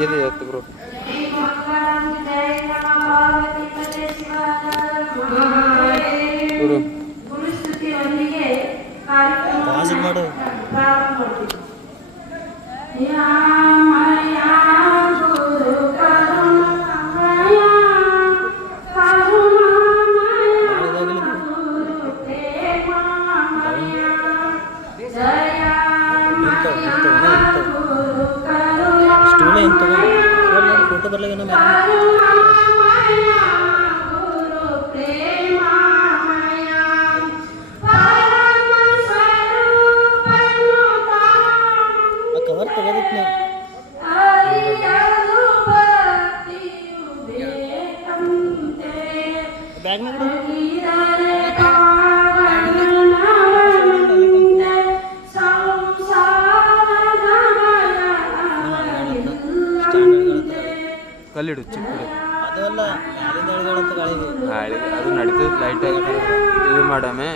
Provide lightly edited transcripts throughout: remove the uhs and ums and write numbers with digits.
ಇದು ಇವತ್ತು ಬ್ರೋ ಮಾಡು ಫೋಟೋ ಬರ್ಲಾಗೇನೋ ಕವರ್ ತೆಗೆದಿತ್ತು ಬ್ಯಾಗ್ನಾಗ ಕಲ್ಲಿಡು ಚಿಕ್ಕದು ಅದಲ್ಲ ಗಾಳಿ ಅದು ನಡೀತದೆ ಲೈಟಾಗಿ ಇದು ಮಾಡಮೆ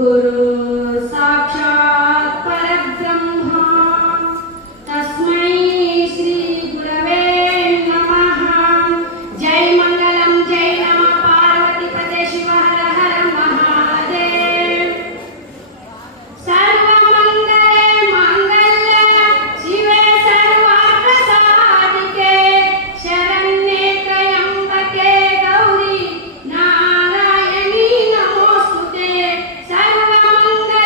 गुरु साक्षात् परब्रह्म तस्मै श्री गुरवे नमः। जय मंगलम जय नमः पार्वती पते शिव हर हर महादेव। सर्वमंगले मंगल्य शिवे सर्वार्थ साधिके शरण्ये त्र्यंबके गौरी नारायणी नमोस्तुते। सर्वमंगले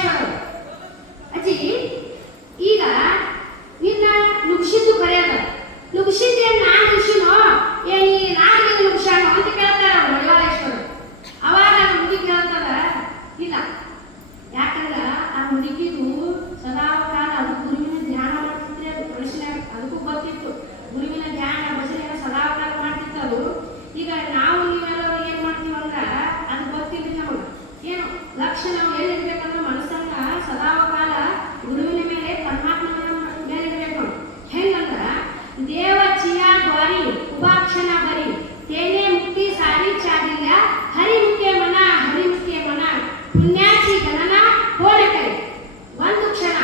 ಮಡಿವಾಳೇಶ್ವರ ಅಜ್ಜಿ ಈಗ ನಿನ್ನ ನುಗ್ಸಿದ್ದು ಕರೆಯದ ನುಗ್ಸಿದ್ದೆ ನಾನು ನುಗ್ಸಿನೋ ಏ ನೀ ನಾನು ನುಗ್ಸಾನೋ ಅಂತ ಕೇಳ್ತಾರ ಮಡಿವಾಳೇಶ್ವರ. ಅವಾಗ ಆ ಹುಡುಗಿ ಕೇಳ್ತಾರ ಇಲ್ಲ, ಯಾಕಂದ್ರ ಆ ಹುಡುಗಿದು ಸದಾ ಕಾಲ ಅದು ಗುರುವಿನ ಧ್ಯಾನ ಮಾಡ್ತಿದ್ರೆ ಅದು ಮನುಷ್ಯನ ಅದಕ್ಕೂ ಗೊತ್ತಿತ್ತು ಗುರುವಿನ ಧ್ಯಾನ ಭಜನೆ ಸದಾ ಕಾಲ ಮಾಡ್ತಿತ್ತು ಅದು. ಈಗ ನಾವು ನೀವೆಲ್ಲರೂ ಏನ್ ಮಾಡ್ತೀವಿ ಅಂದ್ರ ಅದು ಗೊತ್ತಿಲ್ಲ ನಮಗೆ ಏನು ಲಕ್ಷ್ಯ ನಾವು ಎಲ್ಲಿರ್ಬೇಕಂದ್ರೆ ಮನಸ್ಸನ್ನ ಸದಾ ಕಾಲ ಗುರುವಿನ ಮೇಲೆ ಪರಮಾತ್ಮನ ಮೇಲೆ ಇರ್ಬೇಕು. ಹೆಂಗಂದ್ರ ದೇವ ಚಿಯ ದ್ವಾರಿ ಉಪಾಕ್ಷಣ ಬರಿ ತೇನೆ ಮುಕ್ತಿ ಸಾರಿ ಚಾದಿಲ್ಲ ಹರಿಮುಖೆ ಮನ ಹರಿಮುಖೆ ಮನ ಪುಣ್ಯಾಚಿ ಗಣನ ಹೋಣಕರಿ. ಒಂದು ಕ್ಷಣ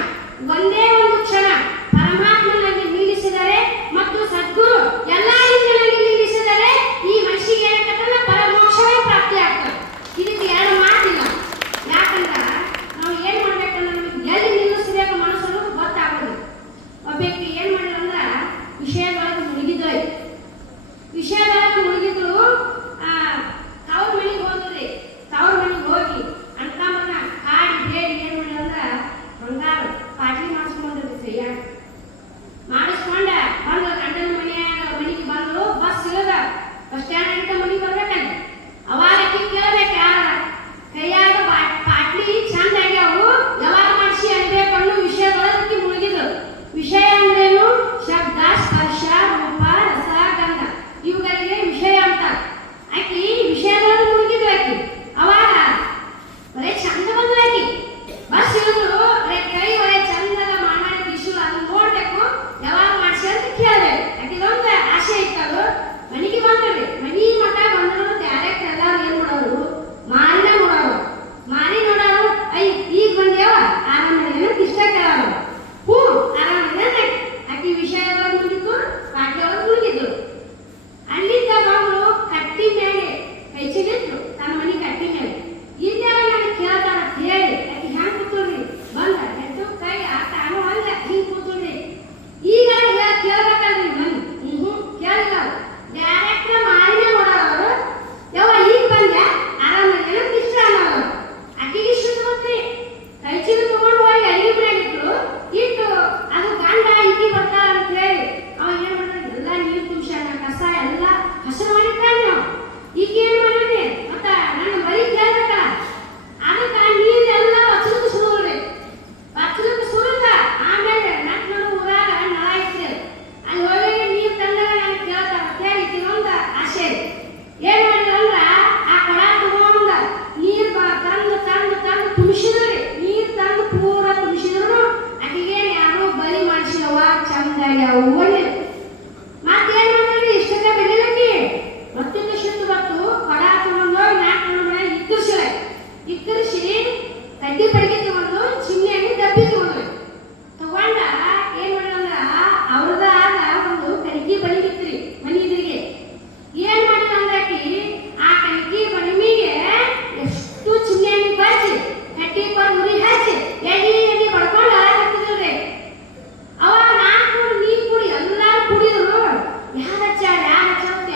ಒಂದೇ ಒಂದು ಕ್ಷಣ ಪರಮಾತ್ಮನಲ್ಲಿ ನಿಲ್ಲಿಸಿದರೆ ಮತ್ತು ಸದ್ಗುರು ಎಲ್ಲ ರೀತಿಯಲ್ಲಿ ನಿಲ್ಲಿಸಿದರೆ ಈ ಮನುಷ್ಯಗೆ ಏನಕ್ಕಂದ್ರೆ ಪರಮೋಕ್ಷವೇ ಪ್ರಾಪ್ತಿ ಆಗ್ತದೆ. ಇದಕ್ಕೆ ಎರಡು ಮಾತಿಲ್ಲ. ಯಾಕಂದ್ರೆ ನಾವು ಏನ್ ಮಾಡ್ಬೇಕಂದ್ರೆ ನಮಗೆ ಎಲ್ಲಿ ನಿಲ್ಲಿಸಬೇಕು ಮನಸ್ಸನ್ನು ಗೊತ್ತಾಗೋದು. ಒಬ್ಬ ವ್ಯಕ್ತಿ ಏನ್ ಮಾಡಿದ್ರಂದ್ರ ವಿಷಯದೊಳಗೆ ಮುಳುಗಿದ್ದೋಯ್ ವಿಷಯದೊಳಗೆ ಮುಳುಗಿದ್ರು ತವ್ರ ಮನೆಗೆ ಹೋದ್ರಿ. ತವ್ರ ಮನೆಗೆ ಹೋಗಿ ಅಣ್ಣ ಕಾಡಿ ಬೇಡಿ ಏನ್ ಮಾಡಿದ್ರಂದ್ರ ಬಂಗಾರ ಪಾಟ್ಲಿ ಮಾಡಿಸ್ಕೊಂಡಿರ್ತೀವಿ ಕೈಯಾಗ ಮಾಡಿಸ್ಕೊಂಡ ಬಂದು ಗಂಡನ ಮನೆಗೆ ಬಂದು ಬಸ್ ಇಳಿದ ಬಸ್ ಸ್ಟ್ಯಾಂಡ್ ಅಂತ ಮನೆಗೆ ಬರ್ಬೇಕಂತ. ಅವಾಗ ಆಕಿ ಕೇಳ್ಬೇಕು ಯಾರ ಕೈಯಾಗ ಪಾಟ್ಲಿ ಚಂದ ಆಗ್ಯಾವು ಯಾವಾಗ ಮಾಡಿಸಿ ಅನ್ಬೇಕು ಅನ್ನೋ ವಿಷಯದೊಳಗೆ ಮುಳುಗಿದ್ರು. ವಿಷಯ ಅಂದ್ರೇನು? ಶಬ್ದ ಸ್ಪರ್ಶ ರೂಪ ರಸ ಗಂಧ ಇವುಗಳಿಗೆ ವಿಷಯ ಅಂತ. ಆಕಿ ವಿಷಯದೊಳಗೆ ಮುಳುಗಿದ್ರು. ಆಕಿ ಅವಾಗ ಬರೇ ಚಂದ ಬಂದ್ರು. ಆಕಿ ಬಸ್ ಇಳಿದ್ರು ಕೈ ಒಳ್ಳೆ ಚಂದದ ಮಾಡಿ ಟಿಶ್ಯೂ ಅದು ನೋಡ್ಬೇಕು ಯಾವಾಗ ಮಾಡಿಸಿ ಅಂತ ಕೇಳ್ಬೇಕು. ಆಕಿದೊಂದು ಆಸೆ ಇತ್ತದು. ಮನೆಗೆ ಬಂದ್ರಿ ಮನಿ ಮಠ ಬಂದ್ರು ಡೈರೆಕ್ಟ್ ಎಲ್ಲಾರು ಏನ್ ಮಾಡೋರು ಮಾರಿನ ನೋಡೋರು. ಮಾರಿ ನೋಡೋರು ಈಗ ಬಂದೇವ ಆರಾಮದೇನ ಇಷ್ಟ ಕೇಳೋರು. ಹ್ಞೂ ಆರಾಮದೇನ. ಆಕಿ ವಿಷಯದೊಳಗೆ ಮುಗಿತು ಪಾಟ್ಲಿ ಒಳಗೆ ಮುಳುಗಿದ್ರು. ಅಲ್ಲಿದ್ದ ಮಗಳು ಕಟ್ಟಿ ಮೇಲೆ ಕೈ ಚಿಗಿದ್ರು ತನ್ನ ಮನೆ ಕಟ್ಟಿ ಮೇಲೆ. ಇಲ್ಲೆಲ್ಲ ನನಗೆ ಕೇಳ್ತಾರ ಅಂತ ಹೇಳಿ ಆಕಿ ಹ್ಯಾಂಗ ಕೂತ್ರಿ ಬಂದ ಎದ್ದು ಕೈ ತಾನು ಅಲ್ಲ ಹಿಂಗ್ ಕೂತ್ರಿ. ಈಗ ಕೇಳ್ಬೇಕಲ್ರಿ ಬನ್ನಿ ಕೇಳಿಲ್ಲ. ಡೈರೆಕ್ಟ್ ಮಾರಿನೇ ನೋಡೋರು ಯಾವ ಈಗ ಬಂದ್ಯಾ ಆರಾಮದೇನ ಇಷ್ಟ ಅನ್ನೋರು. ಆಕಿಗೆ ಇಷ್ಟ ಬಂತ್ರಿ ಕೈ ಚಿಗ ತಗೊಂಡು ಹೋಗಿ ಅಡಿಗೆ ಬಿಡಾಗಿದ್ರು ಇಟ್ಟು ಅದು ಗಂಡ ಈಕಿ ಬರ್ತಾರ ಅಂತ ಹೇಳಿ ಅವ ಏನ್ ಮಾಡ್ತಾನೆ ಎಲ್ಲ ನೀರು ತುಂಬ್ಸ್ಯಾನ ಕಸ ಎಲ್ಲ ಹಸರು ಮಾಡಿರ್ತಾನೆ. ನಾವು ಈಕೆ ಏನ್ ಮಾಡಿದ್ರಿ ಮತ್ತ ನನ್ನ ಬರೀ ಕೇಳ್ಬೇಕಲ್ಲ ಅದಕ್ಕೆ ನೀರೆಲ್ಲ ಬಚ್ಚಲಕ್ಕೆ ಸುಡುವ್ರಿ. ಬಚ್ಚಲಕ್ಕೆ ಸುರುದ ಆಮೇಲೆ ನಟ್ ನಡು ಊರಾಗ ನಳ ಐತ್ರಿ ಅಲ್ಲಿ ಹೋಗಿ ನೀರು ತಂದಾಗ ನನಗೆ ಕೇಳ್ತಾರ ಕೇಳಿ ಇನ್ನೊಂದು ಆಸೆ ಏನ್ ಮಾಡಿದ್ರಂದ್ರ ಆ ಕಡ ತಗೊಂಡ ನೀರು ತಂದು ತಂದು ತಂದು ತುಂಬಿಸಿದ್ರಿ. ನೀರು ತಂದು ಪೂರ ತುಂಬಿಸಿದ್ರು ಆಕೆಗೇನು ಯಾರು ಬಲಿ ಮಾಡಿಸಿದವ ಚಂದ ಒಳ್ಳೆ ಮತ್ತೇನ್ ಮಾಡಿದ್ರಿ ಇಷ್ಟಕ್ಕೆ ಬೆಳಿಲಕ್ಕಿ ಮತ್ತಿಂದ ಶಿಟ್ಟು ಬತ್ತು ಕಡ ತಗೊಂಡು ನಾಲ್ಕು ಇಕ್ಕರಿಸಿ ಕಡ್ಡಿ ಪಡಿಗೆ ತಗೊಂಡು ಚಿಮ್ನೆಯಾಗಿ ಡಬ್ಬಿ ತಗೊಂಡ ಏನ್ ಮಾಡಿದಂದ್ರ ಅವ್ರದ ಆದ ಒಂದು ಕರಿಗಿ ಬಳಿಗಿತ್ರಿ ಮನಿ ಇದ್ರಿಗೆ. ಏನ್ ಮಾಡಿದಂದ್ರ ಆಕಿ ಆ ಕರಿಗಿ ಬಣಿಮಿಗೆ ಎಷ್ಟು ಚಿಮ್ನೆಯಾಗಿ ಬಚ್ಚಿ ಕಟ್ಟಿ ಉರಿ ಹಚ್ಚಿ ಎಡಿ ಬಡ್ಕೊಂಡು ಹಾಕ್ತಿದ್ರಿ. ಅವಾಗ ನಾಲ್ಕು ನೀರು ಕುಡಿ ಎಲ್ಲಾರು ಕುಡಿದ್ರು. ಯಾರ ಹಚ್ಚಾರ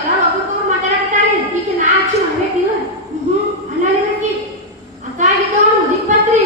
ಎಲ್ಲ ಒಬ್ಬರು ಮಾತಾಡ್ತಾರೆ. ಈಗ ನಾ ಹಚ್ಚಿ ಮಾಡ್ಬೇಕಿಲ್ಲ ಅನ್ನಿ ಅತ್ತಾಗಿದ್ದವನು ಇಪ್ಪತ್ರಿ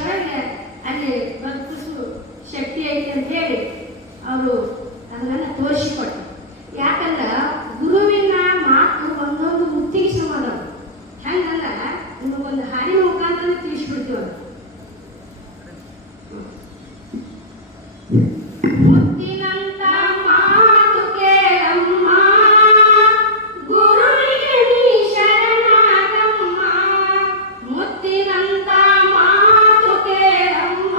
ಮುಡವಾಳೇಶ್ವರಗೆ ಅಲ್ಲಿ ಬದುಕಿಸು ಶಕ್ತಿ ಐತಿ ಅಂತ ಹೇಳಿ ಅವರು ಅದನ್ನ ತೋರಿಸಿಕೊಟ್ರು. ಯಾಕಂದ್ರೆ ಗುರುವಿನ ಮಾತು ಒಂದೊಂದು ಮುಕ್ತಿಗೆ ಸಮಾನವು. ಹೆಂಗಂದ್ರ ನಿಮಗೊಂದು ಹಾಡಿನ ಮುಖಾಂತರ ತಿಳಿಸ್ಬಿಡ್ತೀವಿ ಅದು. ಮುತ್ತಿನಂತ ಮಾತು ಕೇಳಮ್ಮ, ಗುರುವಿಗೆ ನೀ ಶರಣಾಗಮ್ಮ. ಮುತ್ತಿನಂತ ಮಾತು ಕೇಳಮ್ಮ,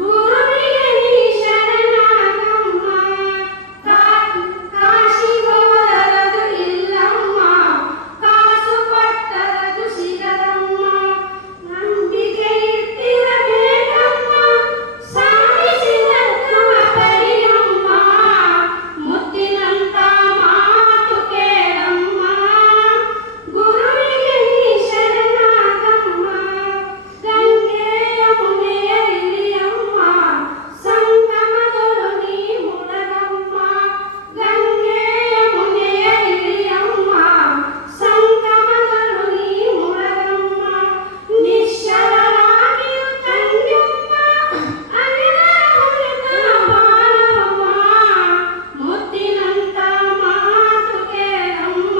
ಗುರುವಿಗೆ ನೀ ಶರಣಾಗಮ್ಮ. ಕಾಶಿ ಹೋದರದು ಇಲ್ಲಮ್ಮ, ಕಾಸು ಕೊಟ್ಟರದು ಸಿಗದಮ್ಮ. ನಂಬಿಕೆ ಇಟ್ಟಿರಬೇಕಮ್ಮ, ಸಾಧಿಸಿದಂತ ಪರಿಯಮ್ಮ. ಮುತ್ತಿನಂತ ಮಾತು ಕೇಳಮ್ಮ, ಗುರುವಿಗೆ ನೀ ಶರಣಾಗಮ್ಮ. ಗಂಗೆಯ ಮುನೆಯಲ್ಲಿಯಮ್ಮ, ಸಂಗಮದೊಳು ನೀ ಮುಳಗಮ್ಮ. ಗಂಗೆಯ ಮುನೆಯಲ್ಲಿಯಮ್ಮ, ಸಂಗಮದೊಳು ನೀ ಮುಳಗಮ್ಮ. ನಿಶ್ಚಲರಾಗಿರು ತಂಗಮ್ಮ, ಅನಿಲ ಹೊಳೆದ ಬಾಳಮ್ಮ. ಮುತ್ತಿನಂತ ಮಾತು ಕೇಳಮ್ಮ,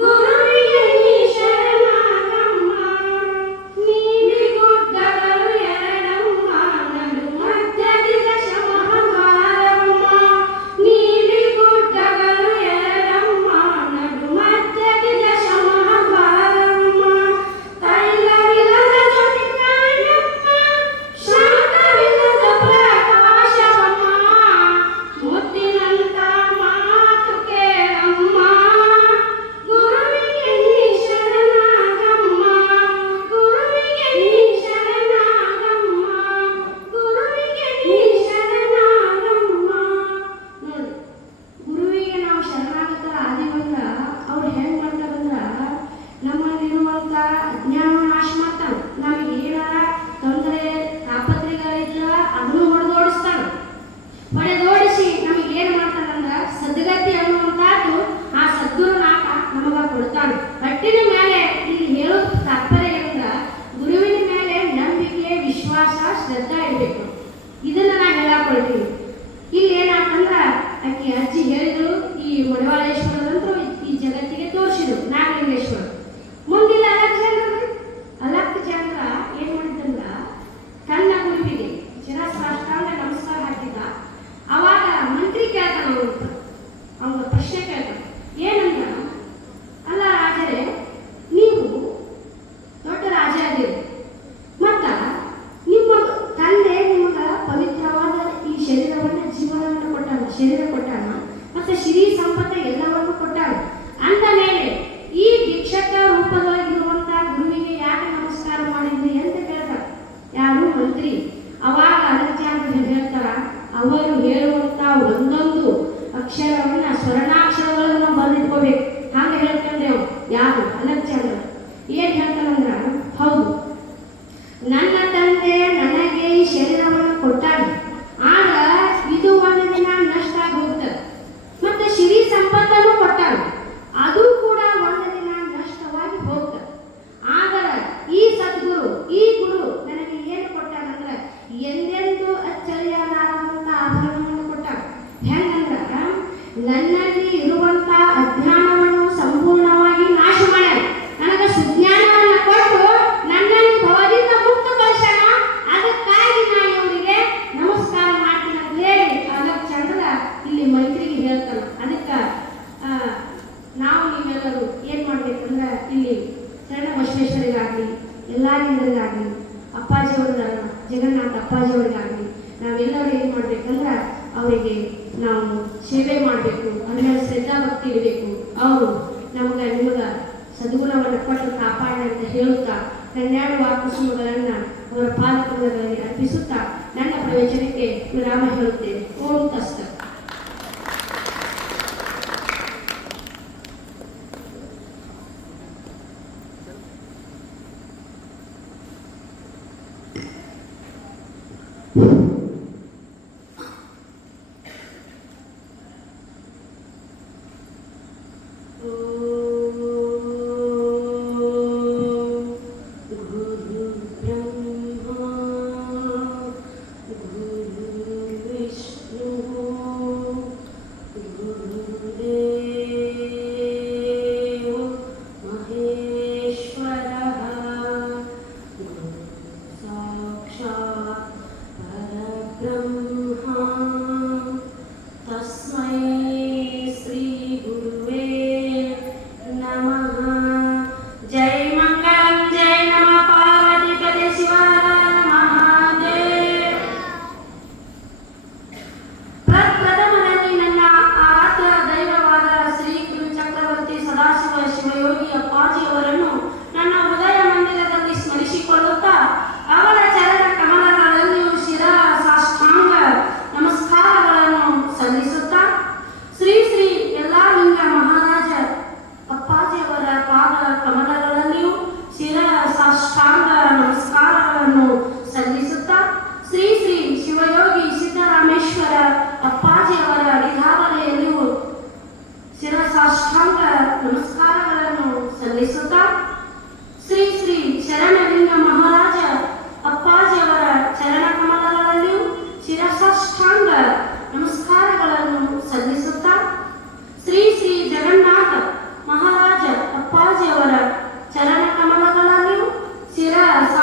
ಗುರುವಿಗೆ ನೀ ಶರಣಾಗಮ್ಮ. ನೀಲಿಗುಡ್ಡಗಳು ಎರಡಮ್ಮ, ನಡು ಮಧ್ಯದಿ ದಶಮಹಾಕಾರಮ್ಮ. ನೀಲಿಗುಡ್ಡಗಳು ಎರಡಮ್ಮ, ನಡು ಮಧ್ಯದಿ ದಶಮಹಾಕಾರಮ್ಮ. ತೈಲವಿಲ್ಲದ ಜ್ಯೋತಿ ಕಾಯಮ್ಮ, ಶಾಖವಿಲ್ಲದ ಪ್ರಕಾಶವಮ್ಮ. ಮುತ್ತಿನಂತ ಮಾತು ಕೇಳಮ್ಮ, ಗುರುವಿಗೆ ನೀ ಶರಣಾಗಮ್ಮ. ಗುರುವಿಗೆ ನೀ ಶರಣಾಗಮ್ಮ, ಗುರುವಿಗೆ ನೀ ಶರಣಾಗಮ್ಮ. ನೋಡಿ, ಗುರುವಿಗೆ ನಾವು ಶರಣಾಗತರ ಆದಿವಂದ್ರ ಅವ್ರು ಹೆಂಗ್ ಮಾಡ್ತಾರಂದ್ರ ನಮ್ಮಲ್ಲಿರುವಂತ ಅಜ್ಞಾನ ನಾಶ ಮಾಡ್ತಾನೆ. ನಮಗೆ ಏನಾರ ತೊಂದರೆ ತಾಪತ್ರೆಗಳಿದ್ರ ಅದನ್ನು ಹೊಡೆದೋಡಿಸ್ತಾನೆ. ಹೊಡೆದೋಡಿಸಿ ನಮಗೆ ಏನ್ ಮಾಡ್ತಾನಂದ್ರ ಸದ್ಗತಿ ಅನ್ನುವಂಥದ್ದು ಆ ಸದ್ಗುರುನಾಥ ನಮಗ ಕೊಡ್ತಾನೆ. ಕಟ್ಟಿನ ಮೇಲೆ ಇಲ್ಲಿ ಹೇಳೋ ತಾತ್ಪರ್ಯ ಏನಂದ್ರ ಗುರುವಿನ ಮೇಲೆ ನಂಬಿಕೆ, ವಿಶ್ವಾಸ, ಶ್ರದ್ಧಾ ಇಡಬೇಕು. ಇದನ್ನ ನಾ ಹೇಳಾಕೊಳ್ತೀನಿ. ಇಲ್ಲಿ ಏನಾಗ್ತಂದ್ರ ಆಕೆ ಅಜ್ಜಿ ಹೇಳಿದ್ರು, ಈ ಮುಡವಾಳೇಶ್ವರದಂತೂ ಈ ಜಗತ್ತಿಗೆ ತೋರಿಸಿದ್ರು ನಾಗಲಿಂಗೇಶ್ವರ. ಮುಂದಿನ ಅಲಕ್ಚಂದ್ರ ಏನ್ ಮಾಡಿದ್ದಂದ್ರ ತನ್ನ ಗುರುವಿಗೆ ಶಿರಸಾಷ್ಟಾಂಗ ನಮಸ್ಕಾರ ಹಾಕಿದ್ದ. ಅವಾಗ ಮಂತ್ರಿ ಕೇಳ್ತಾನ, ಅವನ ಪ್ರಶ್ನೆ ಕೇಳ್ತಾನ. ಏನಂದ್ರ, ಅಲ್ಲ ರಾಜರೇ, ನೀವು ದೊಡ್ಡ ರಾಜ ಅದೀರಿ, ಮತ್ತ ನಿಮ್ಮ ತಂದೆ ನಿಮಗ ಪವಿತ್ರವಾದ ಈ ಶರೀರವನ್ನ, ಜೀವನವನ್ನು ಕೊಟ್ಟಾನ, ಶರೀರ ಕೊಟ್ಟಾನ, ಮತ್ತೆ ಸಿರಿ ಸಂಪತ್ತ ಎಲ್ಲವನ್ನು ಕೊಟ್ಟಾನ. ಅಂದ ಮೇಲೆ ಈ ಭಿಕ್ಷಕ ರೂಪದೊಳಗಿರುವಂತ ಗುರುವಿಗೆ ಯಾಕೆ ನಮಸ್ಕಾರ ಮಾಡಿದ್ರಿ ಅಂತ ಕೇಳ್ತಾರ. ಯಾರು? ಮಂತ್ರಿ. ಅವಾಗ ಅಲಕ್ಸಾಂದ್ರ ಹೇಳ್ತಾರ, ಅವರು ಹೇಳುವಂತ ಒಂದೊಂದು ಅಕ್ಷರವನ್ನ ಸ್ವರ್ಣಾಕ್ಷರಗಳನ್ನ ಬರೆದಿಟ್ಕೋಬೇಕು. ಹಾಗೆ ಹೇಳ್ಕೊಂಡೇವು. ಯಾರು? ಅಲಕ್ಸಾಂದ್ರ. ಏನ್ ಹೇಳ್ತಾನಂದ್ರ, ಹೌದು, ನನ್ನ ತಂದೆ ನನಗೆ ಈ ಶರೀರವನ್ನು ಕೊಟ್ಟಾನ, ಆಗ ಇದು ಒಂದು ದಿನ ನಷ್ಟ ಆಗಿ ಹೋಗ್ತದೆ. ಮತ್ತೆ ಸಿರಿ ಸಂಪತ್ತನ್ನು ಕೊಟ್ಟಾನ, ಅದು ಕೂಡ ಒಂದು ದಿನ ನಷ್ಟವಾಗಿ ಹೋಗ್ತದೆ. ಆದರೆ ಈ ಸದ್ಗುರು, ಈ ಗುರು ನನಗೆ ಏನು ಕೊಟ್ಟಾನಂದ್ರ ಎಂದೆಂದು ಅಚ್ಚಳಿಯಲಾರದಂತ ಆಭರಣವನ್ನು ಕೊಟ್ಟಾನ. ಹೆಂಗಂದ್ರ ನನ್ನಲ್ಲಿ ಇರುವಂತ ಅಜ್ಞಾನವನ್ನು ಸಂಪೂರ್ಣವಾಗಿ ನಾಶ ಮಾಡ್ಯಾನ. ನನಗೆ ಸುಜ್ಞಾನವನ್ನು ಕೊಟ್ಟು ನನ್ನನ್ನು ಭವದಿಂದ ಮುಕ್ತಗೊಳಿಸ್ಯಾನ. ಅದಕ್ಕಾಗಿ ನಾನು ಇವರಿಗೆ ನಮಸ್ಕಾರ ಮಾಡ್ತೀನಿ ಅಂತ ಹೇಳಿ ಅಲಕ್ಸಾಂದ್ರ ಇಲ್ಲಿ ಮಂತ್ರಿಗೆ ಹೇಳ್ತಾನ. ಅದಕ್ಕೆ ನಾವು ನೀವೆಲ್ಲರೂ ಏನ್ ಮಾಡ್ಬೇಕಂದ್ರೆ ಇಲ್ಲಿ ಶರಣ ಬಸವೇಶ್ವರಿಗಾಗ್ಲಿ, ಎಲ್ಲರಿಗಾಗ್ಲಿ, ಅಪ್ಪಾಜಿಯವ್ರ ಜಗನ್ನಾಥ ಅಪ್ಪಾಜಿಯವ್ರಿಗಾಗ್ಲಿ ನಾವೆಲ್ಲರೂ ಏನ್ ಮಾಡ್ಬೇಕಂದ್ರ ಅವರಿಗೆ ನಾವು ಸೇವೆ ಮಾಡಬೇಕು. ಆಮೇಲೆ ಶ್ರದ್ಧಾ ಭಕ್ತಿ ಇರಬೇಕು. ಅವರು ನಿಮಗ ಸದ್ಗುಣವನ್ನು ಕೊಟ್ಟು ಕಾಪಾಡ ಅಂತ ಹೇಳುತ್ತಾ ನನ್ನೆರಡು ವಾಕುಸುಮಗಳನ್ನ ಅವರ ಪಾದಕಗಳಲ್ಲಿ ಅರ್ಪಿಸುತ್ತಾ ನನ್ನ ಪ್ರವಚನಕ್ಕೆ ವಿರಾಮ ಹೇಳುತ್ತೇನೆ. ಓಂ ತಸ್ತ. ಗುರು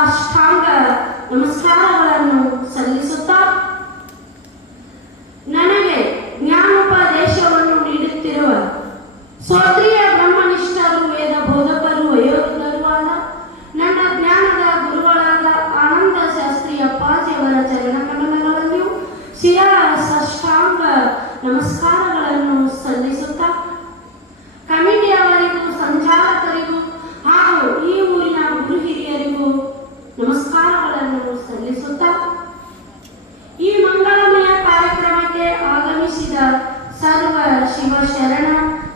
ಸಾಷ್ಟಾಂಗ ನಮಸ್ಕಾರಗಳನ್ನು ಸಲ್ಲಿಸುತ್ತಾ ನನಗೆ ಜ್ಞಾನೋಪದೇಶವನ್ನು ನೀಡುತ್ತಿರುವ ಶ್ರೋತ್ರಿಯ ಬ್ರಹ್ಮನಿಷ್ಠರು ವೇದ ಬೋಧಕರು ವಯೋವೃದ್ಧರೂ ಆದ ನನ್ನ ಜ್ಞಾನದ ಗುರುಗಳಾದ ಆನಂದ ಶಾಸ್ತ್ರಿ ಅಪ್ಪಾಜಿಯವರ ಚರಣ ಕಮಲಗಳಲ್ಲಿಯೂ ಶಿರ ಸಾಷ್ಟಾಂಗ ನಮಸ್ಕಾರಗಳನ್ನು ಸಲ್ಲಿಸುತ್ತಾ ಕಮಿಟಿಯವರಿಗೂ ಸಂಚಾಲಕರಿಗೂ ಹಾಗೂ ಈ ಊರಿನ ಗುರು ಹಿರಿಯರಿಗೂ ನಮಸ್ಕಾರಗಳನ್ನು ಸಲ್ಲಿಸುತ್ತಾ ಈ ಮಂಗಳಮಯ ಕಾರ್ಯಕ್ರಮಕ್ಕೆ ಆಗಮಿಸಿದ ಸರ್ವ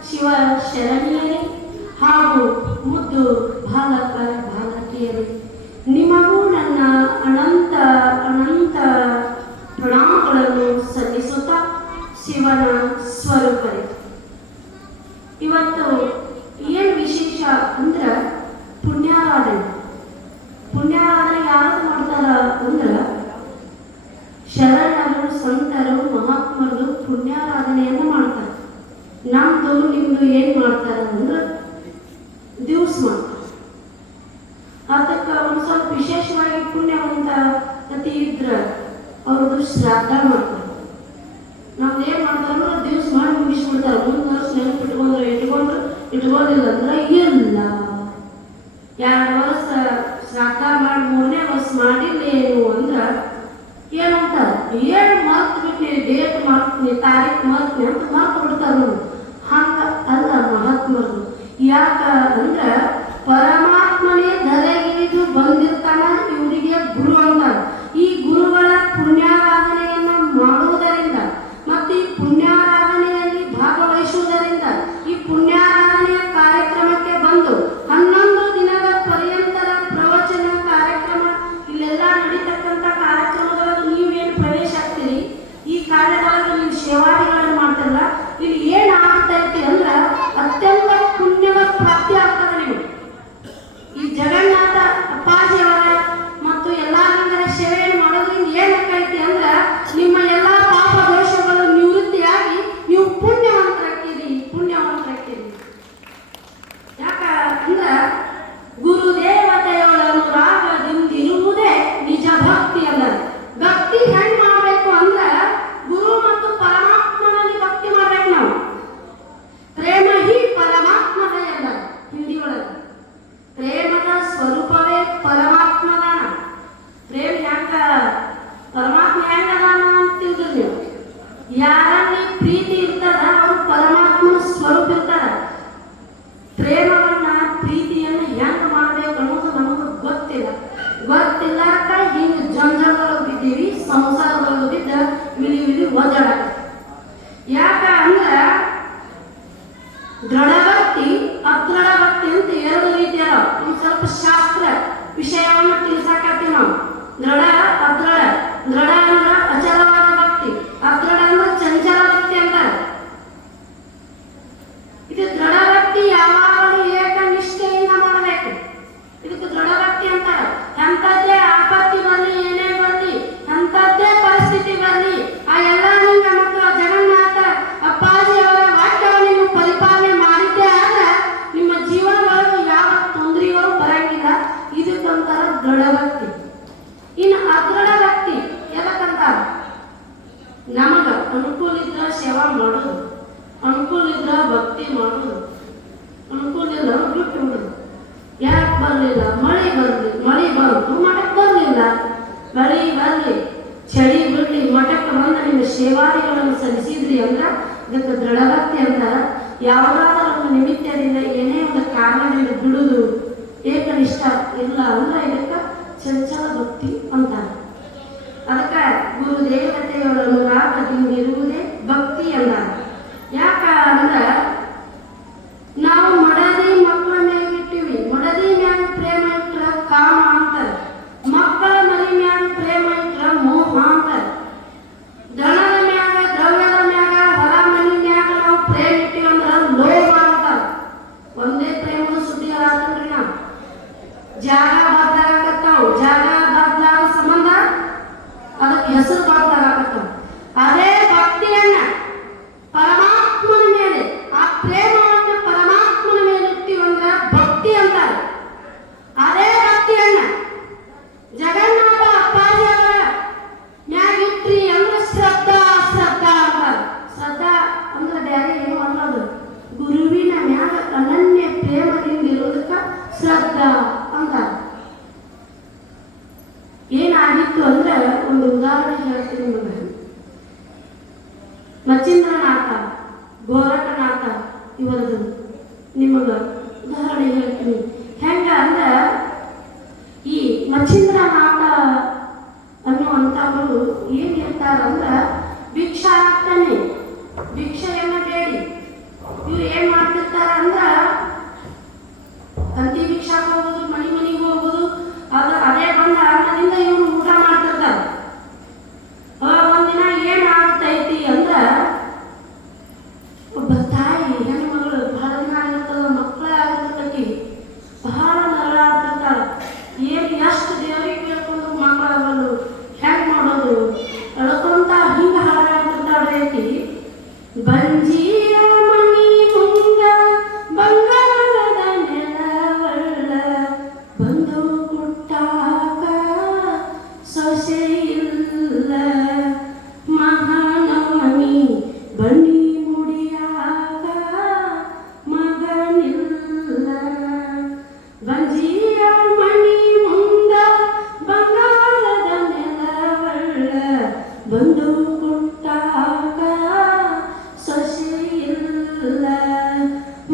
ಶಿವ ಶರಣೀಯರೇ ಹಾಗೂ ಮುದ್ದು ಬಾಲಕ ಬಾಲಕಿಯರೇ, ನಿಮಗೂ ನನ್ನ ಅನಂತ ಅನಂತ ಪ್ರಣಾಮಗಳನ್ನು ಸಲ್ಲಿಸುತ್ತಾ ಶಿವನ ಸ್ವರೂಪರೇ. ಇವತ್ತು ಏನು ವಿಶೇಷ ಅಂದ್ರೆ ಪುಣ್ಯಾರಾಧನೆ ಯಾರು ಮಾಡ್ತಾರ ಅಂದ್ರೆ ಶರಣರು, ಸಂತರು, ಮಹಾತ್ಮರು ಪುಣ್ಯಾರಾಧನೆಯನ್ನು ಮಾಡ್ತಾರೆ. ನಮ್ದು ನಿಮ್ದು ಏನ್ ಮಾಡ್ತಾರ ಅಂದ್ರೆ ದಿವಸ ಮಾಡ್ತಾರೆ. ಅದಕ್ಕೆ ಒಂದು ಸ್ವಲ್ಪ ವಿಶೇಷವಾಗಿ ಪುಣ್ಯವಂತ ಕತಿ ಇದ್ರ ಅವ್ರದ್ದು ಶ್ರಾದ್ದ ಮಾಡ್ತಾರೆ. ನಮ್ದು ಏನ್ ಮಾಡ್ತಾರ ದಿವಸ ಮಾಡಿ ಮುಗಿಸ್ಬಿಡ್ತಾರೆ. ಮುಂದೆ ವರ್ಷ ನೆನಪಿಟ್ಕೊಂಡ್ರೆ ಇಟ್ಕೊಂಡಿಲ್ಲ ಅಂದ್ರೆ ಇಲ್ಲ. 2 ವರ್ಷ ಶ್ರಾದ್ದ ಮಾಡಿ 3ನೇ ವರ್ಷ ಮಾಡಿಲ್ಲೇನು ಅಂದ್ರ ಏನಂತ ಏನು ಮರ್ತು ಬಿಟ್ಟು ಡೇಟ್ ಮಾಡ್ತೀನಿ, ತಾರೀಕು ಮಾಡ್ತೀನಿ ಅಂತ ಮರ್ತು ಬಿಡ್ತಾರೆ. ನಾವು ಹಂಗ ಅಲ್ಲ ಮಹಾತ್ಮರು. ಯಾಕ ಅಂದ್ರೆ ಪರಮಾತ್ಮನೇ ಧರೆಗಿಳಿದು ಬಂದಿರ್ತಾನ, ಇವರಿಗೆ ಗುರು ಅಂತಾರೆ. ಈ ಗುರುಗಳ ಪುಣ್ಯಾರಾಧನೆಯನ್ನ ಮಾಡುವುದರಿಂದ ಮತ್ತು ಈ ಪುಣ್ಯಾರಾಧನೆಯಲ್ಲಿ ಭಾಗವಹಿಸುವುದರಿಂದ ಈ ಪುಣ್ಯಾರಾಧನೆಯ ಕಾರ್ಯಕ್ರಮಕ್ಕೆ ಬಂದು 11 ದಿನದ ಪರ್ಯಂತರ ಪ್ರವಚನ ಕಾರ್ಯಕ್ರಮ ಇಲ್ಲೆಲ್ಲ ನಡೀತಕ್ಕಂಥ ಕಾರ್ಯಕ್ರಮದೊಳಗೆ ನೀವೇನು ಪ್ರವೇಶ ಆಗ್ತೀರಿ, ಈ ಕಾರ್ಯದೊಳಗೆ ನೀವು ಸೇವಾದಿಗಳನ್ನು ಮಾಡ್ತಾರಲ್ಲ, ಇಲ್ಲಿ ಏನು ಆಗ್ತೈತಿ ಅಂದ್ರೆ ಅತ್ಯಂತ ಪುಣ್ಯದ ಪ್ರಾಪ್ತಿ ಆಗ್ತದೆ. ನೀವು ಈ ಜಗನ್ನಾಥ ಅಪ್ಪಾಜಿಯವರ ಮತ್ತು ಎಲ್ಲ ಲಿಂಗರ ಸೇವೆಯನ್ನು ಮಾಡೋದ್ರಿಂದ ಏನಾಗ್ತೈತಿ ಅಂದ್ರೆ ನಿಮ್ಮ ಎಲ್ಲ ಪಾಪ ದೋಷಗಳು ನಿವೃತ್ತಿಯಾಗಿ ನೀವು ಪುಣ್ಯವಂತರಾಗ್ತೀರಿ. ಯಾಕ ಅಂದ್ರೆ ಗುರುದೇವತೆಗಳ ಅನುರಾಗದಿಂದಿರುವುದೇ ನಿಜ ಭಕ್ತಿ ಅಲ್ಲ. ಭಕ್ತಿ ಹೆಂಗ್ ಮಾಡ್ಬೇಕು ಅಂದ್ರೆ ಗುರು ಮತ್ತು ಪರಮಾತ್ಮನಲ್ಲಿ ಭಕ್ತಿ ಮಾಡ್ಬೇಕು ನಾವು. ಪ್ರೇಮ ಹಿ ಪರಮಾತ್ಮದ ಅಲ್ಲ. ಹಿಂದಿ ಒಳಗೆ ಪ್ರೇಮದ ಸ್ವರೂಪವೇ ಪರಮಾತ್ಮದಾನ. ಪ್ರೇಮ ಯಾಕ ಪರಮಾತ್ಮ ಹೆಂಗದಾನ ಅಂತಿದ್ರು ನೀವು. ಯಾರಲ್ಲಿ ಪ್ರೀತಿ ಇರ್ತದ ಅವರು ಪರಮಾತ್ಮನ ಸ್ವರೂಪ ಇರ್ತಾರ. ಪ್ರೇಮವನ್ನ ಪ್ರೀತಿಯನ್ನ ಹೆಂಗ್ ಮಾಡ್ಬೇಕು ಅನ್ನೋದು ನಮಗೆ ಗೊತ್ತಿಲ್ಲಕ ಹಿಂಗ ಜಂಜಾಳದೊಳಗೆ ಬಿದ್ದೀವಿ, ಸಂಸಾರದೊಳಗೆ ಬಿದ್ದ ವಿಲಿ ಒದ್ದಾಡ. ಯಾಕ ಅಂದ್ರೆ ದೃಢಭಕ್ತಿ ಅದೃಢಭಕ್ತಿ ಅಂತ 2 ರೀತಿ ಅದಾವ. ಒಂದು ಸ್ವಲ್ಪ ಶಾಸ್ತ್ರ ವಿಷಯವನ್ನು ತಿಳಿಸಾಕತ್ತೀವಿ ನಾವು. ದೃಢ ಅದೃಢ. ದೃಢ ಅಂದ್ರ ಅಚಲವಾದ ಭಕ್ತಿ, ಅದೃಢ ಅಂದ್ರೆ ಚಂಚಲ ಭಕ್ತಿ ಅಂತಾರೆ. ಇದು ದೃಢಭಕ್ತಿ ಯಾವಾಗಲೂ ಏಕನಿಷ್ಠೆಯಿಂದ ಮಾಡಬೇಕು. ಇದಕ್ಕೆ ದೃಢಭಕ್ತಿ ಅಂತಾರೆ. ಎಂಥದ್ದೇ ಆಪತ್ತಿ ಬರಲಿ, ಏನೇ ಬರಲಿ, ಎಂಥದ್ದೇ ಪರಿಸ್ಥಿತಿ ಬರಲಿ, ಆ ಎಲ್ಲ ನಿಮ್ಮ ಮಕ್ಕಳ ಜಗನ್ನಾಥ ಅಪ್ಪಾಜಿಯವರ ವಾಕ್ಯವನ್ನು ನೀವು ಪರಿಪಾಲನೆ ಮಾಡಿದ್ದೇ ಆದ್ರೆ ನಿಮ್ಮ ಜೀವನದೊಳಗೆ ಯಾವ ತೊಂದರೆಗಳು ಬರಂಗಿಲ್ಲ. ಇದಕ್ಕೊಂಥರ ದೃಢಭಕ್ತಿ. ಇನ್ನು ಅದೃಢ ಭಕ್ತಿ ಎದಕ್ಕಂತಾರ? ನಮಗ ಅನುಕೂಲ ಇದ್ರ ಸೇವಾ ಮಾಡೋದು, ಅನುಕೂಲ ಇದ್ರ ಭಕ್ತಿ ಮಾಡೋದು, ಅನುಕೂಲ ಇಲ್ಲ ಬಿಟ್ಟು ಬಿಡೋದು. ಯಾಕೆ ಬರಲಿಲ್ಲ? ಮಳೆ ಬಂತು ಮಠಕ್ಕೆ ಬರಲಿಲ್ಲ. ಮಳೆ ಬರಲಿ, ಚಳಿ ಬಿಡಲಿ, ಮಠಕ್ಕೆ ಬಂದ ನಿಮ್ಮ ಸೇವಾದಿಗಳನ್ನು ಸಲ್ಲಿಸಿದ್ರಿ ಅಂದ್ರೆ ಇದಕ್ಕೆ ದೃಢಭಕ್ತಿ ಅಂತಾರ. ಯಾವುದಾದ್ರೂ ಒಂದು ನಿಮಿತ್ತದಿಂದ ಏನೇ ಒಂದು ಕಾರಣದಿಂದ ಬಿಡುದು ಏಕನಿಷ್ಠ ಇಲ್ಲ ಅಂದ್ರೆ ಇದಕ್ಕೆ ಚಂಚಲ ಭಕ್ತಿ ಅಂತಾರೆ. ಅದಕ್ಕೆ ಗುರುದೇವತೆಯವರ ಅನುರಾಗದಿಂದಿರುವುದೇ ಭಕ್ತಿ ಅಂತಾರೆ. ಯಾಕ ಅಂದ್ರೆ ನಾವು ಮಡದಿ ಮಕ್ಕಳ ಮ್ಯಾಗ ಇಟ್ಟಿವಿ. ಮಡದಿ ಮ್ಯಾಗ ಪ್ರೇಮ ಇಟ್ರ ಕಾಮ ಅಂತಾರೆ. ಮಕ್ಕಳ ಮರಿ ಮ್ಯಾಗ ಪ್ರೇಮ ಇಟ್ರ ಮೋಹ ಅಂತಾರೆ. ದಣದ ಮ್ಯಾಗ, ದ್ರವ್ಯದ ಮ್ಯಾಗ, ಹೊರ ಮನಿ ಮ್ಯಾಗ ನಾವು ಪ್ರೇಮ ಇಟ್ಟಿವಿ ಅಂದ್ರೆ ಲೋಭ ಅಂತಾರೆ. ಒಂದೇ ಪ್ರೇಮದ ಸುದ್ದಿ ಆತನ್ರಿ. ನಾವು ಜಾಗ ಬದಲಾಗತ್ತಾವು. ಜಾಗ ಬದಲಾಗ ಸಂಬಂಧ ಅದಕ್ಕೆ ಹೆಸರು ಬದಲಾಗತ್ತಾವ. ಅದೇ ಭಕ್ತಿಯನ್ನ ಪರಮಾತ್ಮನ ಮೇಲೆ, ಆ ಪ್ರೇಮವನ್ನು ಪರಮಾತ್ಮನ ಮೇಲೆ ಇಟ್ಟಿವಂದ್ರ ಭಕ್ತಿ ಅಂತಾರೆ. ಅದೇ ಭಕ್ತಿಯನ್ನ ಏನಾಗಿತ್ತು ಅಂದ್ರೆ ಒಂದು ಉದಾಹರಣೆ ಹೇಳ್ತೀನಿ ನಿಮಗೆ. ಮಚ್ಚಿಂದ್ರನಾಥ, ಗೋರಖನಾಥ ಇವರದು ನಿಮಗೆ ಉದಾಹರಣೆ ಹೇಳ್ತೀನಿ. ಹೆಂಗ ಅಂದ್ರೆ ಈ ಮಚ್ಚಿಂದ್ರನಾಥ ಅನ್ನುವಂಥವರು ಏನ್ ಹೇಳ್ತಾರಂದ್ರೆ ಭಿಕ್ಷಾ ಆಗ್ತಾನೆ, ಭಿಕ್ಷೆಯನ್ನ ಬೇಡಿ. ಇವ್ರು ಏನ್ ಮಾಡ್ತಿರ್ತಾರ ಅಂದ್ರ ತಂತಿ ಭಿಕ್ಷಾಕ್ ಹೋಗೋದು, ಮನೆಗೆ ಹೋಗೋದು, ಅದೇ ಬಂದ ಅನ್ನದಿಂದ ಇವ್ರು ಊಟ ಮಾಡ್ತಿರ್ತಾರ. ಒಂದಿನ ಏನ್ ಆಗ್ತೈತಿ ಅಂದ್ರ ಒಬ್ಬ ತಾಯಿ ಹೆಣ್ಣು ಮಗಳು ಬಹಳ ದಿನ ಆಗಿರ್ತದ, ಮಕ್ಕಳ ಆಗಿರ್ತಕ್ಕಿ ಬಹಳ ನರಳಾಡ್ತಿರ್ತಾಳ. ಏನ್ ಎಷ್ಟು ದೇವರಿಗೆ ಕೇಳ್ಕೊಂಡು ಮಕ್ಕಳಾಗಲು ಹೆಂಗ್ ಮಾಡೋದು ಅಳ್ಕೊಂತ ಹಿಂಗ ಹಾಡಾಡ್ತಿರ್ತಾಳೆ ಆಕಿ. ಬಂಜಿಯ ಮನಿ ಮುಂದ ಬಂಗಾರದ ನೆಲವಳ್ಳ ಬಂದು ಕುಟ್ಟಾಕ ಸೊಸೆ ಇಲ್ಲ, ಮಹಾನವಮಿ ಬನ್ನಿ ಮುಡಿಯಾಕ ಮಗನಿಲ್ಲ. ಬಂಜಿಯ ಮನಿ ಮುಂದ ಬಂಗಾರದ ನೆಲವಳ್ಳ ಬಂದು ಕುಟ್ಟಾಕ ಸೊಸೆ ಇಲ್ಲ,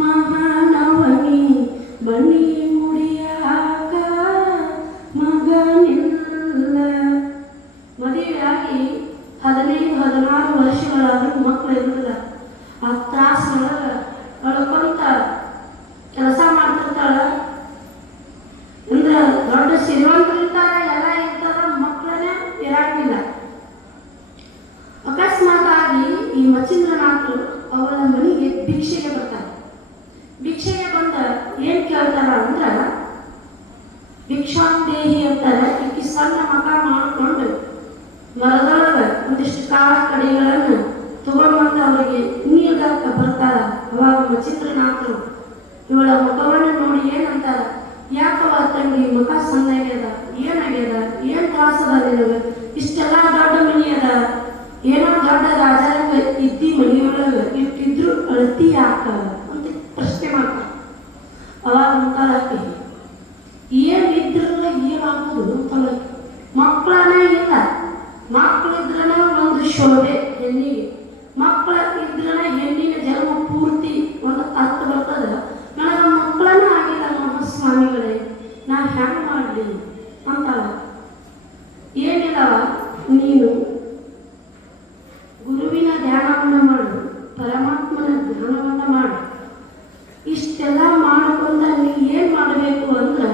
ಮಹಾನವಮಿ ಬನ್ನಿ ಮುಡಿಯಾಕ ಮಗನಿಲ್ಲ. ಮದುವೆಯಾಗಿ 15-16 ವರ್ಷಗಳಾದ್ರೂ ಮಕ್ಕಳು ಇರುವುದಿಲ್ಲ. ಆ ತ್ರಾಸನೊಳಗ ಅಳ್ಕೊಂತ ಕೆಲಸ ಮಾಡ್ತಿರ್ತಾಳ. ಅಂದ್ರೆ ದೊಡ್ಡ ಶ್ರೀಮಂತರು ಇರ್ತಾರ, ಎಲ್ಲ ಇರ್ತಾರ, ಮಕ್ಕಳನ್ನೇ ಇರಾಕಿಲ್ಲ. ಅಕಸ್ಮಾತ್ ಆಗಿ ಈ ಮಚ್ಚಿಂದ್ರನಾಥರು ಅವಳ ಮನೆಗೆ ಭಿಕ್ಷೆಗೆ ಬರ್ತಾರೆ. ಭಿಕ್ಷೆಗೆ ಬಂದ ಏನ್ ಕೇಳ್ತಾರ ಅಂದ್ರ ಭಿಕ್ಷಾಂದೇಹಿ ಅಂತಾರೆ. ಈಕಿ ಸಣ್ಣ ಮಕ ಮಾಡಿಕೊಂಡು ಮರದೊಳಗ ಒಂದಿಷ್ಟು ಕಾಳ ಕಡಿಗಳನ್ನು ತಗೊಂಡ್ಬಂದ ಅವರಿಗೆ ನೀರ್ಗಾಕ ಬರ್ತಾರ. ಅವಾಗ ಮಚ್ಚಿಂದ್ರನಾಥರು ಇವಳ ಮುಖವನ್ನು ನೋಡಿ ಏನಂತಾರ, ಯಾಕವ ತಂಗಿ ಮುಖ ಸಣ್ಣಾಗ್ಯದ, ಏನಾಗ್ಯದ, ಏನ್ ತ್ರಾಸದ ನಿನಗ, ಇಷ್ಟೆಲ್ಲ ದೊಡ್ಡ ಮನಿ ಅದ, ಏನೋ ದೊಡ್ಡ ರಾಜರಂಗ ಇದ್ದಿ ಮನಿಯೊಳಗ ಇಟ್ಟಿದ್ರು ಅಳತಿ ಯಾಕ ಅಂತ ಪ್ರಶ್ನೆ ಮಾಡ್ತಾರ. ಅವಾಗ ಅಂತಾರ ಏನ್ ಇದ್ರಲ್ಲ ಏನಾಗುದು ಅಂತಲ್ಲ, ಮಕ್ಕಳನೇ ಇಲ್ಲ, ಮಕ್ಕಳಿದ್ರನ ಒಂದು ಶೋಭೆ ಹೆಣ್ಣಿಗೆ, ಮಕ್ಕಳ ಇದ್ರನ ಹೆಣ್ಣಿನ ಜನ್ಮ ಪೂರ್ತಿ ಒಂದು ಅರ್ಥ ಬರ್ತದ. ನನಗ ಮಕ್ಕಳನ್ನ ಆಗಿಲ್ಲ ಮಹಾಸ್ವಾಮಿಗಳೇ, ನಾ ಹ್ಯಾಂಗ ಮಾಡ್ಲಿ ಅಂತಾಳ. ಏನಿಲ್ಲವ, ನೀನು ಗುರುವಿನ ಧ್ಯಾನವನ್ನ ಮಾಡು, ಪರಮಾತ್ಮನ ಧ್ಯಾನವನ್ನ ಮಾಡು. ಇಷ್ಟೆಲ್ಲ ಮಾಡಿಕೊಂಡ ನೀ ಏನ್ ಮಾಡಬೇಕು ಅಂದ್ರ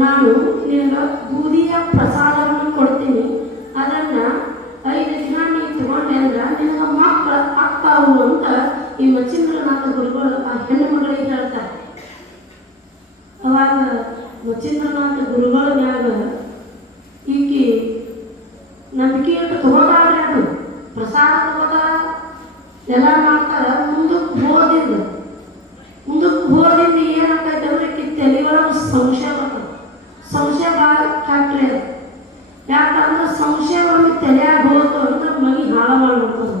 ನಾನು ನಿನಗ ಬೂದಿಯ ಪ್ರಸಾದವನ್ನು ಕೊಡ್ತೀನಿ. ಅದನ್ನ 5 ದಿನ ನೀ ತಗೊಂಡೆ ಅಂದ್ರ ನಿನಗ ಮಕ್ಕಳ ಅಕ್ಕವು ಅಂತ ಈ ಮಚ್ಚಿಂದ್ರನಾಥ ಗುರುಗಳು ಆ ಹೆಣ್ಣು ಮಗಳಿಗೆ ಹೇಳ್ತಾರೆ. ಅವಾಗ ಮಚ್ಚಿಂದ್ರನಾಥ ಗುರುಗಳ ಮ್ಯಾಗ ಈಕಿ ನಂಬಿಕೆ ಇಟ್ಟು ತಗೋತಾಳ್ರಿ. ಅದು ಪ್ರಸಾದ ತಗೋತಾರ, ಎಲ್ಲ ಮಾಡ್ತಾರ. ಮುಂದಕ್ಕೆ ಹೋದಿಂದ ಏನಾಗ್ತೈತೆ ಅಂದ್ರೆ ಈಕಿ ತಲೆ ಒಳಗೆ ಸಂಶಯ ಬರ್ತದೆ. ಸಂಶಯ ಭಾಳ ಫ್ಯಾಕ್ಟ್ರಿ ಅದು. ಯಾಕಂದ್ರೆ ಸಂಶಯ ಒಂದು ತಲೆಯಾಗ ಹೋತು ಅಂದ್ರೆ ಮನಿ ಹಾಳ ಮಾಡ್ಬಿಡ್ತದೆ.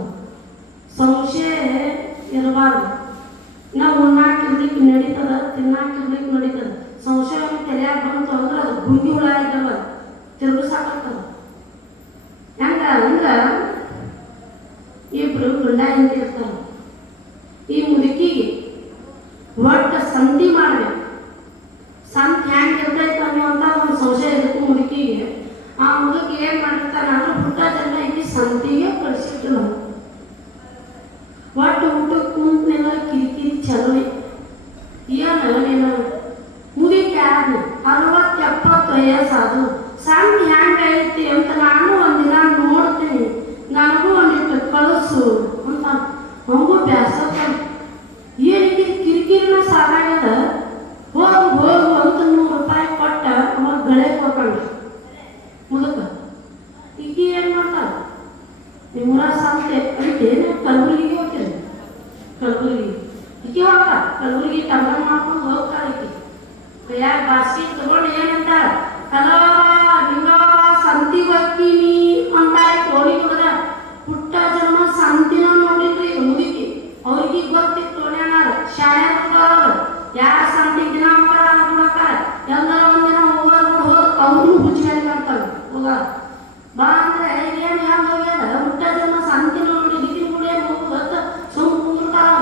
ಸಂಶಯ ಇರಬಾರ್ದು. ನಾವು ಉಣ್ಣಾಕಿರ್ಲಿಕ್ಕೆ ನಡೀತದ, ತಿನ್ನಾಕಿರ್ಲಿಕ್ಕೆ ನಡೀತದ. ಸಂಶಯ ಒಂದು ತಲೆಯಾಗ ಬಂತು ಅಂದ್ರೆ ಅದು ಗುಂಡಿ ಹುಳ ಇದ್ದಾವ, ತಿರುಗಿಸಾಕತ್ತದ. ಹೆಂಗ ಅಂದ್ರ ಇಬ್ರು ಗಂಡ ಹೆಂಡತಿ ಇರ್ತಾರ. ಈ ಮುದುಕಿಗೆ ಒಟ್ಟ ಸಂತಿ ಮಾಡ್ಬೇಕು. ಸಂತಿ ಹೆಂಗ್ ಇರ್ತೈತೆ ಅನ್ನುವಂತ ಒಂದು ಸಂಶಯ ಇರುತ್ತೆ ಮುದುಕಿಗೆ. ಆ ಮುದುಕಿ ಏನ್ ಮಾಡಿರ್ತಾನ ಅಂದ್ರೆ ಪುಟ್ಟ ಜನ ಇಲ್ಲಿ ಸಂತಿಗೆ ಕಳಿಸಿರ್ತಿಲ್ಲ. ಒಟ್ಟು ಊಟ ಕುಂತ್ನೆಲ್ಲ ಕಿರಿಕಿರಿ ಚಲನೆ. ಏನು ನೀನು ಮುದುಕಿ ಆದ್ನಿ 60-70 ವಯಸ್ಸಾದು, ಸಂತಿ ಹೆಂಗ ಐತಿ ಅಂತ ನಾನು ಒಂದಿನ ನೋಡ್ತೀನಿ, ನನಗೂ ಒಂದಿಟ್ಟು ಕಳಿಸು ಅಂತ. ನಮಗೂ ಬ್ಯಾಸ ಏನಕ್ಕೆ ಕಿರಿಕಿರಿನ ಸಾಕಾಗ್ಯದ, ಹೋಗು ಅಂತ 100 ರೂಪಾಯಿ ಕೊಟ್ಟ ಅವಾಗ ಗಳೆ ಕೊಟ್ಕೊಂಡ್ರಿ ಮುದುಕ. ಈಗ ಏನ್ ಮಾಡ್ತಾರ, ನಿಮ್ಮೂರ ಸಂತೆ ಐತೇನು, ಕಲಬುರಗಿಗೆ ಹೋಗ್ತೀರಿ, ಕಲಬುರಗಿ ಈಕೆ ಹೋಗ ಕಲಬುರಗಿ ಟಮಟಮ್ ಮಾಡ್ಕೊಂಡು ಹೋಗ್ತಾರೆ. ಈಕೆ ಕೈಯಾಗ ಬಾಸಿ ತಗೊಂಡು ಏನಂತಾರ, ಸಂತಿ ಹೋಗ್ತೀನಿ ಅಂತ ಕೋಳಿ ಹುಡುಗ. ಪುಟ್ಟ ಜನ್ಮ ಸಂತಿನ ನೋಡಿದ್ರಿ ಮುದುಕಿ. ಅವ್ರಿಗೆ ಗೊತ್ತಿತ್ತು ನೋಡ್ಯಾರ, ಶಾಲೆ ಯಾರ ಸಂತಿಗೆ ದಿನ ಹೋಗ್ತಾರ, ಎಲ್ಲರ ಒಂದಿನ ಹೋಗೋರು ಅವ್ರು ಮುಂಚೆ ಮಾಡ್ತಾಳೆ ಹೋಗ ಬಾ ಅಂದ್ರೆ ಏನು ಹೆಂಗೆ ಹೋಗ್ಯದ ಹುಟ್ಟ ಜನ ಸಂತಿ ನೋಡಿ ದಿಕ್ಕಿನ ಕೂಡ ಹೋಗುತ್ತ ಸುಮ್ ಕೂರ್ತಾಳ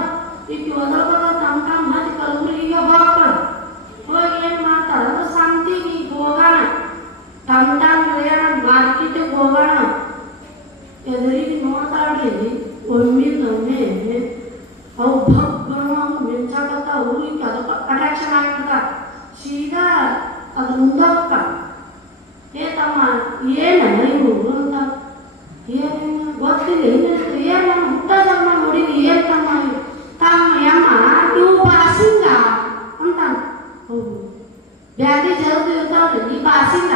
ಈಕಿ ಒದರ್ಬದ ತಮ್ಮ ಮತ್ತೆ ಕಲಬುರಗಿಗೆ ಹೋಗ್ತಾಳ ಹೋಗಿ ಏನು ಮಾಡ್ತಾಳ ಸಂತಿಗೆ ಈಗ ಹೋಗೋಣ ಟಮ್ ಮಾರ್ಕೆಟಿಗೆ ಹೋಗೋಣ ಎದುರಿಗೆ ನೋಡ್ತಾಳ್ರಿ ಒಮ್ಮೆ ಅವು ಭಕ್ಗಳು ಅವು ಮಿಂಚಾಕತ್ತಾವು ಈಗ ಅದಕ್ಕೆ ಅಟ್ರಾಕ್ಷನ್ ಆಗಿಬಿಡ್ತಾವ ಸೀದಾ ಅದು ಮುಂದೆ ಹೋಗ್ತಾವ ಏ ತಮ್ಮ ಏನು ಇವು ಅಂತ ಏನೇನು ಗೊತ್ತಿಲ್ಲ ಏನು ನಾನು ಹುಟ್ಟದಮ್ಮ ನೋಡಿದ್ವಿ ಏನು ತಮ್ಮ ತಮ್ಮ ಯಮ್ಮ ನೀವು ಬಾಸಿಂಗ ಅಂತ ಹೌದು ಬ್ಯಾದಿ ಜಲ್ದಿ ಇರ್ತಾವ್ರಿ ಈ ಬಾಸಿಂಗ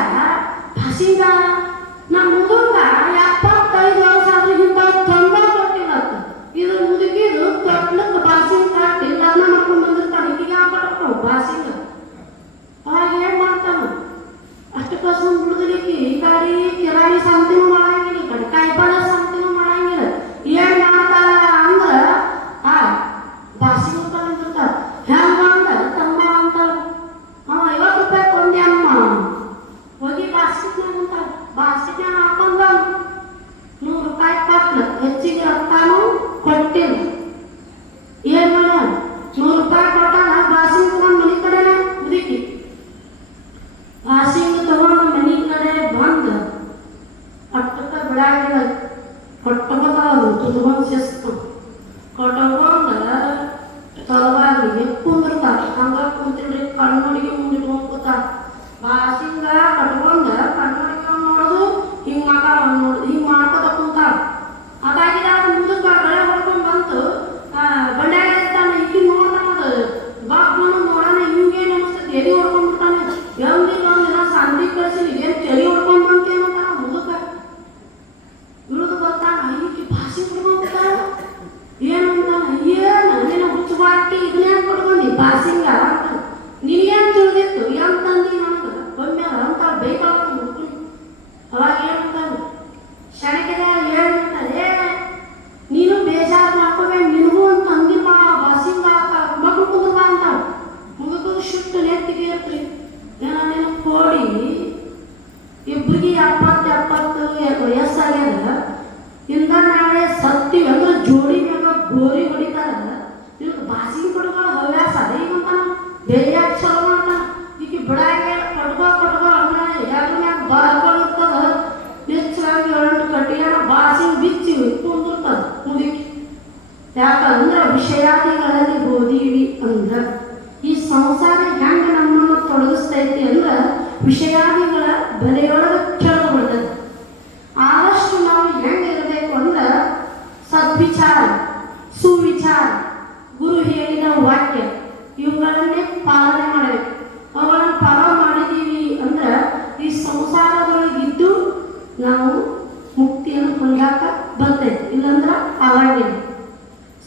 ನಮ್ಮ ಹುಡುಗ 75 ವರ್ಷ ಆದ್ರೂ ಇಂಥ ತೊಂದರೆ ಕೊಟ್ಟಿಲ್ಲ ಇದು ಮುದುಕಿದು ತೊಟ್ಲಕ್ಕೆ ಬಾಸಿಂಗ ಕಟ್ಟಿ ಲಗ್ನ ಮಾಡ್ಕೊಂಡು ಬಂದಿರ್ತಾನೆ ಈಗ ಹಾಕೊಟ್ಟು ಬಾಸಿಂಗ ಅವಾಗ ಏನು ಮಾಡ್ತಾನ ಅಷ್ಟಕ್ಕೋಸ್ಕರ ಹುಡುಗರಿಗೆ ಈ ಕಡೆ ಕಿರಾಣಿ ಸಂತಿನೂ ಮಾಡಂಗಿಲ್ಲ ಈ ಕಡೆ ಕಾಯಿಪಲ್ಯ ಸಂತಿನೂ ಮಾಡಂಗಿಲ್ಲ ಏನು ಮಾಡ್ತಾರ ಅಂದ್ರೆ ಬಾಸಿಂಗ ತಗೊಂಡಿರ್ತಾರ ಹೆಂಗ ಅಂದ್ರೆ ತಮ್ಮ ಅಂತಾರ 50 ರೂಪಾಯಿ ಕೊಂಡೆ ಅಮ್ಮ ಹೋಗಿ ಬಾಸ್ಕೆಟ್ನಾಗ ಹಾಕೊಂಡ 100 ರೂಪಾಯಿ ಕೊಟ್ಲ ಹೆಚ್ಚಿಗೆ ರೊಕ್ಕನೂ ಕೊಟ್ಟಿಲ್ಲ ಏನು ಮಾಡ 100 ರೂಪಾಯಿ ಕೊಟ್ಟಾಗ ಬಾಸಿಂಗ್ ತಗೊಂಡು ಮನೆ ಕಡೆನ ಮುದುಕಿ ಬಾಸಿಂಗ್ ತಗೊಂಡು ಮನೆ ಕಡೆ ಬಂದು ಅಟ್ಟಕ್ಕೆ ಬಿಡಾಗಿಲ್ಲ ಕೊಟ್ಟಬೋದು ತುದ್ಕೊಂಡು ಶಿಸ್ತು ಕೊಟ್ಟಕೊಂಡು ತಲವಾಗ್ರಿಗೆ ಕುಂದಿರ್ತಾರ ಹಂಗ ಕುಂತಿರ್ರಿ ಕಣ್ಣುಡಿಗೆ ಮುಂದಿಟ್ಕೊಂಡು ಕೂತಾರ ಬಾಸಿಂಗ ಕಟ್ಕೊಂಡ ಕಣ್ಣುಡಿಗೆ ನೋಡೋದು ಹಿಂಗೆ ನೋಡೋದು ಹಿಂಗೆ ಮಾಡ್ಕೊತ ಕುಂತಾರ ಅದಾಗಿದೆ ಅದು ಮುಂದಕ್ಕೆ ಗಳೆ ಹೊಡ್ಕೊಂಡು ಬಂತು ಬಂಡ್ಯಾಗ ಇರ್ತಾನೆ ಈಕಿ ನೋಡ್ತಾನದು ಬಾಗ್ಗಳು ನೋಡೋಣ ಹಿಂಗೇನು ಅನಿಸ್ತದೆ ಎಲ್ಲಿ ಹೊಡ್ಕೊಂಡ್ಬಿಡ್ತಾನೆ ಎಂದಿಲ್ಲ ಒಂದಿನ ಸಂದಿ ಕಳಿಸಿ ಏನು ತಲೆ ಹೊಡ್ಕೊಂಡು ಬಂತೇನೋ ಅಂತಾನ ಮುದುಕ ಇಳಿದು ಬರ್ತಾನ ಈಕಿ ಭಾಷೆ ಬಿಡ್ಕೊಂಡ್ಬಿಡ್ತಾರ ಏನು ಅಂತಾನ ಏನು ನೀನು ಹುಚ್ಚುಬಾಟಿ ಇದನ್ನೇ ಕೊಡ್ಬಂದಿ ಬಾಸಿಂಗ ಅಂತ ನಿನಗೇನು ತಿಳಿದಿತ್ತು ಏನು ತಂದಿ ನನಗೆ ಒಮ್ಮೆ ಅಂತ ಬೇಕಾಗ್ತ ಮುದುಕಿ ಅವಾಗ ಏನಂತಾನೆ ಶಣಕೆದ ಏನಂತಾರೆ ನೀನು ಬೇಜಾರು ಮಾಡ್ಕೋಬೇಡ ನಿನಗೂ ಒಂದು ತಂದಿಲ್ಲ ಬಾಸಿಂಗ ಮಗು ಕುದುವ ಅಂತ ಮುದುಕು ಶುಟ್ಟು ನೆತ್ತಿಗೆ ಇರ್ತ್ರಿ ಏನೇನು ಕೋಡಿ ಇಬ್ಬರಿಗೆ 70 ವಯಸ್ಸಾಗ್ಯದ ಇಂದ ನಾಳೆ ಸತ್ತೀವಿ ಅಂದ್ರೆ ಜೋಡಿ ಮ್ಯಾಗ ಗೋರಿ ಹೊಡಿತಾರ ಇವ್ರು ಬಾಸಿಂಗ್ ಕೊಡ್ಗಳು ಹವ್ಯಾಸ ಈಗಂತಾನ ಬೇಯಾಗ ಚಲೋ ಮಾಡ್ತಾನ ಈಗ ಬಿಡಾಗೆ ಕಟ್ಕೋ ಅಂದ್ರೆ ಯಾರ ಮ್ಯಾಗ ಬಾರ್ಕೊಂಡಿರ್ತದ ಹೆಚ್ಚಾಗಿ 8 ಕಟ್ಟಿಗೆನ ಬಾಸಿಂಗ್ ಬಿಚ್ಚಿ ಕುಂದಿರ್ತದ ಮುದುಕಿ ಯಾಕಂದ್ರೆ ವಿಷಯಾದಿಗಳಲ್ಲಿ ಹೋದೀವಿ ಅಂದ್ರೆ ಈ ಸಂಸಾರ ಹೆಂಗೆ ನಮ್ಮನ್ನು ತೊಡಗಿಸ್ತೈತಿ ಅಂದ್ರೆ ವಿಷಯಾದಿಗಳ ಬೆಲೆಯೊಳಗೆ ಕೆಳಗೆ ಬಿಡ್ತದೆ ಆದಷ್ಟು ನಾವು ಹೆಂಗೆ ಇರಬೇಕು ಅಂದ್ರೆ ಸದ್ವಿಚಾರ ಸುವಿಚಾರ ಗುರು ಹೇಳಿದ ವಾಕ್ಯ ಇವುಗಳನ್ನೇ ಪಾಲನೆ ಮಾಡಬೇಕು ಅವುಗಳನ್ನು ಫಾಲೋ ಮಾಡಿದ್ದೀವಿ ಅಂದ್ರೆ ಈ ಸಂಸಾರದೊಳಗಿದ್ದು ನಾವು ಮುಕ್ತಿಯನ್ನು ಹೊಂದಾಕ ಬರ್ತೈತೆ ಇಲ್ಲಂದ್ರೆ ಆವಾಗಿಲ್ಲ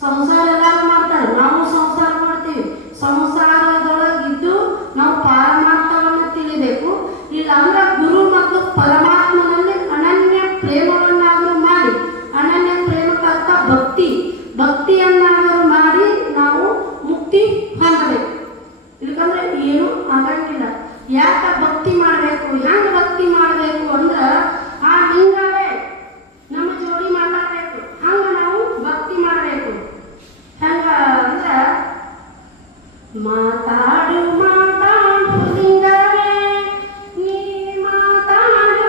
ಸಂಸಾರ ಎಲ್ಲರೂ ಮಾಡ್ತಾರೆ ನಾವು ಸಂಸಾರ ಮಾಡ್ತೀವಿ ಸಂಸಾರದೊಳಗಿದ್ದು ನಾವು ಪಾರಮಾರ್ಥವನ್ನು ತಿಳಿಬೇಕು ಇಲ್ಲಾಂದ್ರೆ ಗುರು ಮತ್ತು ಪರಮಾತ್ಮನಲ್ಲಿ ಅನನ್ಯ ಪ್ರೇಮವನ್ನಾದರೂ ಮಾಡಿ ಅನನ್ಯ ಪ್ರೇಮಕರ್ತ ಭಕ್ತಿಯನ್ನಾದರೂ ಮಾಡಿ ನಾವು ಮುಕ್ತಿ ಹೊಂದಬೇಕು ಇದಕ್ಕಂದ್ರೆ ಏನು ಆಗಂಗಿಲ್ಲ ಯಾಕೆ ಭಕ್ತಿ ಮಾಡಬೇಕು ಹೆಂಗೆ ಭಕ್ತಿ ಮಾಡಬೇಕು ಅಂದ್ರೆ ಆ ಲಿಂಗವೇ ನಮ್ಮ ಜೋಡಿ ಮಾತಾಡಬೇಕು ಹಂಗೆ ನಾವು ಭಕ್ತಿ ಮಾಡಬೇಕು ಹೆಂಗ ಅಂದ್ರೆ ಮಾತಾಡು ಲಿಂಗವೇ ನೀ ಮಾತಾಡು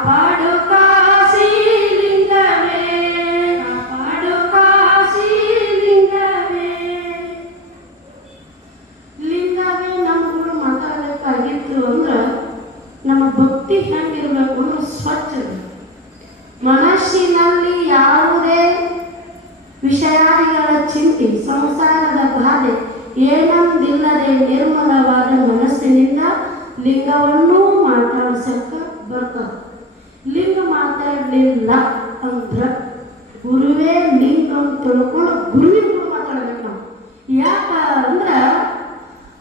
ಕಾಪಾಡು ಕಾಶಿ ಲಿಂಗವೇ, ಕಾಪಾಡು ಕಾಶಿ ಲಿಂಗವೇ. ಲಿಂಗವೇ ನಮ್ಗಳು ಮಾತಾಡಬೇಕಾಗಿತ್ತು ಅಂದ್ರೆ ನಮ್ಮ ಭಕ್ತಿ ಹೆಂಗಿರ್ಬೇಕು ಅಂದ್ರೆ ಸ್ವಚ್ಛ, ಮನಸ್ಸಿನಲ್ಲಿ ಯಾವುದೇ ವಿಷಯಾದಿಗಳ ಚಿಂತೆ ಸಂಸಾರದ ಬಾಧೆ ಏನೊಂದಿಲ್ಲದೆ ನಿರ್ಮಲವಾದ ಮನಸ್ಸಿನಿಂದ ಲಿಂಗವನ್ನೂ ಮಾತಾಡ್ಸಕ್ಕ ಬರ್ತದೆ. ಲಿಂಗ ಮಾತಾಡಲಿಲ್ಲ ಅಂದ್ರೆ ಗುರುವೇ ಲಿಂಗ ಅಂತ ತಿಳ್ಕೊಂಡು ಗುರುವಿನ ಕೂಡ ಮಾತಾಡ್ಬೇಕು ನಾವು. ಯಾಕ ಅಂದ್ರೆ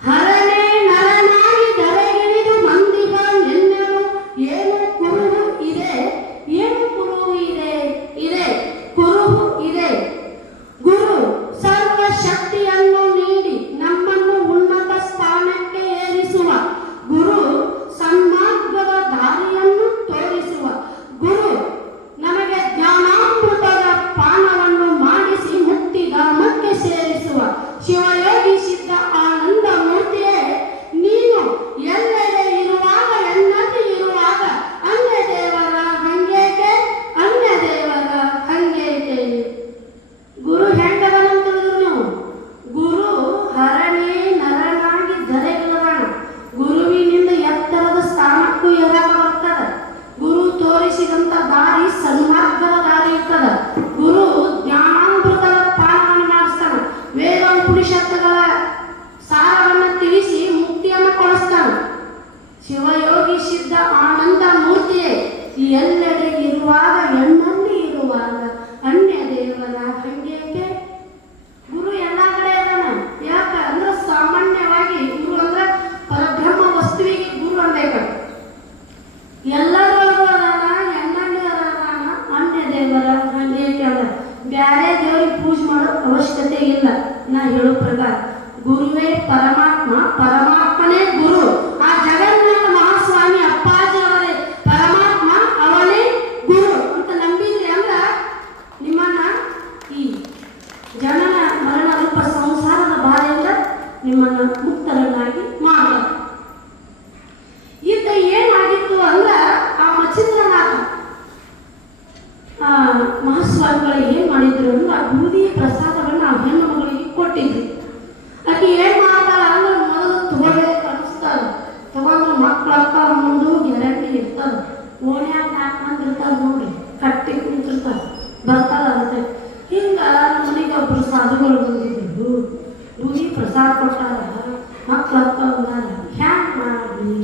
ಹರನೇ ನರನಾಗಿ ಧರೆಗಿಳಿದು ಮಂದಿ ಬಂದೆನ್ನರು ಏನು ಕುರುಹು ಇದೆ, ಏನು ಕುರುಹು ಇದೆ, ಇದೆ ಕುರುಹು ಇದೆ. ಗುರು ಸರ್ವ ಶಕ್ತಿಯನ್ನು ನೀಡಿ ನಮ್ಮನ್ನು ಉನ್ನತ ಸ್ಥಾನಕ್ಕೆ ಏರಿಸುವ ಗುರು, ಸನ್ಮಾರ್ಗದ ದಾರಿಯನ್ನು ತೋರಿಸುವ ಗುರು, ನಮಗೆ ಜ್ಞಾನಾಮೃತದ ಪಾನವನ್ನು ಮಾಡಿಸಿ ಮುಕ್ತಿಧಾಮಕ್ಕೆ ಸೇರಿಸುವ ಶಿವಯೋಗಿ ಸಿದ್ಧ ಆನಂದ ಮೂರ್ತಿಯೇ, ನೀನು ಎಲ್ಲೆಡೆ ಇರುವಾಗ ಎನ್ನತಿ ಇರುವಾಗ ಅನ್ಯ ದೇವರ ಹಂಗೇಕೆ, ಅನ್ಯ ದೇವರ ಹಂಗೇಕೆ. ಗುರು ಹೆಂಗದನಂತಂದ್ರು ನೀವು, ಗುರು ಹರಣೆ ನರನಾಗಿ ಧರೆಗಿಳದಾನ. ಗುರುವಿನಿಂದ ಎತ್ತರದ ಸ್ಥಾನಕ್ಕೂ ಏರಾಕ ಬರ್ತದ. ಗುರು ತೋರಿಸಿದಂತ ದಾರಿ ಸನ್ಮಾರ್ಗದ ದಾರಿ ಇರ್ತದ. ಗುರು ಜ್ಞಾನಾಮೃತದ ಪಾನವನ್ನು ಮಾಡಿಸ್ತಾನ. ವೇದ ಉಪನಿಷತ್ತುಗಳ ಸಾರವನ್ನು ತಿಳಿಸಿ ಮುಕ್ತಿಯನ್ನು ಕೊಡಿಸ್ತಾನ. ಶಿವಯೋಗಿ ಸಿದ್ಧ ಆನಂದ ಮೂರ್ತಿಯೇ, ಎಲ್ಲೆಡೆ ಇರುವಾಗ ಎಣ್ಣಲ್ಲಿ ಇರುವಾಗ ಅನ್ಯ ದೇವರ ಹಂಗೇಕೆ. ಗುರು ಎಲ್ಲ ಕಡೆ ಅದಾನ. ಯಾಕ ಅಂದ್ರೆ ಸಾಮಾನ್ಯವಾಗಿ ಗುರು ಅಂದ್ರೆ ಪರಬ್ರಹ್ಮ ವಸ್ತುವಿಗೆ ಗುರು ಅನ್ಬೇಕ. ಎಲ್ಲರೊಳಗೂ ಅದಾನ, ಎಣ್ಣಲ್ಲಿ ಅದಾನ, ಅನ್ಯ ದೇವರ ಹಂಗೇಕೆ ಅದ. ಬ್ಯಾರೆ ದೇವರಿಗೆ ಪೂಜೆ ಮಾಡೋ ಅವಶ್ಯಕತೆ ಇಲ್ಲ. ನಾ ಹೇಳೋ ಪ್ರಕಾರ ಗುರುವೇ ಪರಮಾತ್ಮ, ಪರಮಾತ್ಮನೇ ಗುರು. ಆ ಜಗನ್ನಾಥ ಮಹಾಸ್ವಾಮಿ ಅಪ್ಪಾಜಿ ಅವರೇ ಪರಮಾತ್ಮ, ಅವನೇ ಗುರು ಅಂತ ನಂಬಿದ್ರಿ ಅಂದ್ರ ನಿಮ್ಮನ್ನ ಈ ಜನನ ಮರಣ ರೂಪ ಸಂಸಾರದ ಬಾಧೆಯಿಂದ ನಿಮ್ಮನ್ನ ಮುಕ್ತರನ್ನಾಗಿ ಮಾಡಲ್ಲ. ಇದ್ದ ಏನಾಗಿತ್ತು ಅಂದ್ರ ಆ ಮಚ್ಚಿಂದ್ರನಾಥ ಮಹಾಸ್ವಾಮಿಗಳು ಏನ್ ಮಾಡಿದ್ರು ಅಂದ್ರೆ ಆ ಬೂದಿ ಪ್ರಸಾದವನ್ನ ಆ ಹೆಣ್ಣು ಮಗಳಿಗೆ ಕೊಟ್ಟಿದ್ರು. ಆಕೆ ಏನ್ ಮಾಡ್ತಾಳ ಅಂದ್ರೆ ಮೊದಲು ತಗೋಬೇಕು ಅನಿಸ್ತಾರ, ತಗೊಂಡ್ರೆ ಮಕ್ಳು ಅಕ್ಕ ಅನ್ನೋದು ಗ್ಯಾರಂಟಿ ಇರ್ತಾರ. ಓಣ್ಯಾಗ 4 ಮಂದಿ ಇರ್ತಾರ ನೋಡ್ರಿ, ಕಟ್ಟಿ ಕುಂತಿರ್ತಾರ, ಬರ್ತಾರ ಅಂತ. ಹಿಂಗ ಮನೆಗೆ ಒಬ್ರು ಸಾಧುಗಳು ಬಂದಿದ್ರು, ಬೂದಿ ಪ್ರಸಾದ ಕೊಟ್ಟಾರ, ಮಕ್ಳು ಅಕ್ಕ ಅಂದಾರ, ಹ್ಯಾಂಗ ಮಾಡಿ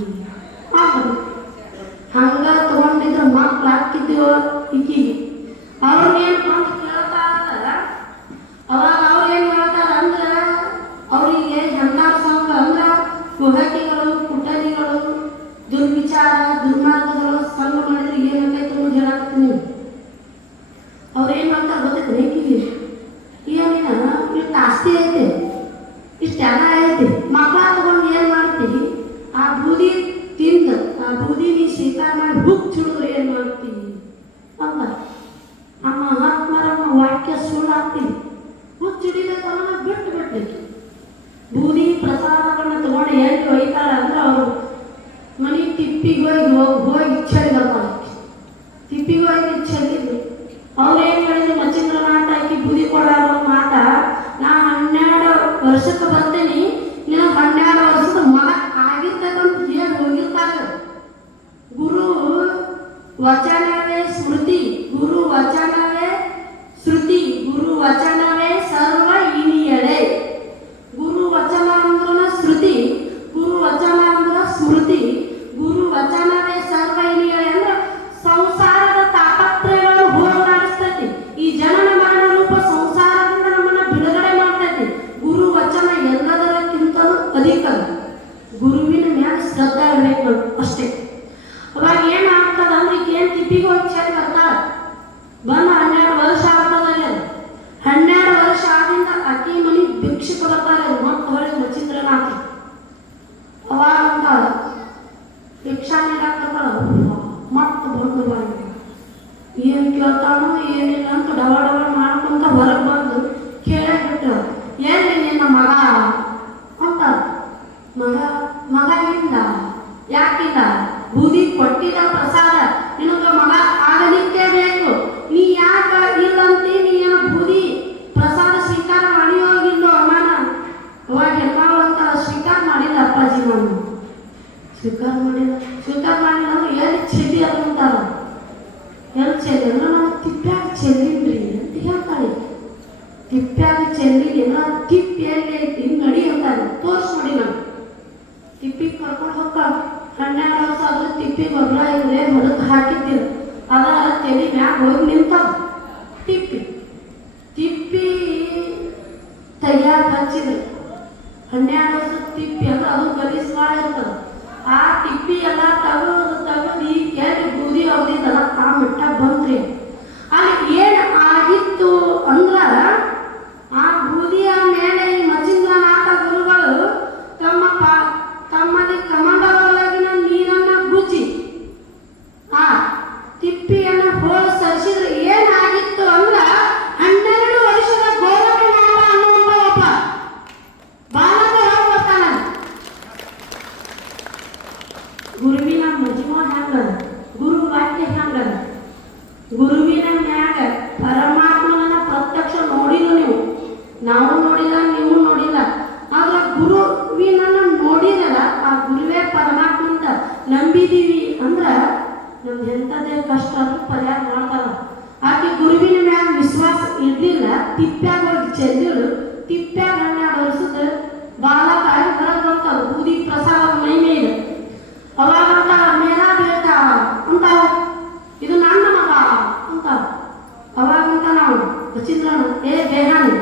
ಹಂಗ ತಗೊಂಡಿದ್ರ ಮಕ್ಳು ಹಾಕಿದ್ವು ಈಕಿಗೆ. ಅವ್ರನ್ನೇನು ಬಂದು ಕೇಳ್ತಾರ, ಅವಾಗ ಅವ್ರೇನು ಹೇಳ್ತಾರ ಅಂದ್ರೆ ಅವರಿಗೆ ಹೆಣ್ಣಾರ ಸಂಘ ಅಂದ್ರೆ ಕುಹಕಿಗಳು, ಕುಟಲಿಗಳು, ದುರ್ವಿಚಾರ, ದುರ್ಮಾರ್ಗಗಳು ಸಂಘ ಮಾಡಿದ್ರೆ ಏನಾಗೈತೆ ಅನ್ನೋದು ಹೇಳಾಕತ್ತೀನಿ. ಅವ್ರೇನು ಮಾಡ್ತಾರೆ ಗೊತ್ತೈತೆ ಈಕಿಗೆ, ಏನಿನ ಇಷ್ಟು ಆಸ್ತಿ ಐತೆ, ಇಷ್ಟೆಲ್ಲ ಐತಿ, ಮಕ್ಕಳ ತಗೊಂಡು ಏನು ಮಾಡ್ತೀವಿ, ಆ ಬೂದಿ ತಿಂದು ಆ ಬೂದಿ ನೀ ಸ್ವೀಕಾರ ಮಾಡಿ ಹುಚ್ಚಿಡಿದ್ರೆ ಏನು ಮಾಡ್ತೀವಿ ಅಂತ ಆ ಮಹಾತ್ಮರಮ್ಮ ವಾಕ್ಯ ಸುಳ್ಳಾಗ್ತೀವಿ. ಹುಚ್ಚಿಡಿದ ತಗೊಂಡ ಬಿಟ್ಟು ಬಿಡ್ಬೇಕು. ಬೂದಿ ಪ್ರಸಾದವನ್ನು ತಗೊಂಡು ಎಲ್ಲಿ ಒಯ್ತಾರ ಅಂದ್ರೆ ಅವರು ಮನೆ ತಿಪ್ಪಿಗೆ ಹೋಗಿ ಚಳಿ ಬರ್ತಾರೆ. ತಿಪ್ಪಿಗೆ ಹೋಗಿ ಚಳಿದ್ರು. ಅವ್ರೇನು ಹೇಳಿದ್ರು, ಮಚ್ಚಿಂದ್ರನಾಥ ಆಕಿ ಬೂದಿ ಕೊಡಾರ ಮಾತ, ನಾ 12 ವರ್ಷಕ್ಕೆ ಬರ್ತೀನಿ, ನೀನು 12 ವರ್ಷದ ಮಗ ಆಗಿರ್ತಕ್ಕಂತ ಏನು ಹೋಗಿರ್ತಾರೆ. ಗುರು ವಚನವೇ ಸ್ಮೃತಿ, ಗುರು ವಚನವೇ ಶ್ರುತಿ, ಗುರು ವಚನವೇ ಸರ್ವ ಇನಿಯಡೆ. ಗುರು ವಚನ ಅಂದ್ರ ಶ್ರುತಿ, ಗುರು ವಚನ ಅಂದ್ರ ಸ್ಮೃತಿ, ಗುರು ವಚನವೇ ಸರ್ವ ಇನಿಯಡೆ. ಅಂದ್ರೆ ಸಂಸಾರದ ತಾಪತ್ರಯಗಳನ್ನು ಹೋರಾಡಿಸ್ತೈತಿ. ಈ ಜನನ ಮರಣ ರೂಪ ಸಂಸಾರದಿಂದ ನಮ್ಮನ್ನ ಬಿಡುಗಡೆ ಮಾಡ್ತೈತಿ. ಗುರು ವಚನ ಎಲ್ಲದಕ್ಕಿಂತಲೂ ಅಧಿಕ. ಗುರುವಿನ ಮ್ಯಾಲ ಶ್ರದ್ಧಾ ಇರಬೇಕು ಅಷ್ಟೇ. ಅವಾಗ ಏನಾಗ್ತದ ಅಂದ್ರೆ ಏನು ತಿಪ್ಪಿಗೆ ಹೋಗಿ ಚಳಿ ಬರ್ತಾರ, ಬಂದು 12 ವರ್ಷ ಆಗ್ತದೆ. 12 ವರ್ಷ ಆದಿಂದ ಅತಿ ಮನೆ ಭಿಕ್ಷಕ ಬರ್ತಾರೆ. ಮತ್ತೆ ಹೊಳೆ ಮಚ್ಚಿಂದ್ರನಾಥ ಅವಾಗ ಅಂತ ಭಿಕ್ಷಾ ನೀಡಾಕ್ತಾರ. ಮತ್ತೆ ಬಂದು ಬಂದು ಏನು ಕೇಳ್ತಾನೋ ಏನಿಲ್ಲ ಅಂತ ಡವ ಡವ ಮಾಡ್ಕೊಂತ ಹೊರಗೆ ಬಂದು ಕೇಳಿಬಿಟ್ಟು, ಎಲ್ಲಿ ನಿನ್ನ ಮಗ ಅಂತ. ಮಗ ಇಲ್ಲ, ಯಾಕಿಲ್ಲ, ಬೂದಿ ಕೊಟ್ಟಿದ ಪ್ರಸಾದ ನಿನಗೆ ಚೆಲ್ಲಿ ಅಂದ್ರೆ ನಾವು ತಿಪ್ಪ್ಯಾಗ ಚೆಲ್ಲಿನ್ರಿ ಅಂತ ಹೇಳ್ತಾಳೆ. ತಿಪ್ಪ್ಯಾಗ ಚೆಲ್ಲಿನಿ ಅಂದ್ರೆ ತಿಪ್ಪಿ ಎಲ್ಲಿ ಐತಿ ನಡಿ ಅಂತಾರೆ, ತೋರ್ಸ್ ನೋಡಿ ನಾನು. ತಿಪ್ಪಿಗೆ ಕರ್ಕೊಂಡು ಹೋಗ್ತಾಳ. 12 ವರ್ಷ ಆದ್ರೆ ತಿಪ್ಪಿ ಗೊಬ್ಬರ ಇದ್ರೆ ಹೊಲಕ್ಕೆ ಹಾಕಿದ್ದೀರ ಅದ ತೆಲಿ ಮ್ಯಾಗ ಹೋಗಿ ನಿಂತಾವ. ತಿಪ್ಪಿ ತೆಗಿಯಾಕ ಹಚ್ಚಿದ್ರು. 12 ವರ್ಷದ ತಿಪ್ಪಿ ಅಂದ್ರೆ ಅದು ಗಲೀಜ್ ಭಾಳ ಇರ್ತದ. ಆ ತಿಪ್ಪಿ ಎಲ್ಲ ತೆಗೆದು ಈ ಕೆಳಗೆ ಬೂದಿ ಹೊಡೆದಿದ್ದಲ್ಲ ಆ ಮಟ್ಟ ಬಂದ್ರಿ. ಅಲ್ಲಿ ಏನು ಆಗಿತ್ತು ಅಂದ್ರ ಆ ಬೂದಿಯ ಮೇಲೆ ಈ ಮಚಿಂದ್ರನಾಥ ಗುರುಗಳು ತಮ್ಮಲ್ಲಿ ಕಮಂಡಲೊಳಗಿನ ನೀರನ್ನ ಗುಜ್ಜಿ ಆ ತಿಪ್ಪಿಯನ್ನು ಹೋಗಿ ಸರಿಸಿದ್ರೆ ಏನಾಗಿತ್ತು ಅಂದ್ರ 12 ವರ್ಷದ ಗೋರಖನಾಥ ಅನ್ನುವಂತ ಒಬ್ಬ ಬಾಲಕ ಬರ್ತಾನ. ಗುರುವಿನ ಮಜುಮ ಹೆಂಗದ, ಗುರು ವಾಕ್ಯ ಹೆಂಗದ, ಗುರುವಿನ ಮ್ಯಾಗ ಪರಮಾತ್ಮನ ಪ್ರತ್ಯಕ್ಷ ನೋಡಿಲ್ಲ ನೀವು, ನಾವು ನೋಡಿಲ್ಲ, ನೀವು ನೋಡಿಲ್ಲ. ಆದ್ರೆ ಗುರುವಿನನ್ನ ನೋಡಿರಲ್ಲ, ಆ ಗುರುವೇ ಪರಮಾತ್ಮಂತ ನಂಬಿದೀವಿ ಅಂದ್ರ ನಮ್ದು ಎಂಥದೇ ಕಷ್ಟ ಅದು ಪರಿಹಾರ ಮಾಡ್ತಾರ. ಆಕೆ ಗುರುವಿನ ಮ್ಯಾಗ ವಿಶ್ವಾಸ ಇರ್ಲಿಲ್ಲ, ತಿಪ್ಪ್ಯಾಗ ಹೋಗಿ ಚೆಲ್ಲಿಳು. ತಿಪ್ಪ್ಯಾಗ 12 ವರ್ಷದ ಬಾಲಕ ಹೊರಗೆ ಬರ್ತಾವ. ಬೂದಿ ಪ್ರಸಾದ ಮೈ ಮೇಲೆ ಅವಾಗ ಮೇರಾ ಬೇಟ ಅಂತ, ಇದು ನನ್ನ ಮಗ ಅಂತ. ಅವಾಗಂತ ನಾವು ಬಚಿದ್ರಣ ಏ ಬೇಹಾನಿ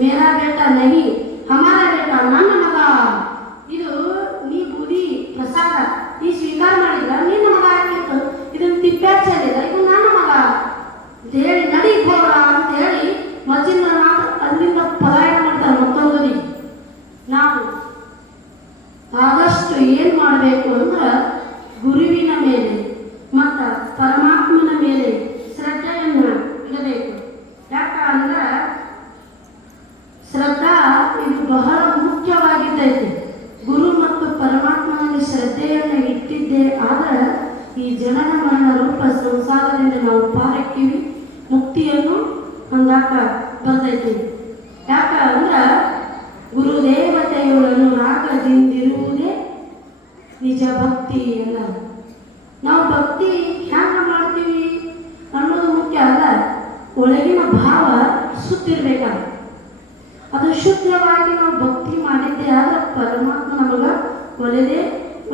ಮೇರಾ ಬೇಟ ನಹಿ ಹಮಾರ ಬೇಟ, ನನ್ನ ಮಗ, ಇದು ನೀ ಬೂದಿ ಪ್ರಸಾದ ನೀ ಸ್ವೀಕಾರ ಮಾಡಿದ್ರ ನಿನ್ನ ಮಗ ಆಗಿತ್ತು, ಇದನ್ನ ತಿಪ್ಪ್ಯಾಗ ಚೆಲ್ಲಿದ ಇದು ನನ್ನ ಮಗ ಅಂತ ಹೇಳಿ ನಡಿ ಹೋಗ ಅಂತ ಹೇಳಿ ಮಚಿಂದ್ರನಾಥ ಅಲ್ಲಿಂದ ಪಲಾಯನ ಮಾಡ್ತಾರೆ ಮತ್ತೊಂದು. ನಾವು ಆದಷ್ಟು ಏನು ಮಾಡಬೇಕು ಅಂದ್ರೆ ಗುರುವಿನ ಮೇಲೆ ಮತ್ತು ಪರಮಾತ್ಮನ ಮೇಲೆ ಶ್ರದ್ಧೆಯನ್ನು ಇಡಬೇಕು. ಯಾಕಂದ್ರೆ ಶ್ರದ್ಧಾ ಇದು ಬಹಳ ಮುಖ್ಯವಾಗಿದ್ದೈತಿ. ಗುರು ಮತ್ತು ಪರಮಾತ್ಮನಲ್ಲಿ ಶ್ರದ್ಧೆಯನ್ನು ಇಟ್ಟಿದ್ದೇ ಆದ್ರೆ ಈ ಜನನ ಮರಣ ರೂಪ ಸಂಸಾರದಿಂದ ನಾವು ಪಾರಕ್ಕಿವಿ, ಮುಕ್ತಿಯನ್ನು ಹೊಂದಾಕ ಬರ್ತೈತಿ. ಯಾಕ ಅಂದ್ರೆ ಗುರುದೇವತೆಗಳನ್ನು ರಾಗದಿಂದಿರುವುದೇ ನಿಜ ಭಕ್ತಿ ಅಲ್ಲ. ನಾವು ಭಕ್ತಿ ಹ್ಯಾಂಗ ಮಾಡ್ತೀವಿ ಅನ್ನೋದು ಮುಖ್ಯ ಅಲ್ಲ, ಒಳಗಿನ ಭಾವ ಶುದ್ಧಿರ್ಬೇಕಾಗ. ಅದು ಶುದ್ಧವಾಗಿ ನಾವು ಭಕ್ತಿ ಮಾಡಿದ್ದೆ ಆದ್ರೆ ಪರಮಾತ್ಮ ನಮಗ ಒಲೆದೇ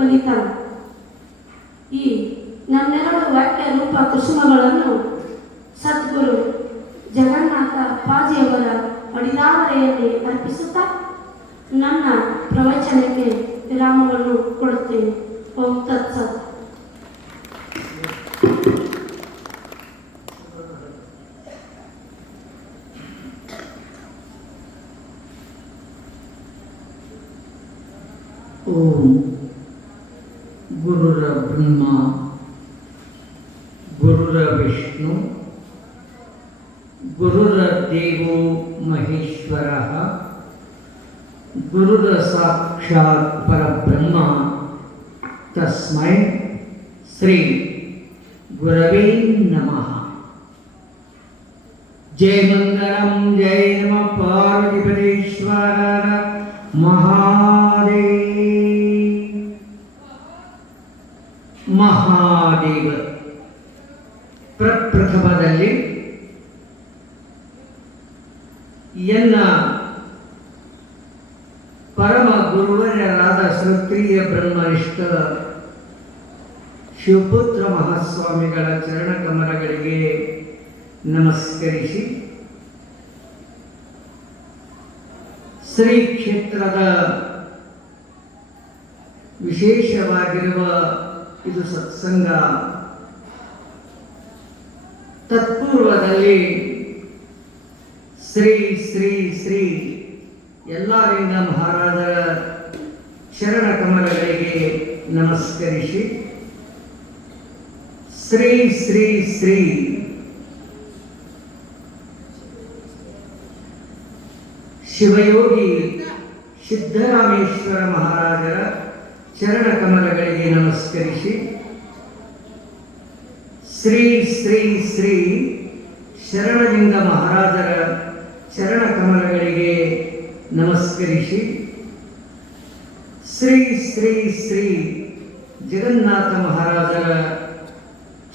ಒಲಿತಾನ. ಈ ನನ್ನೆರಡು ವಾಕ್ಯ ರೂಪ ಕುಸುಮಗಳನ್ನು ಸದ್ಗುರು ಜಗನ್ನಾಥ ಅಪ್ಪಾಜಿಯವರ ಅಡಿದಾವರೆಯಲ್ಲಿ ಅರ್ಪಿಸುತ್ತಾ ನನ್ನ ಪ್ರವಚನಕ್ಕೆ ವಿರಾಮವನ್ನು ಕೊಡುತ್ತೇನೆ. ಓಂ ತತ್ಸತ್. ಓಂ ಗುರುರ ಬ್ರಹ್ಮ ಗುರುರ ವಿಷ್ಣು ಗುರುರ ದೇವೋ ಮಹೇಶ್ವರಃ ಗುರುರ ಸಾಕ್ಷಾತ್ ಪರಬ್ರಹ್ಮ ತಸ್ಮೈ ಶ್ರೀ ಗುರವೇ ನಮಃ. ಜಯ ಮಂಗಲಂ ಜಯ ನಮ ಪಾರ್ವತೀಪತೀಶ್ವರ ಮಹಾದೇವ. ಪ್ರಪ್ರಥಮದಲ್ಲಿ ಎನ್ನ ಪರಮ ಗುರುವರ್ಯರಾದ ಶ್ರೋತ್ರಿಯ ಬ್ರಹ್ಮನಿಷ್ಠ ಶಿವಪುತ್ರ ಮಹಾಸ್ವಾಮಿಗಳ ಚರಣ ಕಮಲಗಳಿಗೆ ನಮಸ್ಕರಿಸಿ, ಶ್ರೀ ಕ್ಷೇತ್ರದ ವಿಶೇಷವಾಗಿರುವ ಇದು ಸತ್ಸಂಗ. ತತ್ಪೂರ್ವದಲ್ಲಿ ಶ್ರೀ ಶ್ರೀ ಶ್ರೀ ಯಲ್ಲಾಲಿಂಗ ಮಹಾರಾಜರ ಶರಣ ಕಮಲಗಳಿಗೆ ನಮಸ್ಕರಿಸಿ, ಶ್ರೀ ಶ್ರೀ ಶ್ರೀ ಶಿವಯೋಗಿ ಸಿದ್ದರಾಮೇಶ್ವರ ಮಹಾರಾಜರ ಚರಣ ಕಮಲಗಳಿಗೆ ನಮಸ್ಕರಿಸಿ, ಶ್ರೀ ಶ್ರೀ ಶ್ರೀ ಶರಣಲಿಂಗ ಮಹಾರಾಜರ ಚರಣ ಕಮಲಗಳಿಗೆ ನಮಸ್ಕರಿಸಿ, ಶ್ರೀ ಶ್ರೀ ಶ್ರೀ ಜಗನ್ನಾಥ ಮಹಾರಾಜರ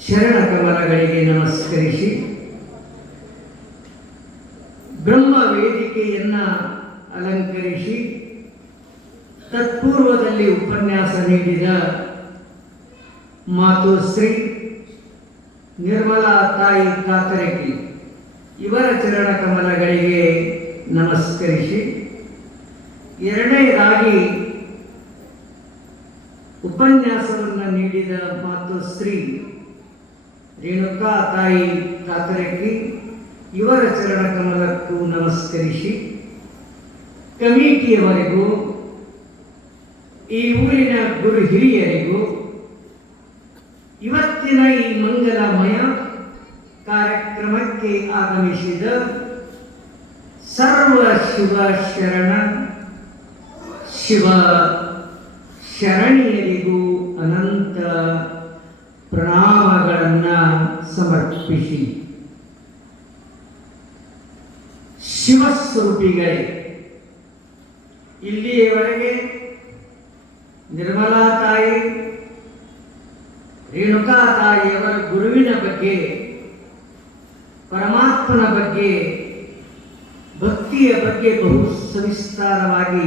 ಶರಣ ಕಮಲಗಳಿಗೆ ನಮಸ್ಕರಿಸಿ ಬ್ರಹ್ಮ ವೇದಿಕೆಯನ್ನ ಅಲಂಕರಿಸಿ ತತ್ಪೂರ್ವದಲ್ಲಿ ಉಪನ್ಯಾಸ ನೀಡಿದ ಮಾತೋಶ್ರೀ ನಿರ್ಮಲಾ ತಾಯಿ ಕಾತರಕಿ ಇವರ ಚರಣ ಕಮಲಗಳಿಗೆ ನಮಸ್ಕರಿಸಿ, ಎರಡನೇದಾಗಿ ಉಪನ್ಯಾಸವನ್ನು ನೀಡಿದ ಮಾತೋಶ್ರೀ ರೇಣುಕಾ ತಾಯಿ ಕಾತರಕಿ ಇವರ ಚರಣ ಕಮಲಕ್ಕೂ ನಮಸ್ಕರಿಸಿ, ಕಮಿಟಿಯವರೆಗೂ ಈ ಊರಿನ ಗುರು ಹಿರಿಯರಿಗೂ ಇವತ್ತಿನ ಈ ಮಂಗಲಮಯ ಕಾರ್ಯಕ್ರಮಕ್ಕೆ ಆಗಮಿಸಿದ ಸರ್ವ ಶಿವ ಶರಣ ಶಿವ ಶರಣಿಯರಿಗೂ ಅನಂತ ಪ್ರಣಾಮಗಳನ್ನು ಸಮರ್ಪಿಸಿ, ಶಿವಸ್ವರೂಪಿಗಳೇ, ಇಲ್ಲಿಯವರೆಗೆ ನಿರ್ಮಲಾ ತಾಯಿ ರೇಣುಕಾ ತಾಯಿಯವರ ಗುರುವಿನ ಬಗ್ಗೆ, ಪರಮಾತ್ಮನ ಬಗ್ಗೆ, ಭಕ್ತಿಯ ಬಗ್ಗೆ ಬಹು ಸವಿಸ್ತಾರವಾಗಿ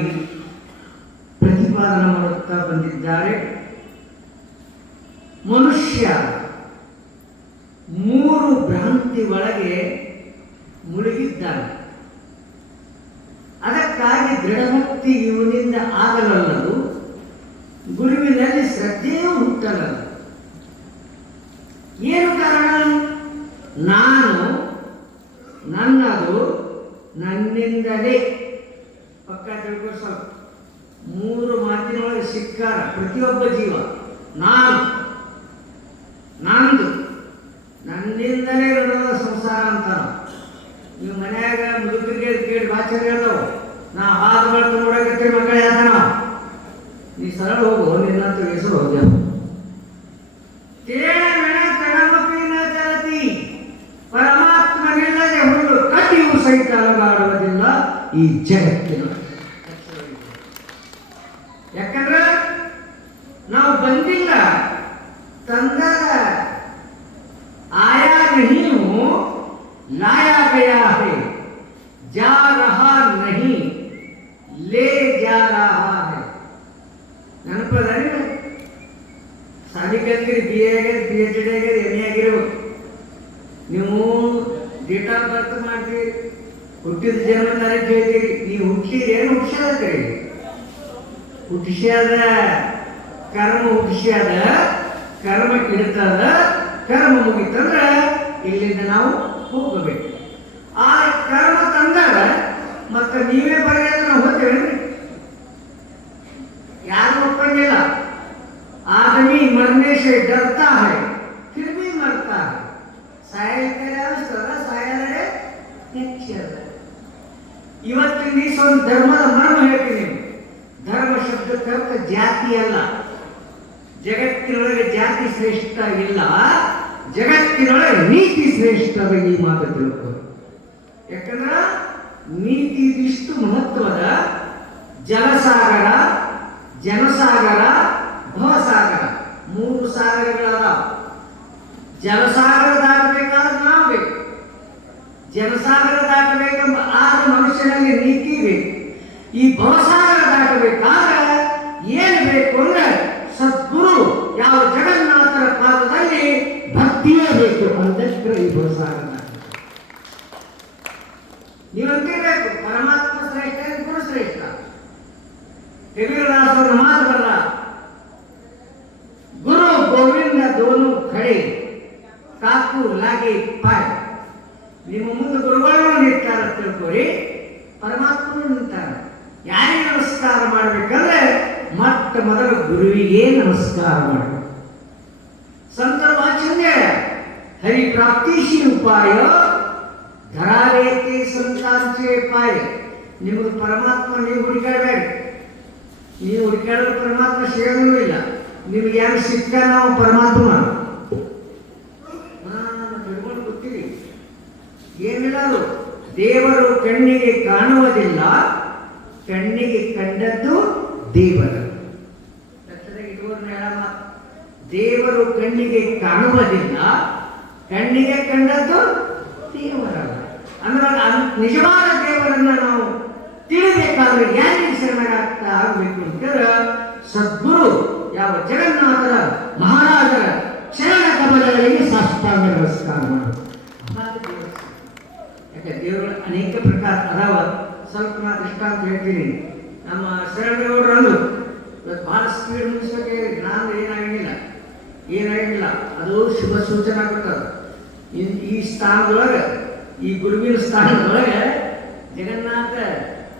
ಪ್ರತಿಪಾದನೆ ಮಾಡುತ್ತಾ ಬಂದಿದ್ದಾರೆ. ಮನುಷ್ಯ ಮೂರು ಭ್ರಾಂತಿ ಒಳಗೆ ಮುಳುಗಿದ್ದಾನೆ. ಅದಕ್ಕಾಗಿ ದೃಢಭಕ್ತಿ ಇವನಿಂದ ಆಗಲಲ್ಲದು, ಗುರುವಿನಲ್ಲಿ ಶ್ರದ್ಧೆಯೂ ಹುಟ್ಟಲಲ್ಲ. ಏನು ಕಾರಣ? ನಾನು, ನನ್ನದು, ನನ್ನಿಂದಲೇ. ಪಕ್ಕ ತಿಳ್ಕೊ ಸ್ವಲ್ಪ. ಮೂರು ಮಾತಿನೊಳಗೆ ಸಿಕ್ಕಾರ ಪ್ರತಿಯೊಬ್ಬ ಜೀವ. ನಾನು, ನಂದು, ನನ್ನಿಂದಲೇ ನಡೆದ ಸಂಸಾರ ಅಂತ. ನೀವು ಮನ್ಯಾಗ ಮುದುಕರಿಗೆ ಕೇಳಿ ವಾಚನ ಹೇಳ್ದವು, ನಾ ಹಾದ ಮಾಡ್ತು ನೋಡಕತ್ತೀವಿ ಮಕ್ಕಳೇ ಅದ ನಾವು. ನೀ ಸರಳ ಹೋಗು, ನಿನ್ನಂತ ಹೆಸರು ಹೋಗ್ಯ ಪರಮಾತ್ಮನಿಲ್ಲದೆ ಹುಲ್ಲು ಕಟ್ಟಿಯೂ ಸಹಿತ ಅಲಗಾಡುವುದಿಲ್ಲ ಈ ಜಗತ್ತಿನ. ಯಾಕಂದ್ರೆ ನಾವು ಬಂದಿಲ್ಲ, ತಂದದ. ಆಯಾ ನಹೀ ಹೂ लाया गया है, जा रहा नहीं ले जा रहा है. ನೆನಪದಲ್ಲ? ಸಾಲಿ ಕಲ್ತಿರಿ, ಬಿ ಎ ಆಗ್ಯದ, ಪಿ ಎಚ್ ಡಿ ಆಗ್ಯದ, ಎಮ್ ಎ ಆಗಿರ್ಬೇಕು. ನೀವು ಡೇಟ್ ಆಫ್ ಬರ್ತ್ ಮಾಡ್ತೀರಿ, ಹುಟ್ಟಿದ ಜನ್ಮ ತಾರೀಕು ಹೇಳ್ತೀರಿ. ನೀವು ಹುಟ್ಟಿದ್ರೆ ಏನು ಹುಟ್ಟಿಸ್ಯಾದ್ರಿ? ಹುಟ್ಟಿಸ್ಯಾದ ಕರ್ಮ, ಹುಟ್ಟಿಸ್ಯಾದ ಕರ್ಮ ಇಡ್ತದ. ಕರ್ಮ ಮುಗಿತಂದ್ರ ಇಲ್ಲಿಂದ ನಾವು ಹೋಗಬೇಕು. ಆ ಕರ್ಮ ತಂದಾಗ ಮತ್ತೆ ನೀವೇ ಬರೆಯೋದು ನಾವು ಹೋಗ್ತೇವೆ. ಯಾರು ಒಪ್ಪಂಗಿಲ್ಲ. आदमी मरने से डरता है फिर भी मरता है. ಸಾಯಲೇ ಹೆಚ್ಚದ. ಇವತ್ತಿನ ದಿವಸ ಒಂದು ಧರ್ಮದ ಮರ್ಮ ಹೇಳ್ತೀನಿ. ಧರ್ಮ ಶಬ್ದಕ್ಕೆ ಅರ್ಥ ಜಾತಿ ಅಲ್ಲ. ಜಗತ್ತಿನೊಳಗೆ ಜಾತಿ ಶ್ರೇಷ್ಠ ಇಲ್ಲ, ಜಗತ್ತಿನೊಳಗೆ ನೀತಿ ಶ್ರೇಷ್ಠದ. ಈ ಮಾತು ತಿಳ್ಕೊ. ಯಾಕಂದ್ರೆ ನೀತಿ ಇದಿಷ್ಟು ಮಹತ್ವದ. ಜಲಸಾಗರ, ಜನಸಾಗರ, ಭವಸಾಗರ, ಮೂರು ಸಾಗರಗಳದ. ಜಲಸಾಗರ ದಾಟಬೇಕಾದ್ರೆ ನಾವು ಬೇಕು, ಜನಸಾಗರ ದಾಟಬೇಕೆಂಬ ಆಗ ಮನುಷ್ಯನಲ್ಲಿ ನೀತಿ ಬೇಕು. ಈ ಭವಸಾಗರ ದಾಟಬೇಕಾದ್ರೆ ಏನು ಬೇಕು ಅಂದ್ರೆ ಸದ್ಗುರು, ಯಾವ ಜಗನ್ನಾಥರ ಪಾದದಲ್ಲಿ ಭಕ್ತಿಯೇ ಬೇಕು. ಅದಕ್ಕೆ ಈ ಭವಸಾಗರ ನೀವಂತಿರ್ಬೇಕು. ಪರಮಾತ್ಮ ಶ್ರೇಷ್ಠ, ಗುರು ಶ್ರೇಷ್ಠ. ಕಬೀರದಾಸರ ಮಾತು ಬರಲ್ಲ, ಗುರು ಗೋವಿಂದ ದೋನು ಖಡೆ ಕಾಕು ಲಾಗಿ ಪಾಯ್. ನಿಮ್ಮ ಮುಂದೆ ಗುರುಗಳು ನಿಂತಾರ ತಿಳ್ಕೊರಿ, ಪರಮಾತ್ಮನು ನಿಂತಾರ. ಯಾರಿಗೆ ನಮಸ್ಕಾರ ಮಾಡಬೇಕಂದ್ರೆ ಮೊಟ್ಟ ಮೊದಲು ಗುರುವಿಗೆ ನಮಸ್ಕಾರ ಮಾಡಬೇಕು. ಸಂತರ ವಾಚನ್ಯ ಹರಿ ಪ್ರಾಪ್ತಿಶಿ ಉಪಾಯ ಧರಾರೇತಿ ಸಂತಾಂಚೆ ಪಾಯ. ನಿಮಗೆ ಪರಮಾತ್ಮ ನೀವು ಹುಡುಕಾಡಬೇಡಿ. ನೀವು ಹುಡುಕಾಡಿದ್ರೆ ಪರಮಾತ್ಮ ಸಿಗೋದೂ ಇಲ್ಲ. ನಿಮ್ಗೆ ಯಾರು ಸಿಕ್ಕ ನಾವು ಪರಮಾತ್ಮ ತಿಳ್ಕೊಂಡು ಗೊತ್ತೀರಿ. ಏನಿಲ್ಲ, ಅದು ದೇವರು ಕಣ್ಣಿಗೆ ಕಾಣುವುದಿಲ್ಲ, ಕಣ್ಣಿಗೆ ಕಂಡದ್ದು ದೇವರ. ದೇವ ದೇವರು ಕಣ್ಣಿಗೆ ಕಾಣುವುದಿಲ್ಲ, ಕಣ್ಣಿಗೆ ಕಂಡದ್ದು ದೇವರಲ್ಲ. ಅಂದ್ರೆ ಅದು ನಿಜವಾದ ದೇವರನ್ನ ನಾವು ತಿಳಿಬೇಕಾದ್ರೆ ಯಾರಿಗೆ ಶರಣಾಗ್ತಾ ಆಗಬೇಕು ಅಂತಂದ್ರೆ ಸದ್ಗುರು ಯಾವ ಜಗನ್ನಾಥರ ಮಹಾರಾಜರ ಶರಣ ಕಮಲಗಳಿಗೆ ಸಾಷ್ಟಾಂಗ ನಮಸ್ಕಾರ ಮಾಡೋದು. ಯಾಕೆ ದೇವರು ಅನೇಕ ಪ್ರಕಾರ ಅದಾವ. ಸ್ವಲ್ಪ ನಾ ದೃಷ್ಟಾಂತ ಹೇಳ್ತೀನಿ. ನಮ್ಮ ಶರಣಗೌಡರಲ್ಲೂ ಇವತ್ತು ಭಾಳ ಸ್ಪೀಡ್ ಮುಗಿಸ್ಬೇಕೆ, ನಾನು ಏನಾಗಿಲ್ಲ ಅದು ಶುಭ ಸೂಚನೆ ಆಗ್ಬಿಟ್ಟದ. ಈ ಸ್ಥಾನದೊಳಗೆ, ಈ ಗುರುವಿನ ಸ್ಥಾನದೊಳಗೆ ಜಗನ್ನಾಥ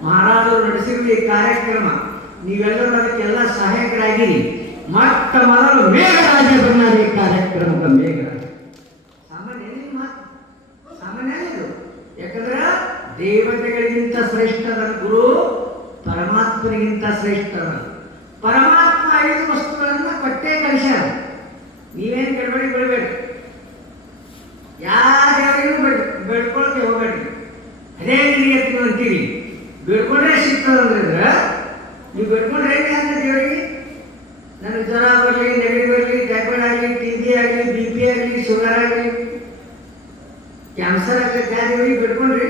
ಮಹಾರಾಜರು ನಡೆಸಿರುವ ಈ ಕಾರ್ಯಕ್ರಮ ನೀವೆಲ್ಲರೂ ಅದಕ್ಕೆಲ್ಲ ಸಹಾಯಕರಾಗಿರಿ. ಮೊಟ್ಟ ಮೊದಲು ಮೇಘರಾಜ ಬಂದಾರೆ ಈ ಕಾರ್ಯಕ್ರಮದ ಮೇಘರಾಜ. ಸಾಮಾನ್ಯ ಇದು. ಯಾಕಂದ್ರೆ ದೇವತೆಗಳಿಗಿಂತ ಶ್ರೇಷ್ಠದ ಗುರು ಪರಮಾತ್ಮನಿಗಿಂತ ಶ್ರೇಷ್ಠದ. ಪರಮಾತ್ಮ 5 ವಸ್ತುಗಳನ್ನ ಕೊಟ್ಟೇ ಕಳಿಸ್ಯಾರ. ನೀವೇನು ಗಡಬಡಿ ಬಿಡಬೇಡಿ, ಯಾರ್ಯಾರಿಗೂ ಬೆಳ್ಕೊಳಕ್ಕೆ ಹೋಗ್ಬೇಡಿ. ಅದೇ ನೀರು ಅಂತೀರಿ, ಬೆಳ್ಕೊಂಡ್ರೆ ಸಿಗ್ತದಂದ್ರೆ ನೀವು ಬೆಳ್ಕೊಂಡ್ರೆ ಹೇಗೆ ಅಂತ ದೇವರಿಗೆ ನನಗೆ ಜ್ವರ ಬರಲಿ, ನೆಗಡಿ ಬರಲಿ, ಟೈಫಾಯ್ಡ್ ಆಗಲಿ, TB ಆಗಲಿ, BP ಆಗಲಿ, ಶುಗರ್ ಆಗಲಿ, ಕ್ಯಾನ್ಸರ್ ಆಗಲಿ, ದೇವರಿಗೆ ಬೆಳ್ಕೊಂಡ್ರಿ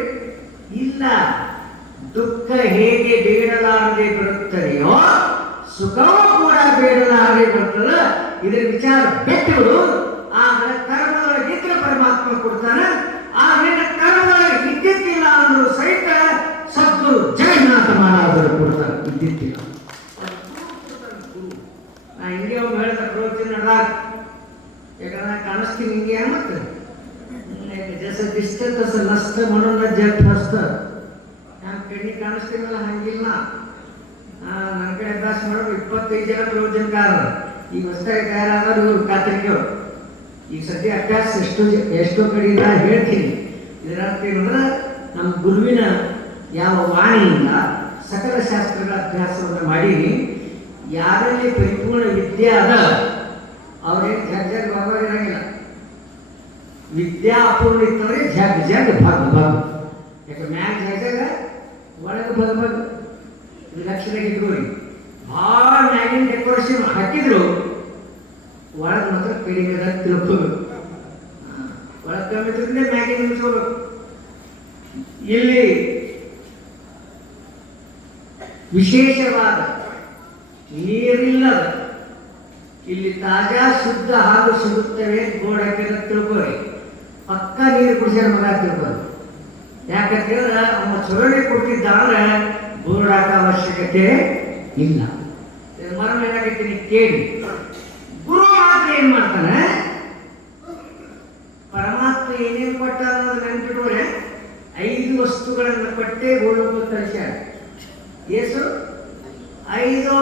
ಇಲ್ಲ. ದುಃಖ ಹೇಗೆ ಬೇಡಲಾರದೆ ಬರುತ್ತದೆಯೋ ಸುಖವೂ ಕೂಡ ಬೇಡಲಾರದೆ ಬರ್ತದೆ. ಇದರ ವಿಚಾರ ಬೆಟ್ಟಗಳು. ಆದ್ರೆ ಕರ್ಮದೊಳಗಿದ್ರೆ ಪರಮಾತ್ಮ ಕೊಡ್ತಾನೆ. ಆದ್ರೆ ಕರ್ಮದೊಳಗೆ ಇದ್ದಿದ್ದಿಲ್ಲ ಅಂದ್ರೂ ಸಹಿತ ಸದ್ಗುರು ಜಗನ್ನಾಥ ಮಹಾರಾಜರು ಕೊಡ್ತಾರೆ. ಇದ್ದಿದ್ದಿಲ್ಲ ನಾ ಹಿಂಗೆ ಒಮ್ಮೆ ಹೇಳಿದ ಪ್ರವಚನ ನಡೆದಾಗ, ಯಾಕಂದ್ರೆ ನಾ ಕಾಣಿಸ್ತೀನಿ ಹಿಂಗೆ ಮತ್ತೆ ಜಸ ದಿಷ್ಟ ತಸ ನಷ್ಟ ಮನೋನ ಜಟ್ ಹಸ್ತ. ನಾನು ಕಣ್ಣಿ ಕಾಣಿಸ್ತೀನಲ್ಲ ಹಂಗಿಲ್ಲ. ನನ್ನ ಕಡೆ ಅಭ್ಯಾಸ ಮಾಡೋರು 25 ಜನ ಪ್ರವಚನಕಾರರು. ಈಗ ಹೊಸದಾಗಿ ತಯಾರಾದವರು ಇವರು ಕಾತರಿಕೆಯವರು. ಈಗ ಸದ್ಯ ಅಭ್ಯಾಸ ಎಷ್ಟೋ ಕಡೆಯಿಂದ ಹೇಳ್ತೀನಿ. ಇದರ ಅರ್ಥ ಏನಂದ್ರೆ ನಮ್ಮ ಗುರುವಿನ ಯಾವ ವಾಣಿಯಿಂದ ಸಕಲ ಶಾಸ್ತ್ರಗಳ ಅಭ್ಯಾಸವನ್ನು ಮಾಡೀನಿ. ಯಾರಲ್ಲಿ ಪರಿಪೂರ್ಣ ವಿದ್ಯೆ ಅದ ಅವ್ರೇನು ಜಗ್ ಭಾಗವಾಗಿರಂಗಿಲ್ಲ. ವಿದ್ಯಾ ಅಪೂರ್ಣ ಇತ್ತಂದ್ರೆ ಜಗ್ ಭಾಗ. ಯಾಕೆ ಮ್ಯಾಗ ಜಗ ಒಳಗೆ ಭಾಗ ಇದು ಲಕ್ಷದಾಗ ಇಟ್ಕೋರಿ. ಭಾಳ ಮ್ಯಾಗಿನ ಡೆಕೋರೇಷನ್ ಹಾಕಿದ್ರು ಒಳಗೆ ಮಾತ್ರ ಕಡಿಮೆ ತಿಳ್ಕೋಬೇಕು. ಒಳಗೆ ಕಮ್ಮಿ ತಿಳ್ಕೊಂಡೆ ಮ್ಯಾಗಿನ ನಿಲ್ಸ್ಕೋಬೇಕು. ಇಲ್ಲಿ ವಿಶೇಷವಾದ ನೀರಿಲ್ಲದ ಇಲ್ಲಿ ತಾಜಾ ಶುದ್ಧ ಹಾಗೂ ಸಿಗುತ್ತವೆ ಗೋಡಕ್ಕೆ ತಿಳ್ಕೋರಿ. ಪಕ್ಕ ನೀರು ಕುಡಿಸ್ಯಾರ ಮಗ ತಿಳ್ಕೋರಿ. ಯಾಕಂತೇಳಿದ್ರೆ ಅವನ ಚುರುಳಿ ಕೊಟ್ಟಿದ್ದಾದ್ರೆ ಬೋರ್ಡ್ ಹಾಕೋ ಅವಶ್ಯಕತೆ ಇಲ್ಲ. ಮರಣ ಏನಾಗೈತಿ ಕೇಳಿ. ಗುರು ಮಾತ್ರ ಏನ್ ಮಾಡ್ತಾನೆ, ಪರಮಾತ್ಮ ಏನೇನು ಕೊಟ್ಟ ಅನ್ನೋದು ನೆನ್ಪಿಟ್ಟವ್ರೆ 5 ವಸ್ತುಗಳನ್ನು ಕೊಟ್ಟೆ ಗೋಲೋಕ ಕಳಿಸ್ಯಾರ. ಏಸು 5: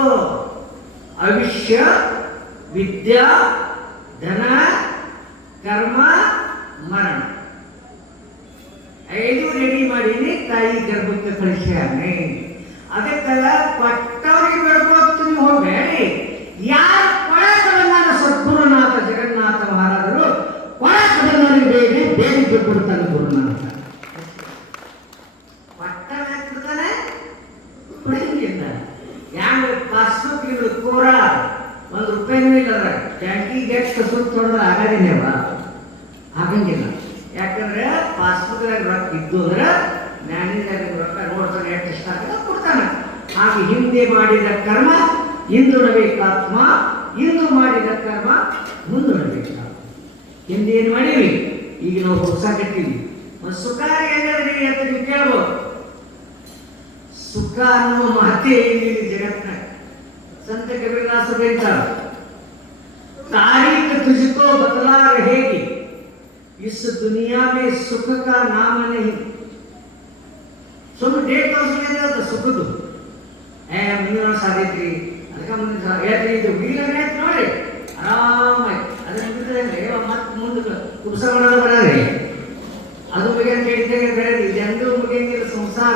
ಅವಿಷ್ಯ, ವಿದ್ಯಾ, ಧನ, ಕರ್ಮ, ಮರಣ. 5 ರೆಡಿ ಮಾಡೀನಿ, ತಾಯಿ ಗರ್ಭಕ್ಕೆ ಕಳಿಸ್ಯಾನೆ. ಅದಕ್ಕೆಲ್ಲ ಕೊಟ್ಟವ್ರಿಗೆ ಬೆಳ್ಕೊತ್ತು ನೀವು ಹೋಗ್ಬೇಡಿ. ಯಾರು ಕೊಳಕ ಬಂದಾನ ಸದ್ಗುರುನಾಥ ಜಗನ್ನಾಥ ಮಹಾರಾಜರು ಕೊಳಕ ಬಂದವರಿಗೆ ಬೇಡಿಕೆ ಕೊಡ್ತಾನೆ ಗುರುನಾಥ. ಪಟ್ಟ ಹಾಕಿರ್ತಾನೆ ಕೊಡಂಗಿಲ್ಲ. ಯಾವ ಪಾಸ್ಬುಕ್ ಕೋರ ₹1 ಇಲ್ಲ. ಟ್ಯಾಂಕಿಗೆ ಎಷ್ಟು ಸುತ್ತ ಹೊಡೆದ್ರೆ ಆಗೋದಿಲ್ಲವ, ಆಗಂಗಿಲ್ಲ. ಯಾಕಂದ್ರೆ ಪಾಸ್ಬುಕ್ದಾಗ ರೊಕ್ಕ ಇದ್ದು ಅಂದ್ರೆ ಮ್ಯಾನೇಜರ್ ರೊಕ್ಕ ನೋಡ್ತಾನೆ, ಎಷ್ಟು ಇಷ್ಟ ಆಗಲ್ಲ ಕೊಡ್ತಾನೆ. ಹಾಗೆ ಹಿಂದೆ ಮಾಡಿದ ಕರ್ಮ ಹಿಂದುಡಬೇಕಾತ್ಮ, ಇಂದು ಮಾಡಿದ ಕರ್ಮ ಮುಂದುಡಬೇಕಾತ್ಮ. ಹಿಂದೆ ಏನು ಮಾಡೀವಿ, ಈಗ ನಾವು ಹೊಸ ಕಟ್ಟಿವಿ. ಒಂದು ಸುಖ ಎಲ್ಲರಿ ಅಂತ ನೀವು ಕೇಳ್ಬೋದು. ಸುಖ ಅನ್ನುವ ಮಹತ್ಯ ಇಲ್ಲಿ ಜಗತ್ತಿನ ಸಂತ ಕಬೀರದಾಸ ಬರೀತಾರೆ, तारीख तुझको बतला रहेगी, इस दुनिया में सुख का नाम नहीं. ಸುಮ್ಮನೆ ಡೇಟ್ ತೋರಿಸ್ಲಿಲ್ಲ ಅದು ಸುಖದ್ದು. ಮುಂದಿನ ಸಾಧೈತ್ರಿ, ಅದಕ್ಕೆ ಮುಂದಿನ ಹೇಳ್ತೀರಿ, ಇದು ವೀಲರ್ ಆಯ್ತು ನೋಡಿ ಆರಾಮಾಗಿ ಅದನ್ನ ಬಿಟ್ಟರೆ ಮತ್ತೆ ಮುಂದೆ ಕುಬ್ಸ ಮಾಡೋದು ಬರೋದ್ರಿ. ಅದು ಬಗ್ಗೆ ಅಂತ ಹೇಳಿದಾಗ ಬೆಳೆದು ಇದೆಂದೂ ಮುಗಿಯಂಗಿಲ್ಲ ಸಂಸಾರ.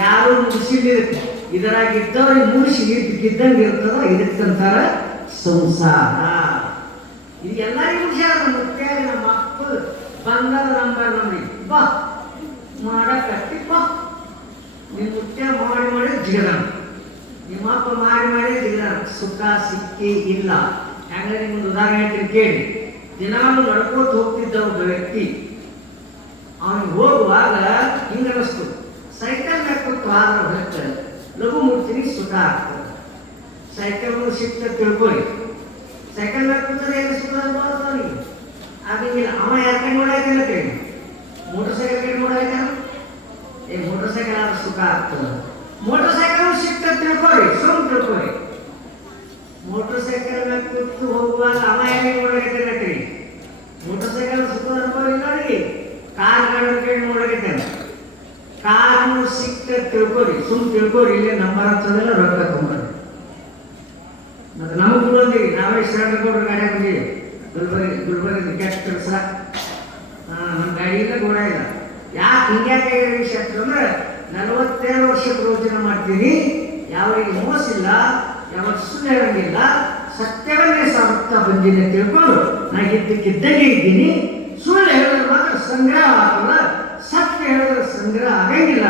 ಯಾರು ಮುಗಿಸಿದಿರುತ್ತೆ ಇದರಾಗಿದ್ದವ್ರಿಗೆ ಮುಗಿಸಿ ಇದ್ದಂಗೆ ಇರ್ತದೋ ಇದಕ್ಕೆ ಸಂಸಾರ ಸಂಸಾರ. ಇದು ಎಲ್ಲರಿಗೂ ಮುಗಿಸ್ಯಾರ. ಮುಖ್ಯ ನಮ್ಮ ಮಕ್ಕಳು ಬಂಗಾರ ನಂಬರ್ ನಮ್ಗೆ ಬಾ ಮಾಡಕತ್ತಿ ಬಾ. ನಿಮ್ಮ ಮುಖ್ಯ ಮಾಡಿ ಜಿಗದಾನ, ನಿಮ್ಮ ಅಪ್ಪ ಮಾಡಿ ಜಿಗದಾನ. ಸುಖ ಸಿಕ್ಕಿ ಇಲ್ಲ. ಯಾಕಂದ್ರೆ ನಿಮ್ಗೆ ಉದಾಹರಣೆ ಹೇಳ್ತೀನಿ ಕೇಳಿ. ದಿನಾಲು ನಡ್ಕೋತ ಹೋಗ್ತಿದ್ದ ಒಬ್ಬ ವ್ಯಕ್ತಿ, ಅವನಿಗೆ ಹೋಗುವಾಗ ಹಿಂಗನಿಸ್ತು, ಸೈಕಲ್ ಮೇಲೆ ಕೂತು ಆದ್ರೆ ಹೊರಗೆ ಲಘು ಮುಟ್ತೀನಿ ಸುಖ ಆಗ್ತದೆ. ಸೈಕಲ್ ಸಿಕ್ತ ತಿಳ್ಕೊಳ್ಳಿ, ಸೈಕಲ್ ಮೇಲೆ ಕೂತದೆ ಏನು ಸುಖ ಅನ್ಬೋದು ಅವನಿಗೆ ಆಗಂಗಿಲ್ಲ. ಅವ ಯಾರ ಕಡೆ ನೋಡಾಕಿಲ್ಲ ಕೈ, ಮೋಟರ್ ಸೈಕಲ್ ಕಡೆ ನೋಡಾಕ ಮೋಟರ್ ಸೈಕಲ್ ಆದ್ರೆ ಸುಖ ಆಗ್ತದೆ. ಮೋಟರ್ ಸೈಕಲ್ ಸಿಕ್ತ ತಿಳ್ಕೊಳ್ಳಿ, ಸುಮ್ ತಿಳ್ಕೊಳ್ಳಿ. ಮೋಟರ್ ಸೈಕಲ್ ಮೇಲೆ ಕೂತು ಹೋಗುವಾಗ ಅವ ಯಾರಿಗೆ ನೋಡಾಕಿಲ್ಲ ಕೈ, ಮೋಟರ್ ಸೈಕಲ್ ಸುಖ ಅನ್ಕೊಳ್ಳಿಲ್ಲ ರೀ. ಕಾರ್ ಗಾಡಿ ಕಡೆ ನೋಡಾಕಿದ್ದೇನೆ, ಕಾರು ಸಿಕ್ತ ತಿಳ್ಕೊರಿ, ಸುಮ್ ತಿಳ್ಕೊರಿ. ಇಲ್ಲೇ ನಂಬರ್ ಹಚ್ಚೋದಿಲ್ಲ, ರೊಕ್ಕ ತಗೊಂಡ್ರಿ. ಮತ್ತೆ ನಮಗೆ ಕೊಡೋದಿರಿ, ನಾವೇ ಶರಣಗೌಡ್ರ ಗಾಡಿ ಬಂದೀವಿ ಗುಲ್ಬರ್ಗ ಕೆಟ್ಟ ಕೆಲಸ. ನಮ್ಮ ಗಾಡಿ ಇಲ್ಲ, ಗೋಡ ಇಲ್ಲ. ಯಾಕೆ ಹಿಂಗ್ಯಾಕೆ ವಿಷಯ ಅಂದ್ರೆ 47 ವರ್ಷ ಪ್ರವಚನ ಮಾಡ್ತೀನಿ, ಯಾವರಿಗೆ ಮೋಸಿಲ್ಲ, ಯಾವ ಸುಳ್ಳು ಹೇಳಂಗಿಲ್ಲ, ಸತ್ಯವನ್ನೇ ಸಾಗುತ್ತಾ ಬಂದಿದೆ ತಿಳ್ಕೊಂಡು ನಾ ಇದ್ದಕ್ಕಿದ್ದಂಗೆ ಇದ್ದೀನಿ. ಸುಳ್ಳು ಹೇಳಿದ್ರೆ ಮಾತ್ರ ಸಂಗ್ರಹ ಆಗಲ್ಲ, ಸತ್ಯ ಹೇಳಿದ್ರೆ ಸಂಗ್ರಹ ಆಗಂಗಿಲ್ಲ.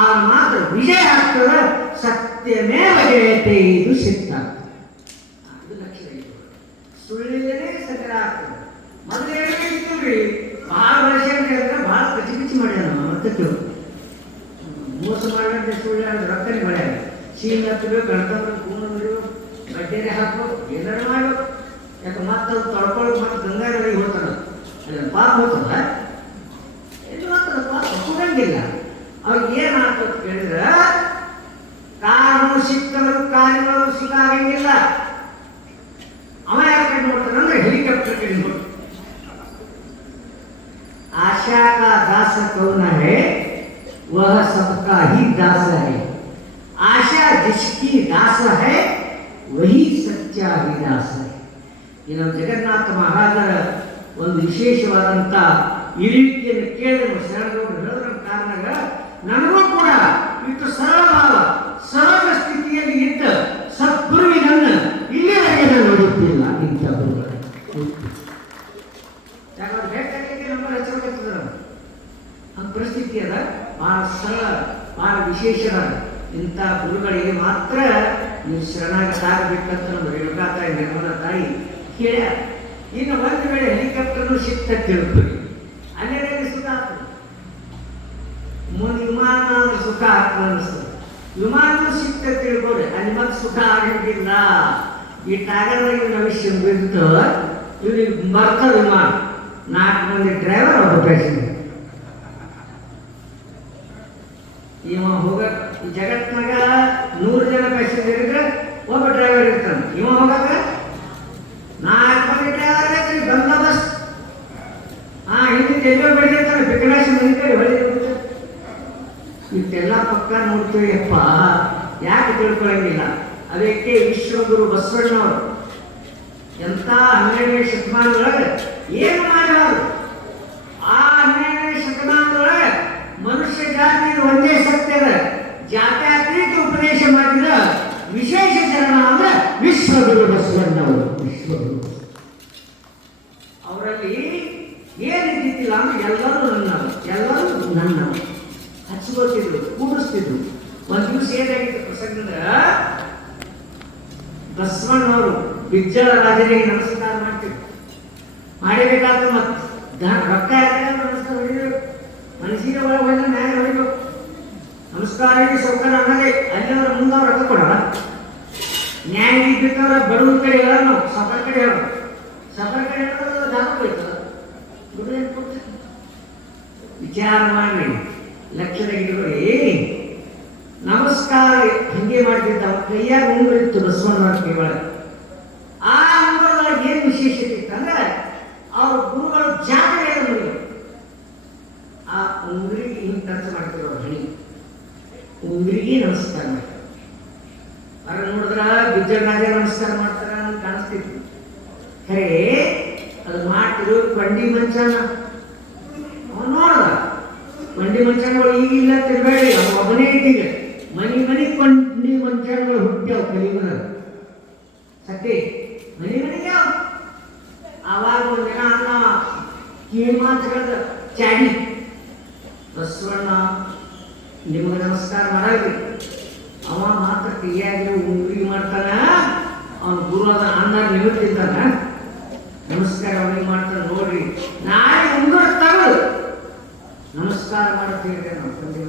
ಆ ಮಾತ್ರ ವಿಜಯ ಆಗ್ತದೆ. ಸತ್ಯಮೇವ ಜಯತೆ, ಇದು ಸಿದ್ಧಾಂತ. ಅದು ಲಕ್ಷಣ ಇದು. ಸುಳ್ಳಿಲ್ಲೇ ಸಂಗ್ರಹ ಆಗ್ತದೆ. ಮೊದಲು ಹೇಳಿದ್ರಿ ಭಾಳ ವರ್ಷ ಅಂತ ಹೇಳಿದ್ರೆ ಭಾಳ ಕಚ್ಚಿ ಮಾಡ್ಯಾರ. ಮತ್ತೆ ಮೋಸ ಮಾಡಿದ್ರೆ ಸುಳ್ಳು ಹೇಳಿದ್ರೆ ರೊಕ್ಕನೇ ಮಾಡ್ಯಾರ. ಶೀಲ ಹತ್ತಬೇಕು, ಗಣತಂತ್ರ ಕೂಣರು ಬಡ್ಡೇನೆ ಹಾಕ್ಬೇಕು, ಏನಾರು ಮಾಡ್ಬೇಕು. ಯಾಕೆ ಮತ್ತೆ ಅದು ತೊಳ್ಕೊಳ್ಳೋಕೆ ಮತ್ತೆ ಗಂಗಾಧರಿಗೆ ಹೋಗ್ತಾರ, ಅದನ್ನು ಪಾಪ ಹೋಗ್ತದ ಎಲ್ಲಿ ಹೋಗ್ತದ ಪಾಪ ಕೊಡಂಗಿಲ್ಲ. ಅವಾಗ ಏನಾಗ್ತದೆ ಕೇಳಿದ್ರೆ ಕಾರಣಗಳು ಸಿಗ್ತವೆ, ಕಾರ್ಯಗಳು ಸುಖ ಆಗಂಗಿಲ್ಲ. ಅವ ಯಾರ ಕಡೆ ನೋಡ್ತಾನೆ ಅಂದ್ರೆ ಹೆಲಿಕಾಪ್ಟರ್ ಕಡೆ ನೋಡ್ತಾನೆ. आशा का दास कौन है, वह सबका ही दास है. आशा जिसकी दास है, वही सच्चा विदास है. ಇನ್ನು ಜಗನ್ನಾಥ ಮಹಾರಾಜರ ಒಂದು ವಿಶೇಷವಾದಂಥ ಇಳಿಕೆಯನ್ನು ಕೇಳಿದ ಶರಣಗೌಡರು ಹೇಳಿದ್ರ ಕಾರಣಗ ನನಗೂ ಕೂಡ ಇಷ್ಟು ಸರಳವಾದ ಸಹಜ ಸ್ಥಿತಿಯಲ್ಲಿ ಇದ್ದ ಸದ್ಗುರುವಿನನ್ನು ಇಲ್ಲಿವರೆಗೆ ನಾನು ನೋಡುತ್ತಿಲ್ಲ. ಇಂಥ ಗುರುಗಳು ನಮ್ಮ ಪರಿಸ್ಥಿತಿ ಅದ ಬಹಳ ಸರಳ, ಬಹಳ ವಿಶೇಷ. ಇಂಥ ಗುರುಗಳಿಗೆ ಮಾತ್ರ ನೀವು ಶರಣಾಗತಾಗಬೇಕಂತ ನಮ್ಮ ರೇಣುಕಾ ತಾಯಿ, ನಿರ್ಮಲಾ ತಾಯಿ ಹೇಳ್ಯಾರ. ಇನ್ನು ಒಂದು ವೇಳೆ ಹೆಲಿಕಾಪ್ಟರ್ನು ಸಿಕ್ತ ತಿಳ್ಕೊಳ್ಳಿ, ಅಲ್ಲೇ ಸುಖ ಆಗ್ತದೆ. ಮುಂದೆ ವಿಮಾನ ಸುಖ ಆಗ್ತದೆ ಅನಿಸ್ತದೆ. ವಿಮಾನ ಸಿಕ್ತ ತಿಳ್ಕೊಳ್ಳಿ, ಅಲ್ಲಿ ಮತ್ತೆ ಸುಖ ಆಗಂಗಿಲ್ಲ. ಈ ಟಾಗರ್ದಾಗ ಭವಿಷ್ಯ ಬಿದ್ದು ಇವ್ರಿಗೆ ಬರ್ತದೆ ವಿಮಾನ, 4 ಮಂದಿ ಡ್ರೈವರ್, ಒಬ್ಬ ಪ್ಯಾಸೆಂಜರ್. ಇವ ಹೋಗ ಈ ಜಗತ್ನಾಗ 100 ಜನ ಪ್ಯಾಸೆಂಜರ್ ಇದ್ರೆ ಒಬ್ಬ ಡ್ರೈವರ್ ಇರ್ತಾನೆ. ಇವ ಹೋಗಕ್ಕ 4 ಮಂದಿ ಡ್ರೈವರ್ ಬೇಕು, ಬಂದೋಬಸ್ತ್. ಹಿಂದೆ ಎಲ್ಲೋ ಬೆಳೆದಿರ್ತಾನೆ, ಬಿಕಲಾಶಿ ಮನೆ ಕಡೆ ಹೊಳಿ. ಇಷ್ಟೆಲ್ಲ ಪಕ್ಕ ನೋಡ್ತೀವಿ ಅಪ್ಪ, ಯಾಕೆ ತಿಳ್ಕೊಳಂಗಿಲ್ಲ. ಅದಕ್ಕೆ ವಿಶ್ವಗುರು ಬಸವಣ್ಣವರು ಎಂಥ 12ನೇ ಶತಮಾನದೊಳಗೆ ಏನು ಮಾಡಬಾರದು. ಆ 12ನೇ ಶತಮಾನದೊಳಗೆ ಮನುಷ್ಯ ಜಾತಿ ಒಂದೇ ಸತ್ಯದ ಜಾತ್ಯಾತೀತ ಉಪದೇಶ ಮಾಡಿದ ವಿಶೇಷ ಚರಣ ಅಂದ್ರೆ ವಿಶ್ವಗುರು ಬಸವಣ್ಣವರು. ವಿಶ್ವಗುರು ಅವರಲ್ಲಿ ಏನಿದ್ದಿಲ್ಲ ಅಂದ್ರೆ ಎಲ್ಲರೂ ನನ್ನ ಹಚ್ಕೋತಿದ್ರು, ಕೂಡಿಸ್ತಿದ್ರು. ಒಂದು ದಿವಸ ಏನಾಗಿತ್ತು ಪ್ರಸಂಗದ, ಬಸವಣ್ಣವರು ಬಿಜ್ಜಳ ರಾಜರಿಗೆ ನಮಸ್ಕಾರ ಮಾಡ್ತಿದ್ರು. ಮಾಡಬೇಕಾದ್ರೆ ಮತ್ತೆ ರೊಕ್ಕ ನಮಸ್ಕಾರ ಹೊಡಿಬೇಕು, ಮನಸ್ಸಿಗೆ ಒಳಗೆ ಹೊಡೆದ ನ್ಯಾಯ ಹೊಡಿಬೇಕು. ನಮಸ್ಕಾರ ಸೌಕರ್ಯ ಅನ್ನೋದೇ ಅಲ್ಲಿಯವ್ರ ಮುಂದವ್ರು ರೊಕ್ಕ ಕೊಡೋಣ. ನ್ಯಾಯ ಇದ್ದವ್ರ ಬಡವ್ರ ಕಡೆ ಹೇಳೋಣ, ನಾವು ಸಫರ್ ಕಡೆ ಹೇಳೋಣ. ಸಫರ್ ಕಡೆ ಹೇಳೋದು ಜಾಗ ಹೋಯ್ತದ. ವಿಚಾರ ಮಾಡಿ ಲಕ್ಷದಾಗ ಇಟ್ಕೊಳ್ಳಿ. ನಮಸ್ಕಾರ ಹಿಂಗೆ ಮಾಡ್ತಿದ್ದ, ಕೈಯಾಗ ಉಂಗುರಿತ್ತು ಬಸವಣ್ಣವ್ರ ಕೈ ಒಳಗೆ. ಆ ಉಂಗುರದೊಳಗೆ ಏನು ವಿಶೇಷತೆ ಇತ್ತು ಅಂದ್ರೆ ಅವ್ರ ಗುರುಗಳು ಜಾತ್ರೆ ನೋಡಿ ಆ ಉಂಗುರಿಗೆ ಹಿಂಗೆ ಖರ್ಚು ಮಾಡ್ತಿರೋ ಹಣಿ ಉಂಗುರಿಗೆ ನಮಸ್ಕಾರ ಮಾಡ್ತಾರೆ. ಅವ್ರ ನೋಡಿದ್ರ ಬಿಜ್ಜರಾಜ ನಮಸ್ಕಾರ ಮಾಡ್ತಾರ ಅಂತ ಕಾಣಿಸ್ತಿತ್ತು. ಖರೇ ಅದು ಮಾಡ್ತಿರೋ ಕೊಂಡಿ ಮಂಚನ ಅವನು ನೋಡ್ದ. ಕೊಂಡಿ ಮಂಚನಗಳು ಈಗಿಲ್ಲ ತಿರ್ಬೇಡಿ, ಅವ ಒಬ್ಬನೇ ಇದ್ದೀಗ. ಮನೆ ಕೊಂಡಿ ಮಂಚನಗಳು ಹುಟ್ಟ್ಯಾವ ಕಲಿಮರ ಸತ್ಯ ಮನೆಗೆ. ಆವಾಗ ಒಂದು ದಿನ ಅನ್ನ ಕಿವಿ ಮಾತು ಹೇಳ್ದ, ಚಾಡಿ ಬಸವಣ್ಣ ನಿಮಗೆ ನಮಸ್ಕಾರ ಮಾಡಲ್ರಿ. ಅವ ಮಾತ್ರ ಕೈಯಾಗಿ ಉಂಗುರಿ ಮಾಡ್ತಾನ. ಅವನು ಗುರು ಅದ ಅನ್ನ ನಿಗುತ್ತಿದ್ದಾನ ನಮಸ್ಕಾರ ಅವನಿಗೆ ಮಾಡ್ತಾನೆ ನೋಡ್ರಿ ನಾಳೆ ಉಂಗುರ ತಗೊಳ್ಳು ನಮಸ್ಕಾರ ಮಾಡುತ್ತೇವೆ ನಾವು ತಂದೆ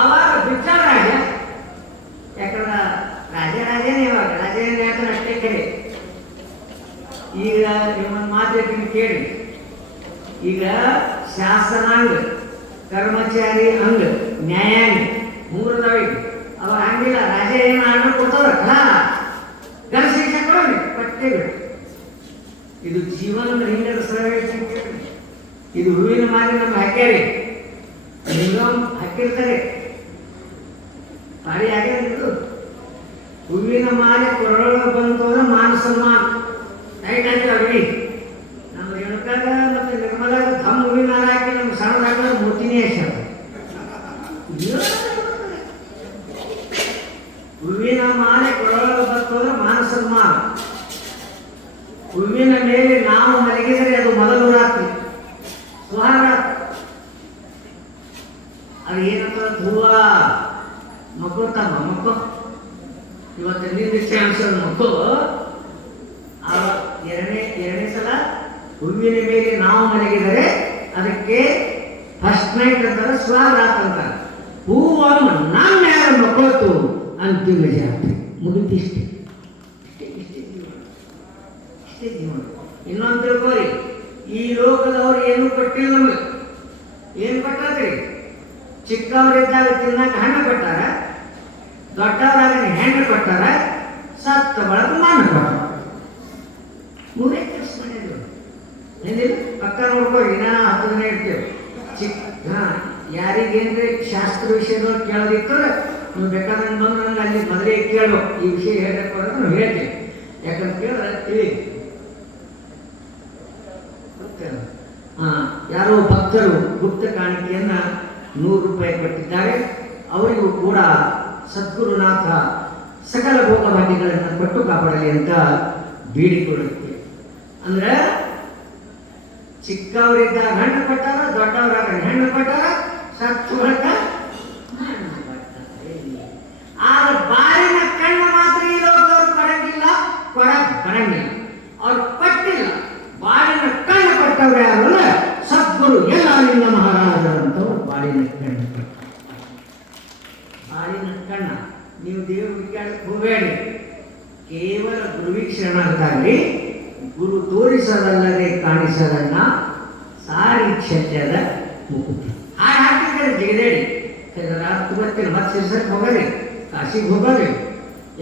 ಆವಾಗ ಬಿಟ್ಟ ರಾಜ ಯಾಕಂದ್ರೆ ರಾಜನೇ ಇವಾಗ ರಾಜನೇ ಯಾಕಂದ್ರೆ ಅಷ್ಟೇ ಕಡೆ ಈಗ ನಿಮ್ಮೊಂದು ಮಾತು ಹೇಳ್ತೀನಿ ಕೇಳಿ ಈಗ ಶಾಸನಾಂಗ ಕರ್ಮಚಾರಿ ಅಂಗ ನ್ಯಾಯಾಂಗ ಮೂರದವ ಅವ ಹಂಗಿಲ್ಲ ರಾಜ ಏನು ಆರ್ಡರ್ ಕೊಡ್ತಾವಲ್ಲ ಶಿಕ್ಷೆ ಕೊಡೋಣ ಪಟ್ಟೆ ಬಿಟ್ಟು ಇದು ಜೀವನದ ಹಿಂಗದ ಸರಳ ಇದು ಹೂವಿನ ಮಾಲೆ ನಮ್ಗೆ ಹಾಕ್ಯಾರಿ ನಿಗಮ್ ಹಾಕಿರ್ತಾರೆ ಭಾರಿ ಆಗ್ಯಾರ ಇದು ಹೂವಿನ ಮಾಲೆ ಕೊರಳೊಳಗೆ ಬಂತು ಅಂದ್ರೆ ಮಾನ ಸನ್ಮಾನ ರೈಟ್ ಆಗ್ತಾವ್ರಿ ನಮ್ಮ ರೇಣುಕಾಗ ಮತ್ತೆ ನಿರ್ಮಲಾಗ ತಮ್ಮ ಹೂವಿನ ಮಾಲೆ ಹಾಕಿ ನಮ್ಗೆ ಸಣ್ಣ ಹಾಕಿದ್ರೆ ಮೂತಿನೇ ಹೆಸರು ಹೂವಿನ ಮಾಲೆ ಕೊರಳೊಳಗೆ ಬಂತು ಅಂದ್ರೆ ಮಾನ ಸನ್ಮಾನ ಹೂವಿನ ಮೇಲೆ ನಾವು ಮಲಗಿದರೆ ಅದು ಮೊದಲು ರಾತ್ರಿ ಸುಹಾರಾತ್ರಿ ಅದು ಏನಂತ ಹೂವ ಮಕ್ಕೋತಮ್ಮ ಮಕ್ಕೋ ಇವತ್ತು ನಿರ್ದಿಷ್ಟಾಂಶದ ಮಕ್ಕಳು ಎರಡನೇ ಸಲ ಹೂವಿನ ಮೇಲೆ ನಾವು ಮಲಗಿದರೆ ಅದಕ್ಕೆ ಫಸ್ಟ್ ನೈಟ್ ಅಂತಾರೆ ಸ್ವಾರಾತ್ ಅಂತಾರೆ ಹೂವನ್ನು ನಮ್ಮ ಯಾರು ಮಕ್ಕೋತು ಅಂತಿಮ ಜಾತ್ರೆ ಮುಗಿತಿಷ್ಟೇ ಜೀವನ ಇನ್ನೊಂದು ತಿಳ್ಕೋರಿ ಈ ಲೋಕದವ್ರು ಏನು ಕೊಟ್ಟಿಲ್ಲ ನಮಗೆ ಏನು ಕೊಟ್ಟದ್ರಿ ಚಿಕ್ಕವರಿದ್ದಾಗ ತಿನ್ನಕ್ಕೆ ಹಣ್ಣು ಕೊಟ್ಟಾರ ದೊಡ್ಡವರಾಗ ಹೆಣ್ಣು ಕೊಟ್ಟಾರ ಸತ್ತ ಬಳಕ ಮಣ್ಣು ಕೊಟ್ಟಾರ ಮೂರೇ ಕೆಲಸ ಮಾಡಿದ್ರು ಏನಿಲ್ಲ ಪಕ್ಕ ನೋಡ್ಕೋರಿ ನಾ 10 ದಿನ ಇರ್ತೇವೆ ಯಾರಿಗೇನ್ರಿ ಶಾಸ್ತ್ರ ವಿಷಯದವ್ರು ಕೇಳೋದಿತ್ತು ನೀವು ಬೇಕಾದ್ರೆ ಬಂದು ನನಗೆ ಅಲ್ಲಿ ಮೊದಲೇ ಕೇಳೋ ಈ ವಿಷಯ ಹೇಳಕ್ಕೆ ಬರೋದು ನಾವು ಹೇಳ್ತೇವೆ ಯಾಕಂತ ಕೇಳಿದ್ರೆ ತಿಳಿ ಯಾರೋ ಭಕ್ತರು ಗುಪ್ತ ಕಾಣಿಕೆಯನ್ನ 100 ರೂಪಾಯಿ ಕೊಟ್ಟಿದ್ದಾರೆ ಅವರಿಗೂ ಕೂಡ ಸದ್ಗುರುನಾಥ ಸಕಲ ಭೋಗಭಾಗ್ಯಗಳನ್ನು ಕೊಟ್ಟು ಕಾಪಾಡಲಿ ಅಂತ ಬೇಡಿಕೊಳ್ಳುತ್ತೆ ಅಂದ್ರೆ ಚಿಕ್ಕವರಿದ್ದಾಗ ಹಣ್ಣು ಕೊಟ್ಟಾರ ದೊಡ್ಡವರಾಗ ಹೆಣ್ಣು ಕೊಟ್ಟಾರ ಸತ್ತು ಬಳಕ ಆದ್ರೆ ಬಾರಿನ ಕಣ್ಣು ಮಾತ್ರ ಈ ಲೋಕದವ್ರು ಕೊಡಂಗಿಲ್ಲ ಬರಂಗಿಲ್ಲ ಅವ್ರು ಕೊಟ್ಟಿಲ್ಲ ಬಾಳಿನ ಕಣ್ಣು ಕೊಟ್ಟವ್ರು ಯಾರು ಸದ್ಗುರು ಯಲ್ಲಾಲಿಂಗ ಮಹಾರಾಜರಂತವ್ರು ಬಾಳಿನ ಕಣ್ಣು ಬಾಳಿನ ಕಣ್ಣ ನೀವು ದೇವ್ರ ವಿಚಾರಕ್ಕೆ ಹೋಗಬೇಡಿ ಕೇವಲ ಗುರುವೀಕ್ಷಣಕ್ಕಾಗಲಿ ಗುರು ತೋರಿಸದಲ್ಲದೆ ಕಾಣಿಸದನ್ನ ಸಾರಿ ಕ್ಷತ್ಯದ ಮುಕುಟ ಹಾಡ್ತಿದ್ದಾರೆ ಜಗದೇಳಿ ರಾತ್ರಿ ಬರ್ತೀರಿ ಮತ್ತೆ ಸಿರ್ಸಕ್ಕೆ ಹೋಗಲಿ ಕಾಶಿಗೆ ಹೋಗಲಿ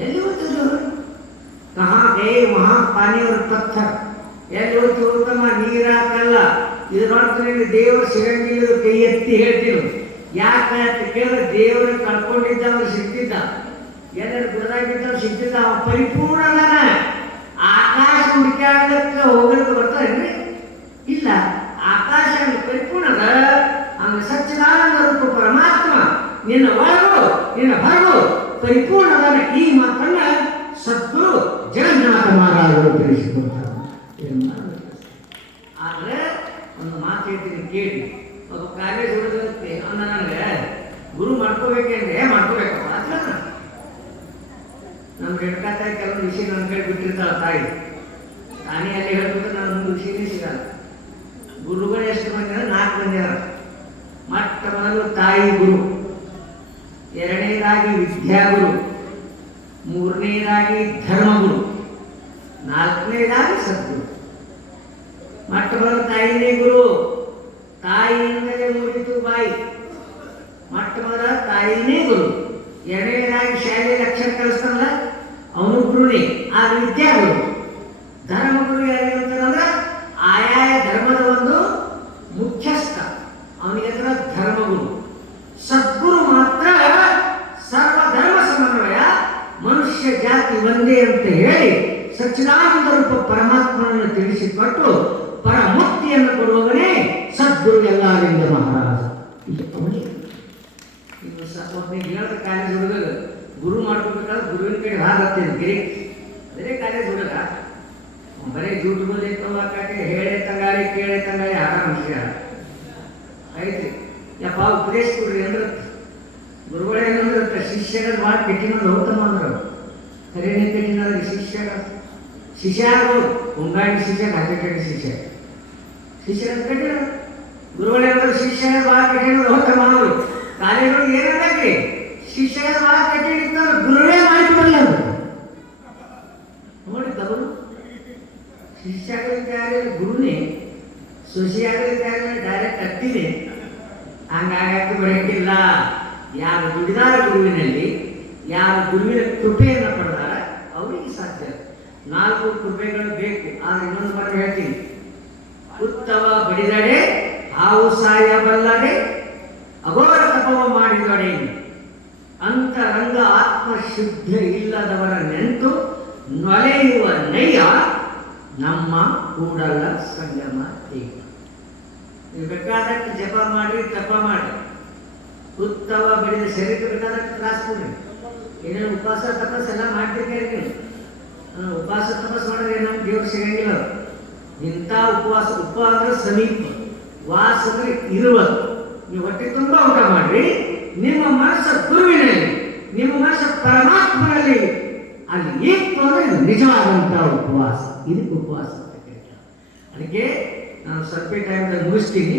ಎಲ್ಲಿ ಹೋಗ್ತಿದ್ರು ಕಹಾ ಗೇ ವಹಾ ಪಾನಿ ಅವ್ರ ಪತ್ಥರ ಎಲ್ಲಿ ಹೋಗ್ತಿ ಹೋಗ್ತಮ್ಮ ನೀರಾಕಲ್ಲ ಇದ್ರೊಳಗೆ ದೇವರು ಸಿಗಂಗಿಲ್ಲ ಕೈ ಎತ್ತಿ ಹೇಳ್ತೀನಿ ಯಾಕೆ ಅಂತ ಕೇಳಿದ್ರೆ ದೇವರು ಕಳ್ಕೊಂಡಿದ್ದವ್ರು ಸಿಗ್ತಿದ್ದ ಎಲ್ಲರೂ ಗುರುದಾಗಿದ್ದವ್ರು ಸಿಗ್ತಿದ್ದ ಅವ ಪರಿಪೂರ್ಣ ಅದಾನ ಆಕಾಶ ಹುಡುಕಾಡಕ್ಕೆ ಹೋಗಲಿಕ್ಕೆ ಬರ್ತಾರೇನ್ರಿ ಇಲ್ಲ ಆಕಾಶ ಪರಿಪೂರ್ಣ ಅದ ಹಂಗ ಸಚ್ಚಿದಾನಂದ ರೂಪ ಪರಮಾತ್ಮ ನಿನ್ನ ಒಳಗು ನಿನ್ನ ಹೊರಗು ಪರಿಪೂರ್ಣ ಅದಾನ ಈ ಮಾತನ್ನ ಸದ್ಗುರು ಜಗನ್ನಾಥ ಮಹಾರಾಜರು ತಿಳಿಸಿಕೊಡ್ತಾರೆ ಆದ್ರೆ ಒಂದು ಮಾತು ಹೇಳ್ತೀನಿ ಕೇಳಿ ಒಬ್ಬ ಕಾಲೇಜ್ ಹುಡುಗಕ್ಕೆ ಅವನ ನನಗೆ ಗುರು ಮಾಡ್ಕೋಬೇಕಂದ್ರೆ ಮಾಡ್ಕೋಬೇಕಪ್ಪ ಅಂತ ನಮ್ಮ ರೇಣುಕಾ ತಾಯಿ ಕೆಲವೊಂದು ವಿಷಯ ನನ್ನ ಕಡೆ ಬಿಟ್ಟಿರ್ತಾಳ ತಾಯಿ ತಾನೇ ಅಲ್ಲಿ ಹೇಳ್ಬಿಟ್ಟು ನಾನು ಒಂದು ವಿಷಯನೇ ಸಿಗಲ್ಲ ಗುರುಗಳು ಎಷ್ಟು ಮಂದಿ ಅಂದ್ರೆ 4 ಮಂದಿ ಅದ ಮೊಟ್ಟ ಮೊದಲು ತಾಯಿ ಗುರು ಎರಡನೇದಾಗಿ ವಿದ್ಯಾಗುರು ಮೂರನೇದಾಗಿ ಧರ್ಮಗುರು ನಾಲ್ಕನೇದಾಗಿ ಸದ್ಗುರು ಮೊಟ್ಟ ಮೊದಲು ತಾಯಿನೇ ಗುರು ತಾಯಿಯಿಂದಲೇ ಮೂಡಿತು ಬಾಯಿ ಮೊಟ್ಟ ಮೊದಲ ತಾಯಿನೇ ಗುರು ಎರಡನೇದಾಗಿ ಶಾಲೆಯಲ್ಲಿ ಅಕ್ಷರ ಕಲಿಸ್ತಾನಲ್ಲ ಅವನು ಗುರುನೇ ಆ ವಿದ್ಯಾಗುರು ಧರ್ಮಗುರು ಯಾರಿಗಂತಾರಂದ್ರೆ ಆಯಾಯ ಧರ್ಮದ ಒಂದು ಮುಖ್ಯಸ್ಥ ಅವನಿಗೆ ಹತ್ರ ಧರ್ಮಗುರು ಸದ್ಗುರು ಮಾತ್ರ ಸರ್ವಧರ್ಮ ಸಮನ್ವಯ ಮನುಷ್ಯ ಜಾತಿ ಒಂದೇ ಅಂತ ಹೇಳಿ ಸಚ್ಚಿದಾನಂದ ರೂಪ ಪರಮಾತ್ಮನನ್ನು ತಿಳಿಸಿಕೊಟ್ಟು ಪರಮುಕ್ತಿಯನ್ನು ಕೊಡುವವನೇ ಸದ್ಗುರು ಯಲ್ಲಾಲಿಂಗ ಮಹಾರಾಜ ಒಬ್ಬನಿಗೆ ಹೇಳಿದ ಕಾಲೇಜ್ ಹುಡುಗ ಗುರು ಮಾಡ್ಕೋಬೇಕಾದ್ರೆ ಗುರುವಿನ ಕಡೆ ಹಾಗತ್ತೇನೆ ಗಿರಿ ಅದೇ ಕಾಲೇಜ್ ಹುಡುಗ ಬರೀ ಜೂಟ್ ಬೋಲಿ ಹಾಕಾಕೆ ಹೇಳೆ ತಂಗಾಳಿ ಕೇಳೆ ತಂಗಾಳಿ ಆರಾಮ ವಿಷಯ ಐತಿ ಯಪ್ಪ ಉಪದೇಶ ಕೊಡ್ರಿ ಅಂದ್ರೆ ಗುರುಗಳೇನಂದ್ರೆ ಶಿಷ್ಯರ ಭಾಳ ಕೆಟ್ಟಿನಂದು ಹೋಗ್ತಮ್ಮ ಅಂದ್ರು ಖರೇನೆ ಕಠಿಣದ ಶಿಷ್ಯರು ಉಂಗಾಡಿ ಶಿಷ್ಯ ಕಾಚಕಟ್ಟಿ ಶಿಷ್ಯ ಕಠಿಣ ಗುರುಗಳೇನಾದ್ರು ಶಿಷ್ಯ ಭಾಳ ಕಠಿಣ ಹೋಗ್ತಾರೆ ಮಾಡೋದು ಕಾರ್ಯಗಳು ಏನಾಗಲಿ ಶಿಷ್ಯ ಭಾಳ ಕಠಿಣ ಇರ್ತಾರೆ ಗುರುವೇ ಮಾಡಿ ಬರಲ್ಲ ನೋಡಿ ತವರು ಶಿಷ್ಯ ಆಗಲಿಕ್ಕೆ ಗುರುನೇ ಸೊಸಿ ಆಗಲಿಕ್ಕೆ ಡೈರೆಕ್ಟ್ ಹತ್ತಿದೆ ಹಂಗಾಗಕ್ಕೆ ಬರೋಕ್ಕಿಲ್ಲ. ಯಾರು ದುಡಿದಾರ ಗುರುವಿನಲ್ಲಿ ಯಾರು ಗುರುವಿನ ಕೃಪೆಯನ್ನು ಪಡೆದಾರ ಅವರಿಗೆ ಸಾಧ್ಯ. 4 ಕೃಪೆಗಳು ಬೇಕು. ಆದ್ರೆ ಇನ್ನೊಂದು ಮಾತು ಹೇಳ್ತೀನಿ, ಉತ್ತಮ ಬಡಿದಡೆ ಹಾವು ಸಾಯಬಲ್ಲದೆ ಅಘೋರ ತಪವ ಮಾಡಿದಡೆ ಅಂತರಂಗ ಆತ್ಮಶುದ್ಧ ಇಲ್ಲದವರ ನೆಂತು ನೊಲೆಯುವ ನಯ್ಯ ನಮ್ಮ ಕೂಡಲ ಸಂಗಮ ದೇವ. ನೀವು ಬೇಕಾದಷ್ಟು ಜಪ ಮಾಡಿ ತಪ ಮಾಡಿ ಉತ್ತಮ ಬಡಿದ ಶರೀರಕ್ಕೆ ಬೇಕಾದಷ್ಟು ತ್ರಾಸ ಕೊಡ್ರಿ. ಏನೇನು ಉಪವಾಸ ತಪಸ್ ಎಲ್ಲ ಮಾಡ್ತಿರ್ತೀರಿ ನೀವು. ಉಪವಾಸ ತಪಸ್ ಮಾಡಿದ್ರೆ ನಮ್ಮ ದೇವ್ರು ಸಿಗಂಗಿಲ್ಲ. ಇಂಥ ಉಪವಾಸ ಅಂದ್ರೆ ಸಮೀಪ, ವಾಸ ಅಂದ್ರೆ ಇರುವುದು. ನೀವು ಹೊಟ್ಟೆ ತುಂಬ ಊಟ ಮಾಡ್ರಿ, ನಿಮ್ಮ ಮನಸ್ಸು ಗುರುವಿನಲ್ಲಿ, ನಿಮ್ಮ ಮನಸ್ಸು ಪರಮಾತ್ಮನಲ್ಲಿ ಅಲ್ಲಿ ಏಕೆ ಅಂದ್ರೆ ಇದು ನಿಜವಾದಂತಹ ಉಪವಾಸ. ಇದಕ್ಕೆ ಉಪವಾಸ ಅಂತ ಕೇಳ್ತಾರೆ. ಅದಕ್ಕೆ ನಾನು ಸ್ವಲ್ಪ ಟೈಮ್ದಾಗ ಮುಗಿಸ್ತೀನಿ.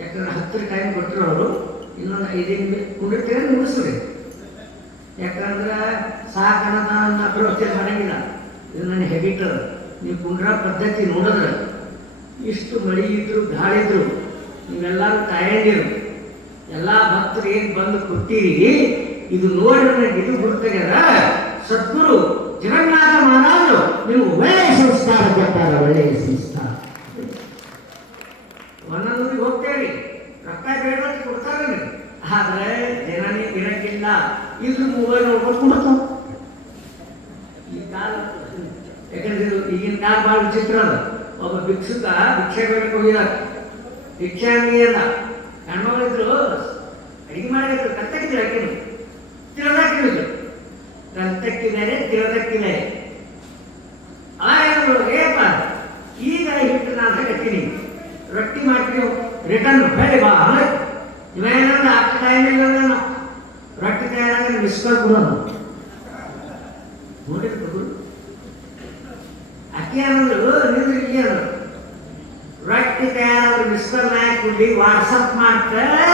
ಯಾಕಂದ್ರೆ 10 ಟೈಮ್ ಕೊಟ್ಟರು ಅವರು. ಇನ್ನೊಂದು 5 ನಿಮಿಷ ಕುಡಿತೀರ ಮುಗಿಸ್ರಿ. ಯಾಕಂದ್ರೆ ಸಾಕನ್ನ ಪ್ರವೃತ್ತಿ ಮಾಡಂಗಿಲ್ಲ. ಇದು ನನ್ನ ಹೆಬಿಟ್ ಅದ. ನೀವು ಕುಂಡ್ರ ಪದ್ಧತಿ ನೋಡಿದ್ರೆ ಇಷ್ಟು ಮಳಿ ಇದ್ರು ಗಾಳಿ ಇದ್ರು ನೀವೆಲ್ಲರೂ ತಾಯಂದಿರು ಎಲ್ಲ ಭಕ್ತರು ಏನು ಬಂದು ಕೊಟ್ಟಿರಿ. ಇದು ನೋಡಿ ನನಗೆ ಇದು ಗುರುತಾಗ್ಯದ. ಸದ್ಗುರು ಜಗನ್ನಾಥ ಮಹಾರಾಜರು ನೀವು ಒಳ್ಳೆಯ ಸಂಸ್ಕಾರ ಕೊಟ್ಟಾರ, ಒಳ್ಳೆಯ ಸಂಸ್ಕಾರ. ಒಂದೊಂದು ಹೋಗ್ತೇವೆ ರೊಕ್ಕ ಬೇಡಕ್ಕೆ ಕೊಡ್ತಾರೆ. ಆದ್ರೆ ಜನನೇ ಇರಕ್ಕಿಲ್ಲ. ಇದು ಮೊಬೈಲ್ ನೋಡ್ಕೊಂಡು ಕೊಡ್ತಾವ. ಈ ಕಾಲ ಯಾಕಂದ್ರೆ ಈಗಿನ ಕಾಲ ಭಾಳ ವಿಚಿತ್ರ ಅದ. ಒಬ್ಬ ಭಿಕ್ಷುಕ ಭಿಕ್ಷೆ ಬೇಡಕ್ಕೆ ಹೋಗಿದಾರ. ಭಿಕ್ಷೆ ಅಂಗಡಿ ಅದ. ಹೆಣ್ಮಗಳಿದ್ರು ಅಡಿಗೆ ಮಾಡಿದ್ರು ಕರ್ತಕ್ಕಿದ್ರು ಅಕ್ಕಿದ್ರು ತಿರೋದಾಕಿದ್ರು ಕರ್ತಕ್ಕಿದ್ದಾರೆ ತಿರೋದಕ್ಕಿದ್ದಾರೆ. ಏಪ ಈಗ ಹಿಟ್ಟು ನಾನು ಕಟ್ತೀನಿ ರೊಟ್ಟಿ ಮಾಡ್ತೀವಿ ರಿಟರ್ನ್ ಹೇಳಿ ಬಾ ಇವೇನಂದ್ರೆ ಆ ಟೈಮಿಲ್ಲ ನಾನು ರೊಟ್ಟಿ ತಯಾರಾಗ ಮಿಸ್ಕಾಲ್ ಕೊಡೋದು ನೋಡಿರ್ಬೇಕು. ಅಕ್ಕಿ ಅನ್ನೋದು ನಿಂದ್ರೆ ಇಲ್ಲಿ ಅನ್ನೋದು ರೊಟ್ಟಿ ತಯಾರಾದ್ರೆ ಮಿಸ್ಕಾಲ್ ನಾಯಕ ಕೊಡ್ಲಿ ವಾಟ್ಸಪ್ ಮಾಡ್ತಾರೆ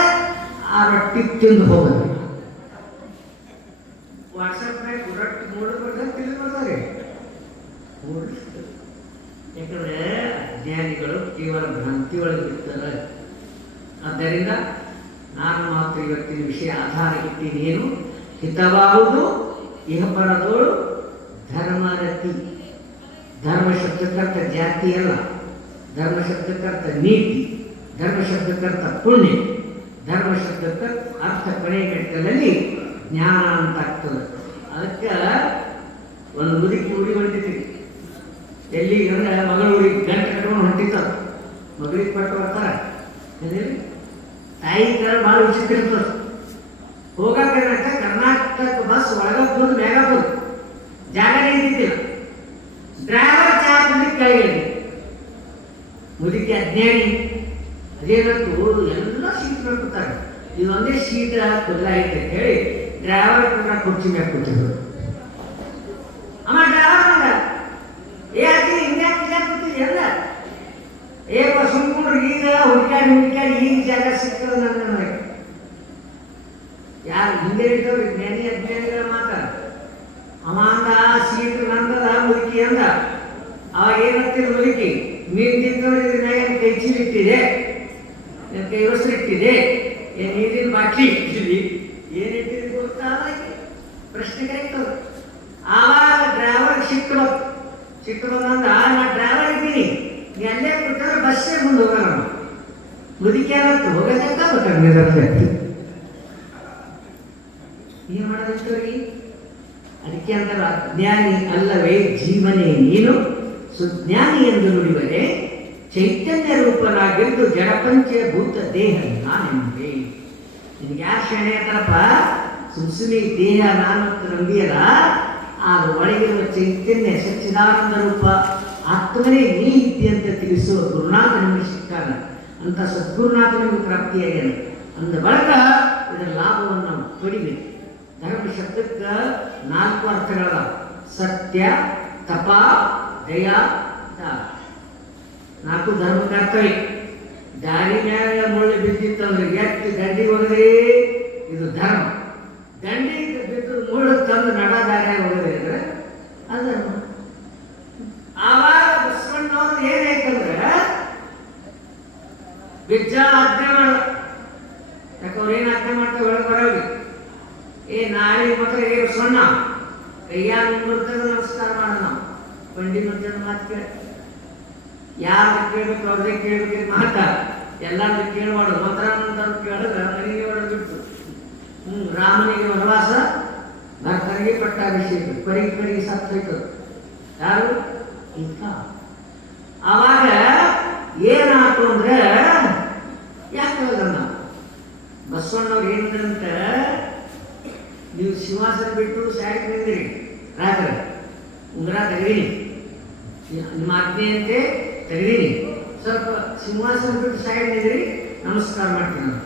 ಆ ರೊಟ್ಟಿ ತಿಂದು ಹೋಗೋದು. ವಾಟ್ಸಪ್ ನಾಯಕ ರೊಟ್ಟಿ ನೋಡಿದ್ರೆ ತಿಳಿದ್ಬಿಡ್ತಾರೆ. ಯಾಕಂದ್ರೆ ಅಜ್ಞಾನಿಗಳು ಕೇವಲ ಭ್ರಾಂತಿ ಒಳಗೆ ಇರ್ತಾರೆ. ಆದ್ದರಿಂದ ನಾನು ಮಾತ್ರ ಇವತ್ತಿನ ವಿಷಯ ಆಧಾರ ಇಟ್ಟಿನೇನು ಹಿತವಾಗುವುದು ಇಹಪರದೋಳು ಧರ್ಮರತಿ. ಧರ್ಮ ಶಬ್ದಕ್ಕರ್ಥ ಜಾತಿ ಅಲ್ಲ, ಧರ್ಮ ಶಬ್ದಕ್ಕರ್ಥ ನೀತಿ, ಧರ್ಮ ಶಬ್ದಕ್ಕರ್ಥ ಪುಣ್ಯ, ಧರ್ಮ ಶಬ್ದಕ್ಕೆ ಅರ್ಥ ಕೊನೆಯ ಘಟ್ಟದಲ್ಲಿ ಜ್ಞಾನ ಅಂತ ಆಗ್ತದೆ. ಅದಕ್ಕೆ ಒಂದು ಮುದುಕಿ ಊರಿಗೆ ಹೊಂಟಿದ್ದೀವಿ. ಎಲ್ಲಿ ಅಂದ್ರೆ ಮಗಳೂರಿಗೆ ಗಂಟೆ ಕಟ್ಕೊಂಡು ಹೊಂಟಿತ್ತ ಮಗಳಿಗೆ ಪಟ್ಟು ಬರ್ತಾರೆ. ತಾಯಿ ತರ ಭಾಳ ವಿಚಿತ್ರ ಇರ್ತದೆ. ಹೋಗಕ್ಕೆ ಕರ್ನಾಟಕ ಬಸ್ ಒಳಗೆ ಬಂದು ಬೇಗ ಬಂದು ಜಾಗನೇ ಇದ್ದಿದ್ದಿಲ್ಲ. ಡ್ರೈವರ್ ಚಾ ಕುಡಿದು ಕೆಳಗೆ ಮುದುಕಿ ಅಜ್ಞಾನಿ ಅದೇನಂತೂ ಎಲ್ಲ ಸೀಟ್ ಬರ್ತಾರೆ. ಇದೊಂದೇ ಸೀಟ್ ಖುಲ್ಲ ಐತೆ ಅಂತ ಹೇಳಿ ಡ್ರೈವರ್ ಕೂಡ ಕುರ್ಚಿ ಮೇಲೆ ಕೂತಿದ್ರು. ಅಮ್ಮ ಡ್ರೈವರ್ ಏ ಅಜ್ಜಿ ಹಿಂಗ್ಯಾಕೆ ಕೂತಿದ್ರಿ ಎಲ್ಲ ಏಪ ಸುಮ್ಕೊಂಡ್ರು. ಈಗ ಹುಡುಕಾಡಿ ಈಗ ಜಾಗ ಸಿಗ್ತದೆ ನನ್ನ ಯಾರು ಹಿಂದೆ ಇದ್ದವ್ರು ಜ್ಞಾನಿ ಅಜ್ಞಾನಿಗಳ ಮಾತಾಡ. ಅವ ಅಂದ ಸೀಟ್ ನಂದದ ಮುದುಕಿ ಅಂದ. ಅವಾಗ ಏನಂತಿದ್ರು ಮುದುಕಿ ಮೀನು ತಿಂದವ್ರು ಇದ್ರ ಮ್ಯಾಗ ಕೈ ಚೀಲ ಇಟ್ಟಿದೆ, ಕೈ ಹೊಸರು ಇಟ್ಟಿದೆ, ನೀರಿನ ಬಾಟ್ಲಿ ಇಟ್ಟಿದ್ವಿ, ಏನಿಟ್ಟಿದ್ರಿ ಗೊತ್ತಾ ಪ್ರಶ್ನೆ ಕರೆಕ್ಟ್. ಆವಾಗ ಡ್ರೈವರ್ ಸಿಟ್ಟು ಬಂದ ನಾ ಡ್ರೈವರ್ ಇದ್ದೀನಿ ನೀ ಅಲ್ಲೇ ಕೊಟ್ಟರೆ ಬಸ್ಸೇ ಮುಂದೆ ಹೋಗೋಣ. ಮುದುಕಿ ಆಗತ್ತು ಹೋಗಕ್ಕೆ ಏನ್ ಮಾಡೋದಿರ್ತವ್ರಿ. ಅದಕ್ಕೆ ಅಂತಾರೆ ಅಜ್ಞಾನಿ ಅಲ್ಲವೇ ಜೀವನೇ ನೀನು ಸುಜ್ಞಾನಿ ಎಂದು ನುಡಿವರೆ ಚೈತನ್ಯ ರೂಪನಾಗಿದ್ದು ಜಡಪಂಚಭೂತ ದೇಹ ನಾನೆಂಬೆ. ನಿನಗೆ ಯಾರು ಶರಣೆ ಅಂತಾರಪ್ಪ ಸುಮ್ಸುಮಿ ದೇಹ ನಾನು ನಂಬಿಯಲ್ಲ. ಆಗ ಒಳಗಿರುವ ಚೈತನ್ಯ ಸಚ್ಚಿದಾನಂದ ರೂಪ ಆತ್ಮನೇ ನೀ ಇದ್ದಿ ಅಂತ ತಿಳಿಸುವ ಗುರುನಾಥ ನಿಮಗೆ ಸಿಕ್ಕಾನ ಅಂತ ಸದ್ಗುರುನಾಥ ನಿಮಗೆ ಪ್ರಾಪ್ತಿಯಾಗ್ಯಾನ. ಅಂದ ಬಳಿಕ ಇದರ ಲಾಭವನ್ನು ನಾವು ಪಡಿಬೇಕು. ಧರ್ಮ ಶಬ್ದಕ್ಕೆ 4 ಅರ್ಥಗಳದ. ಸತ್ಯ, ತಪ, ದಯ, ದಾನ. 4 ಧರ್ಮ ಕರ್ತವ್ಯ. ದಾರಿ ಮ್ಯಾಗ ಮುಳ್ಳು ಬಿದ್ದಿತ್ತಂದ್ರೆ ಎತ್ತಿ ದಂಡಿಗೆ ಹೋಗದ್ರಿ, ಇದು ಧರ್ಮ. ದಂಡಿಗೆ ಬಿದ್ದು ಮುಳ್ಳು ತಂದು ನಡ ದಾರಿಯಾಗ ಹೋಗದ್ರಿ ಅಂದ್ರೆ ಅಧರ್ಮ. ಆವಾಗ ಬಸವಣ್ಣವ್ರು ಏನಾಯ್ತಂದ್ರೆ ಬಿಜ್ಜ ಆಜ್ಞೆ ಮಾಡ. ಯಾಕೆ ಅವ್ರು ಏನು ಆಜ್ಞೆ ಮಾಡ್ತಾರೆ ಒಳಗೆ ಬರೋಗಿ, ನಾಳೆ ಮಾತ್ರ ಬಸವಣ್ಣ ಕೈಯಾಗ ಮುಗಿದಾಗ ನಮಸ್ಕಾರ ಮಾಡೋಣ. ನಾವು ಪಂಡಿತ ಅಂತ ಮಾತು ಕೇಳ, ಯಾರು ಕೇಳ್ಬೇಕು ಅವ್ರದೇ ಕೇಳ್ಬೇಕು ಮಾತ, ಎಲ್ಲಾರು ಕೇಳಬಾರ್ದು. ಮಂತ್ರ ಕೇಳಿದ್ರೆ ಮನೆಗೆ ಹೊಡೆದು ಬಿಟ್ಟು. ರಾಮನಿಗೆ ವನವಾಸ, ಭರತನಿಗೆ ಪಟ್ಟಾಭಿಷೇಕ, ಪರಿಗೆ ಸತ್ತೋಯ್ತು. ಯಾರು ಇಂಥ. ಆವಾಗ ಏನಾಯ್ತು ಅಂದ್ರೆ ಯಾಕೆ ನಾವು ಬಸವಣ್ಣವ್ರು ಏನಂತ, ನೀವು ಸಿಂಹಾಸನ ಬಿಟ್ಟು ಸಾಯಕ್ಕೆ ನಿಂದಿರಿ, ರಾತ್ರಿ ಉಂಗುರ ತೆಗೀನಿ, ನಿಮ್ಮ ಆಜ್ಞೆಯಂತೆ ತೆಗೀನಿ, ಸ್ವಲ್ಪ ಸಿಂಹಾಸನ ಬಿಟ್ಟು ಸಾಯಕ್ಕೆ ನಿಂದಿರಿ, ನಮಸ್ಕಾರ ಮಾಡ್ತೀನಿ ನಾನು.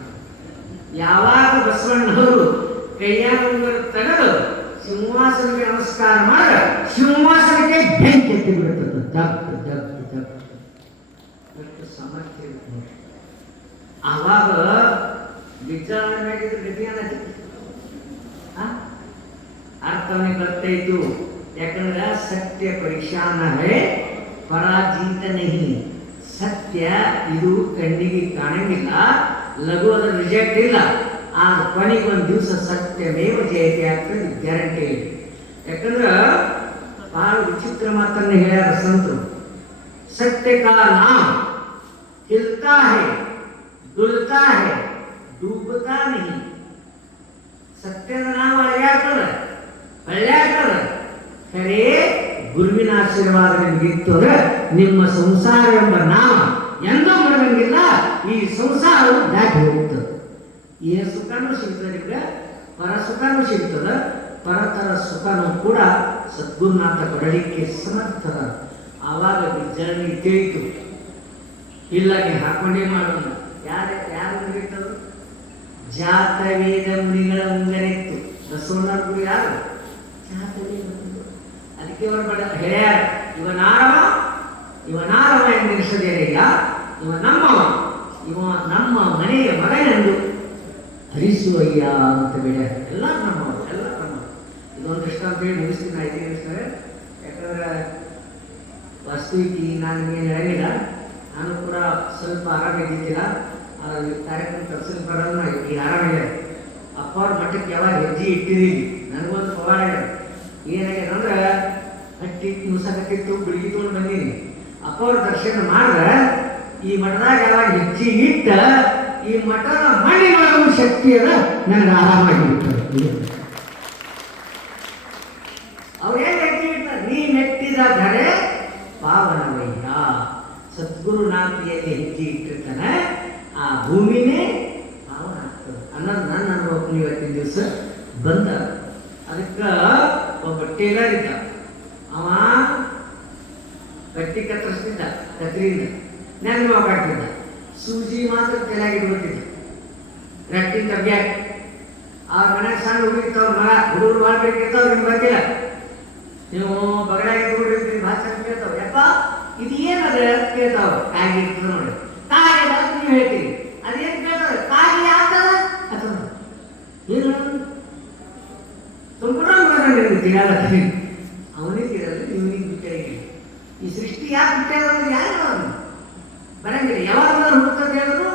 ಯಾವಾಗ ಬಸವಣ್ಣವರು ಕೈಯಾಗ ಉಂಗುರ ತೆಗೆದು ಸಿಂಹಾಸನಕ್ಕೆ ನಮಸ್ಕಾರ ಮಾಡ, ಸಿಂಹಾಸನಕ್ಕೆ ಬೆಂಕಿ ಎತ್ತಿ ಬಿಡುತ್ತದೆ. ಜಗ್ ಜಗ್ ಜಗ್ ಎಷ್ಟು ಸಾಮರ್ಥ್ಯ ಇರುತ್ತೆ ನೋಡಿ. ಆವಾಗ ವಿಚಾರಣೆ ಗತಿ ಅನ್ನತಿ ಅರ್ಥವೇ ಗೊತ್ತಾಯ್ತು. ಯಾಕಂದ್ರೆ ಸತ್ಯ ಪರೀಕ್ಷಾನ ಹೇ ಪರಾಜಿತ ನಹಿ. ಸತ್ಯ ಇದು ಕಣ್ಣಿಗೆ ಕಾಣಂಗಿಲ್ಲ, ಲಘು ಅದರ ರಿಜೆಕ್ಟ್ ಇಲ್ಲ. ಆ ಕೊನೆಗೆ ಒಂದು ದಿವಸ ಸತ್ಯಮೇವ ಜಯತೆ ಆಗ್ತದೆ, ಗ್ಯಾರಂಟಿ ಇದೆ. ಯಾಕಂದ್ರೆ ಬಹಳ ವಿಚಿತ್ರ ಮಾತನ್ನು ಹೇಳ್ಯಾರ ಸಂತರು. सत्य का नाम हिलता है, डुलता है, डूबता नहीं. ಸತ್ಯದ ನಾಮ ಅಳ್ಯಾಡ್ತದ, ಅಳ್ಯಾಡ್ತದ. ಖರೇ ಗುರುವಿನ ಆಶೀರ್ವಾದ ನಿಮಗಿತ್ತು ಅಂದ್ರೆ ನಿಮ್ಮ ಸಂಸಾರ ಎಂಬ ನಾಮ ಎಂದೂ ಮಾಡಂಗಿಲ್ಲ. ಈ ಸಂಸಾರವು ದಾಟಿ ಹೋಗ್ತದೆ. ಈ ಸುಖನೂ ಸಿಗ್ತದೆ, ಪರ ಸುಖನೂ ಸಿಗ್ತದೆ, ಪರತರ ಸುಖನೂ ಕೂಡ ಸದ್ಗುರುನಾಥ ಕೊಡಲಿಕ್ಕೆ ಸಮರ್ಥದ. ಆವಾಗ ವಿಚಾರಣೆ ತಿಳಿತು. ಇಲ್ಲಗೆ ಹಾಕೊಂಡೇ ಮಾಡೋಣ. ಯಾರು ಮುಗಿತದು? ಜಾತ ವೇದ ಮುನಿಗಳ ಉಂಗರಿತ್ತು. ಬಸವಣ್ಣರ ಗುರು ಯಾರು? ಜಾತ ವೇದ ಮುನಿಗಳು. ಅದಕ್ಕೆ ಅವರು ಹೇಳ್ಯಾರ, ಇವನಾರವ ಎಂದೆನಿಸದೇನಿಲ್ಲ, ಇವ ನಮ್ಮವ, ಇವ ನಮ್ಮ ಮನೆಯ ಮಗನೆಂದು ಹರಿಸುವಯ್ಯ ಅಂತ ಬೆಳೆಯಾರ. ಎಲ್ಲ ನಮ್ಮವ, ಎಲ್ಲ ನಮ್ಮವ. ಇದೊಂದಿಷ್ಟ ಅಂತ ಹೇಳಿ ಮುಗಿಸ್ತೀನಿ. ಆಯ್ತು ಅನಿಸ್ತಾರೆ. ಯಾಕಂದ್ರೆ ವಾಸ್ತವಿಕಿ ನಾನು ಏನು ಹೇಳಿಲ್ಲ, ನಾನು ಕೂಡ ಸ್ವಲ್ಪ ಆರಾಮಿದ್ದಿದ್ದಿಲ್ಲ. ಅದು ಕಾರ್ಯಕ್ರಮ ತಪ್ಪಿಸಿ ಬರೋದು ಈ ಆರಾಮಿಲ್ಲ. ಅಪ್ಪ ಅವ್ರ ಮಠಕ್ಕೆ ಯಾವಾಗ ಹೆಜ್ಜೆ ಇಟ್ಟಿದ್ದೀವಿ, ನನಗೊಂದು ಪವಾಡ ಏನಾಗ್ಯದ ಅಂದ್ರೆ ಹಟ್ಟಿ ಮುಸಕತ್ತಿತ್ತು, ಬಿಡುಗಿ ತೊಗೊಂಡು ಬಂದೀನಿ. ಅಪ್ಪ ಅವ್ರ ದರ್ಶನ ಮಾಡಿದ್ರೆ ಈ ಮಠದಾಗ ಯಾವಾಗ ಹೆಜ್ಜೆ ಇಟ್ಟ ಈ ಮಠದ ಮಣ್ಣಿನೊಳಗೂ ಶಕ್ತಿ ಅದ, ನನಗೆ ಆರಾಮಾಗಿ ಇರ್ತದೆ. ಅವ್ರೇನು ಹೆಜ್ಜೆ ಇಡ್ತಾರೆ? ನೀ ಮೆಟ್ಟಿದ ಧರೆ ಪಾವನವಯ್ಯ. ಸದ್ಗುರುನಾಥಿಯಲ್ಲಿ ಹೆಜ್ಜೆ ಇಟ್ಟಿರ್ತಾನೆ, ಆ ಭೂಮಿನೇ ಪಾವನ ಆಗ್ತದೆ ಅನ್ನೋದು ನನ್ನ ಅನುಭವ ಇವತ್ತಿನ ದಿವಸ ಬಂದ. ಅದಕ್ಕೆ ಒಬ್ಬ ಟೇಲರ್ ಇದ್ದ, ಅವ ಬಟ್ಟೆ ಕತ್ತರಿಸ್ತಿದ್ದ, ಕತ್ರಿಯಿಂದ ನೆನ್ನೆ ಕಾಡ್ತಿದ್ದ. ಸೂಜಿ ಮಾತ್ರ ತಲೆಯಾಗಿಟ್ಬಿಟ್ಟಿದ್ದ, ರಟ್ಟಿ ತಗ್ಯಾಕ. ಅವ್ರ ಮನೆಗೆ ಸಣ್ಣ ಹುಡುಗಿರ್ತಾವ್ರ ಮಗ, ಹುಡುಗರು ಭಾಳ ಬೇಕಿರ್ತಾವ್ರು, ನಿಮ್ಗೆ ಗೊತ್ತಿಲ್ಲ. ನೀವು ಬಗಲಾಗಿ ಹುಡುಗಿರ್ತೀರಿ, ಭಾಳ ಚಂದ ಕೇಳ್ತಾವ. ಯಪ್ಪ ಇದು ಏನದ ಕೇಳ್ತಾವ. ಕಾಗಿ ಇರ್ತದೆ ನೋಡಿ, ಕಾಗಿ ಅದ ನೀವು ಹೇಳ್ತೀರಿ. ಅದೇನು ಕೇಳ್ತಾರೆ? ಕಾಗಿ ಆಗ್ತದ ಅಥವಾ ಏನು ತುಂಬಿಡ್ರ ತಿಳಿಯಾಗತ್ತೀನಿ. ಅವನಿಗೆ ತಿರಲ್ಲ, ಇವನಿಗೆ ಬಿಟ್ಟಿಲ್ಲ. ಈ ಸೃಷ್ಟಿ ಯಾಕೆ ಬಿಟ್ಟಿರೋದು? ಯಾರು ಅವನು ಬರಂಗಿಲ್ಲ. ಯಾವಾಗ ಹುಡುಕಂತ ಹೇಳಿದ್ರು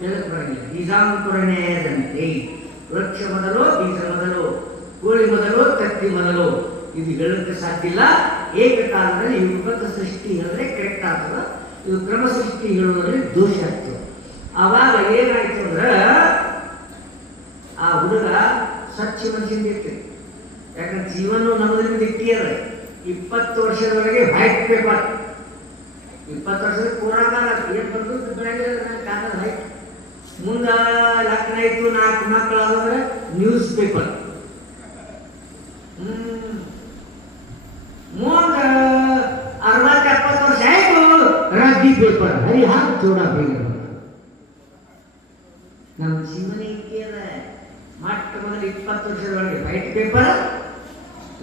ಹೇಳಕ್ ಬರಂಗಿಲ್ಲ. ಬೀಜಾಂಕುರನೇದಂತೆ, ವೃಕ್ಷ ಮೊದಲು, ಬೀಜ ಮೊದಲು, ಕೋಳಿ ಮೊದಲು, ತತ್ತಿ ಮೊದಲು, ಇದು ಹೇಳಕ್ಕೆ ಸಾಧ್ಯ ಇಲ್ಲ. ಏಕಕಾಲದಲ್ಲಿ ಈ ವಿಪತ್ತು ಸೃಷ್ಟಿ ಹೇಳಿದ್ರೆ ಕರೆಕ್ಟ್ ಆಗ್ತದೆ, ಇದು ಕ್ರಮ ಸೃಷ್ಟಿ ಹೇಳೋದ್ರಲ್ಲಿ ದೋಷ ಆಗ್ತದೆ. ಆವಾಗ ಏನಾಯ್ತು ಅಂದ್ರೆ ಆ ಹುಡುಗ ಸ್ವಚ್ಛ ಮನುಷ್ಯನ ಇರ್ತೀವಿ. ಯಾಕಂದ್ರೆ ಜೀವನ ನಮ್ಮದ್ರಿಂದ ಇಟ್ಟಿಯದ. 20 ವರ್ಷದವರೆಗೆ ವೈಟ್ ಪೇಪರ್, 20 ವರ್ಷದ ಪೂರಾಕಾಲ ಏನು ಬಂದು ಬೆಳಗ್ಗೆ ಕಾಲದ ವೈಟ್. ಮುಂದೆ ಲಗ್ನ ಆಯ್ತು, 4 ಮಕ್ಕಳಾದ್ರೆ ನ್ಯೂಸ್ ಪೇಪರ್. ಮುಂದೆ 60-70 ವರ್ಷ ಆಯ್ತು ರದ್ದಿ ಪೇಪರ್. ಹರಿ ಹಾಕಿ ಚೂಡ ಬೇಗ ನಮ್ಮ ಜೀವನ ಇಟ್ಟಿಯದ. ಮೊಟ್ಟ ಮೊದಲು 20 ವರ್ಷದೊಳಗೆ ವೈಟ್ ಪೇಪರ್,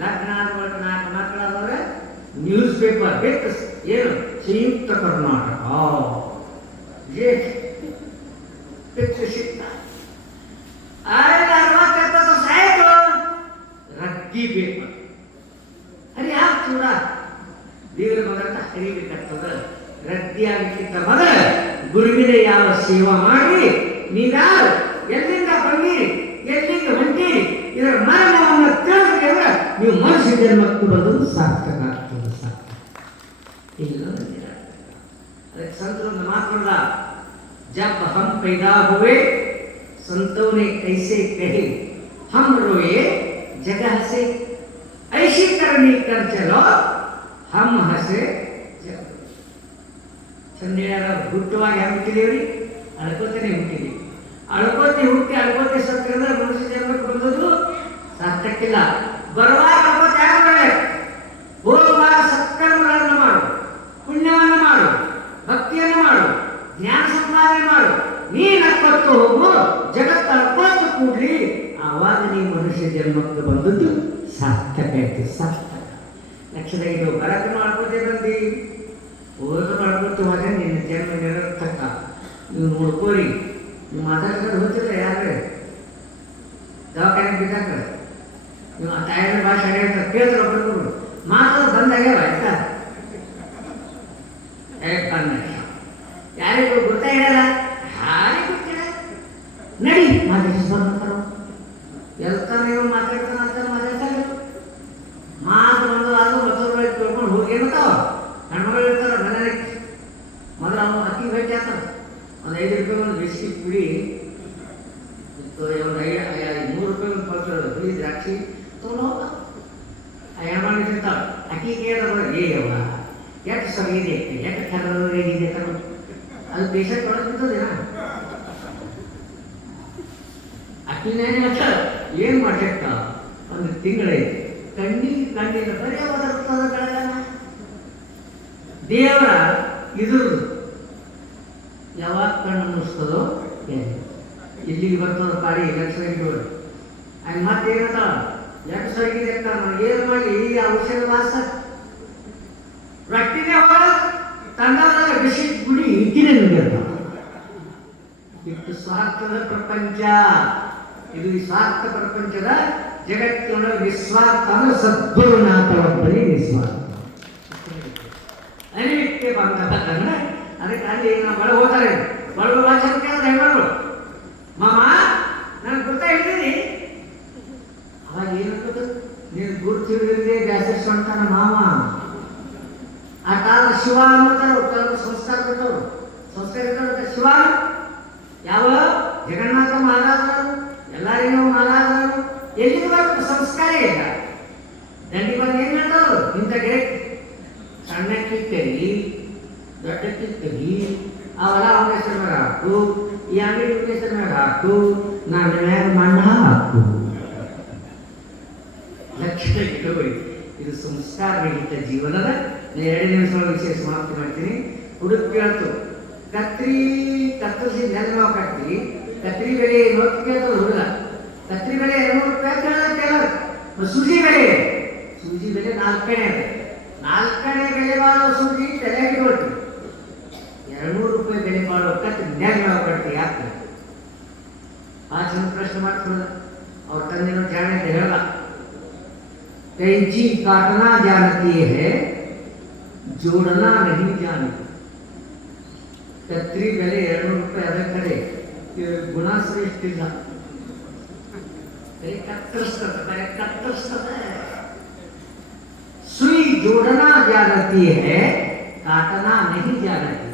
ಲಗ್ನ ಆದ ಬಳಿಕ 4 ಮಕ್ಕಳಾದವ್ರೆ ನ್ಯೂಸ್ ಪೇಪರ್ ಬೇಕು ಏನು ಸಂಯುಕ್ತ ಕರ್ನಾಟಕ ಪಿಕ್ಚರ್ ಸಿಗ್ತ 60-70 ವರ್ಷ ಆಯ್ತು ರಗ್ಗಿ ಪೇಪರ್ ಅರೆ ಯಾಕೆ ಚೂಡ ದೇವರ ಮಗಂತ ಹರಿಬೇಕಾಗ್ತದ ರದ್ದಿ ಆಗಕ್ಕಿಂತ ಮೊದಲ ಗುರುವಿನ ಯಾವ ಸೇವಾ ಮಾಡಿ ನೀವ್ಯಾರು ಎಲ್ಲಿಂದ ಬಂದಿರಿ ಎಲ್ಲಿಂದ ಹೊಂಟಿರಿ ಇದರ ಮರ್ಮವನ್ನು ತಿಳಿದ್ರೆ ನೀವು ಮನುಷ್ಯ ಜನ್ಮಕ್ಕೆ ಬಂದದ್ದು ಸಾರ್ಥಕ ಆಗ್ತದೆ ಸಾರ್ಥಕ ಇಲ್ಲ ಅದಕ್ಕೆ ಸಂತರು ಒಂದು ಮಾತುಲ್ಲ जब हम पैदा हुए संतों ने ऐसे कहे हम रोए जगह से ऐसी करनी कर चलो हम हंसे ಚಂದ್ರಯಾರ ಹುಟ್ಟುವಾಗ ಹೆಂಗೆ ಹುಟ್ಟಿದೇವ್ರಿ ಅಳ್ಕೋತೇನೆ ಹುಟ್ಟಿದೀವಿ ಅಳ್ಕೋತೆ ಸತ್ತಂದ್ರೆ ಮನುಷ್ಯ ಜನ್ಮಕ್ಕೆ ಬಂದದ್ದು ಸಾರ್ಥಕ್ಕಿಲ್ಲ ಬರುವಾಗ ಅಳ್ಕೋತೆ ಯಾರು ಬರಬೇಕು ಹೋಗುವಾಗ ಸತ್ಕರ್ಮಗಳನ್ನು ಮಾಡು ಪುಣ್ಯವನ್ನು ಮಾಡು ಭಕ್ತಿಯನ್ನು ಮಾಡು ಜ್ಞಾನ ಸಂಪಾದನೆ ಮಾಡು ನೀನು ಅಳ್ಕೊತ್ತು ಹೋಗು ಜಗತ್ತು ಅಳ್ಕೊತ್ತು ಕೂಡ್ಲಿ ಆವಾಗ ನೀ ಮನುಷ್ಯ ಜನ್ಮಕ್ಕೆ ಬಂದದ್ದು ಸಾರ್ಥಕ ಆಯ್ತು ಸಾರ್ಥಕ ಲಕ್ಷದಾಗ ಇದು ಬರಕನ್ನು ಅಳ್ಕೋತೆ ಬಂದಿ ಹೋದ ಮಾಡ್ಕೊಟ್ಟು ಹೋದ್ರೆ ನಿನ್ನ ಜನ್ಮ ನಿರರ್ಥಕ ನೀವು ನೋಡ್ಕೋರಿ ನೀವು ಮಾತಾಡ್ಕೊಂಡು ಹೋಗ್ತಿಲ್ಲ ಯಾರು ದವಾಖಾನೆಗೆ ಬಿದ್ದಾಕ ನೀವು ಆ ತಾಯಿನ ಭಾಷೆ ಹೇಳ್ತಾರೆ ಕೇಳಿದ್ರೆ ಒಬ್ಬರು ಮಾತಾಡೋದು ಬಂದಾಗ್ಯಾವ ಆಯ್ತಾ ಯಾರಿಗೂ ಗೊತ್ತಾ ಇರಲ್ಲ ಯಾರಿಗೂ ಗೊತ್ತಿಲ್ಲ ನಡಿ ಮಾತಾಡಿಸ್ಬಾರ್ದು ಎಲ್ತ ನೀವು ಮಾತಾಡ್ತಾನೆ ಮಾತಾಡ್ತಾರೆ ಮಾತು ಬಂದು ಅದು ಮತ್ತೊಬ್ಬರು ತಿಳ್ಕೊಂಡು ಹೋಗೇನತ್ತಾವ ಹೆಣ್ಮಗಳು ಇರ್ತಾರೆ ಮನೆಯಲ್ಲಿ ಮೊದಲು ಅವನು ಅಕ್ಕಿ ಭೇಟಿ ಆಗ್ತಾನೆ ಒಂದು 5 ರೂಪಾಯಿ ಒಂದು ಬಿಸ್ಕಿಟ್ ಪುಡಿ ಒಂದು 3 ರೂಪಾಯಿ ಒಂದು ಪಲ್ಸರ್ ಹುಳಿ ದ್ರಾಕ್ಷಿ ತೊಗೊಂಡು ಹೋಗ್ತಾವ ಆ ಹೆಣ್ಮಗಳು ಇರ್ತಾಳೆ ಅಕ್ಕಿ ಕೇಳಿದ್ರೆ ಏಯವ್ವ ಎಷ್ಟು ಸರಿಯಿದೆ ಎಷ್ಟು ಕರ್ರಗಿದೆ ಕರು ಅದು ಪೇಷಂಟ್ ಒಳಗೆ ಬಿದ್ದದೇನ ಅಕ್ಕಿನೇನು ಹೇಳ್ತಾಳೆ ಏನು ಮಾಡ್ತಾ ಒಂದು ತಿಂಗಳೈತೆ ಕಣ್ಣಿನ ಬರೀ ಓದಿರ್ತದ ಬೆಳಗನ ದೇವರ ಇದ್ರದ್ದು ಯಾವಾಗ ಕಣ್ಣು ಮುಗಿಸ್ತದೋ ಇಲ್ಲಿಗೆ ಬರ್ತದ ಪಾಡಿ ಲಕ್ಷರಿಗೆ ಆಗ ಮತ್ತೇನದ ಎಷ್ಟು ಸರಿಗಿದೆ ಅಂತ ಏನು ಮಾಡಿ ಈ ಔಷಧ ವಾಸ ರೊಟ್ಟಿನೇ ಹೋಗ ತಂಡದಾಗ ಬಿಸಿ ಗುಡಿ ಇಕ್ಕಿನ ಇಟ್ಟು ಸ್ವಾರ್ಥದ ಪ್ರಪಂಚ ಇದು ಈ ಸ್ವಾರ್ಥ ಪ್ರಪಂಚದ ಜಗತ್ತಿನೊಳಗೆ ನಿಸ್ವಾರ್ಥ ಅಂದ್ರೆ ಸದ್ಗುರುನಾಥ ಒಬ್ಬರೇ ನಿಸ್ವಾರ್ಥ ಅನಿಮಿಕ್ಕೆ ಬಂದ್ರೆ ಅದಕ್ಕೆ ಅಲ್ಲಿ ನಾವು ಒಳಗೆ ಹೋಗ್ತಾರೆ ಒಳಗೆ ಭಾಷೆ ಕೇಳಿದ್ರೆ ಹೆಣ್ಮಗಳು ಮಾಮ ನಾನು ಗೊತ್ತಾ ಹೇಳ್ತೀನಿ ಅವಾಗ ಏನಂತ ನೀನು ಗುರುತಿಳಿದ್ರೆ ಬ್ಯಾಸರಿಸ್ಕೊಂತಾನ ಮಾವ ಆ ಕಾಲ ಶಿವ ಅಂತಾರೆ ಸಂಸ್ಕಾರ ಕೊಟ್ಟವರು ಸಂಸ್ಕಾರ ಇಟ್ಟವ್ರು ಶಿವ ಯಾವ ಜಗನ್ನಾಥ ಮಹಾರಾಜರು ಎಲ್ಲರಿಗೂ ಮಹಾರಾಜರು ಎಲ್ಲಿಗೆ ಬರುತ್ತೆ ಸಂಸ್ಕಾರ ಇಲ್ಲ ದಂಡಿ ಬಂದು ಏನು ಹೇಳ್ತಾರು ಇಂಥ ಗಿಡ ಸಣ್ಣ ಕಿಕ್ಕರಿ ದೊಡ್ಡ ಕಿಕ್ಕರಿ ಅವೆಲ್ಲ ಅವನ ಹೆಸರು ಮೇಲೆ ಹಾಕು ಈ ಅಂಗಡಿ ಹೆಸರು ಮೇಲೆ ಹಾಕು ನಾನು ಮ್ಯಾಗ ಮಣ್ಣ ಹಾಕು ಲಕ್ಷಣ ಇಟ್ಟುಕೊಳ್ಳಿ ಇದು ಸಂಸ್ಕಾರ ರಹಿತ ಜೀವನದ 2 ನಿಮಿಷಗಳ ವಿಷಯ ಸಮಾಪ್ತಿ ಮಾಡ್ತೀನಿ ಹುಡುಕ್ ಕೇಳ್ತು ಕತ್ತರಿಸಿ ನೆಲಮಾವು ಕಟ್ಟಿ ಕತ್ರಿ ಬೆಲೆ ಇವತ್ತು ಕೇಳ್ತದೆ ಹುಡುಗ ಕತ್ರಿ ಬೆಲೆ 200 ರೂಪಾಯಿ ಕೇಳೋದು ಸೂಜಿ ಬೆಲೆ 4 ಬೆಲೆ ಬಾಳೋ ಸೂಜಿ ತಲೆಗೆ ಕೊಟ್ಟು 200 ರೂಪಾಯಿ ಬೆಲೆ ಬಾಳೋ ಕತ್ರಿ ನೆಲಮಾವು ಕಟ್ಟಿ ಯಾಕೆ ಆ ಜನ ಪ್ರಶ್ನೆ ಮಾಡ್ಕೊಳ್ಳೋದು ಅವ್ರ ತಂದೆನೋ ಜಾಣ ಅಂತ ಹೇಳಲ್ಲ कैंची काटना जानती है जोड़ना नहीं जानती कत्री बेले 200 ರೂಪಾಯಿ ಅದ ಕಡೆ ಗುಣ ಶ್ರೇಷ್ಠ ಇಲ್ಲ ಕತ್ತರಿಸ್ತದೆ सुई जोड़ना जानती है काटना नहीं जानती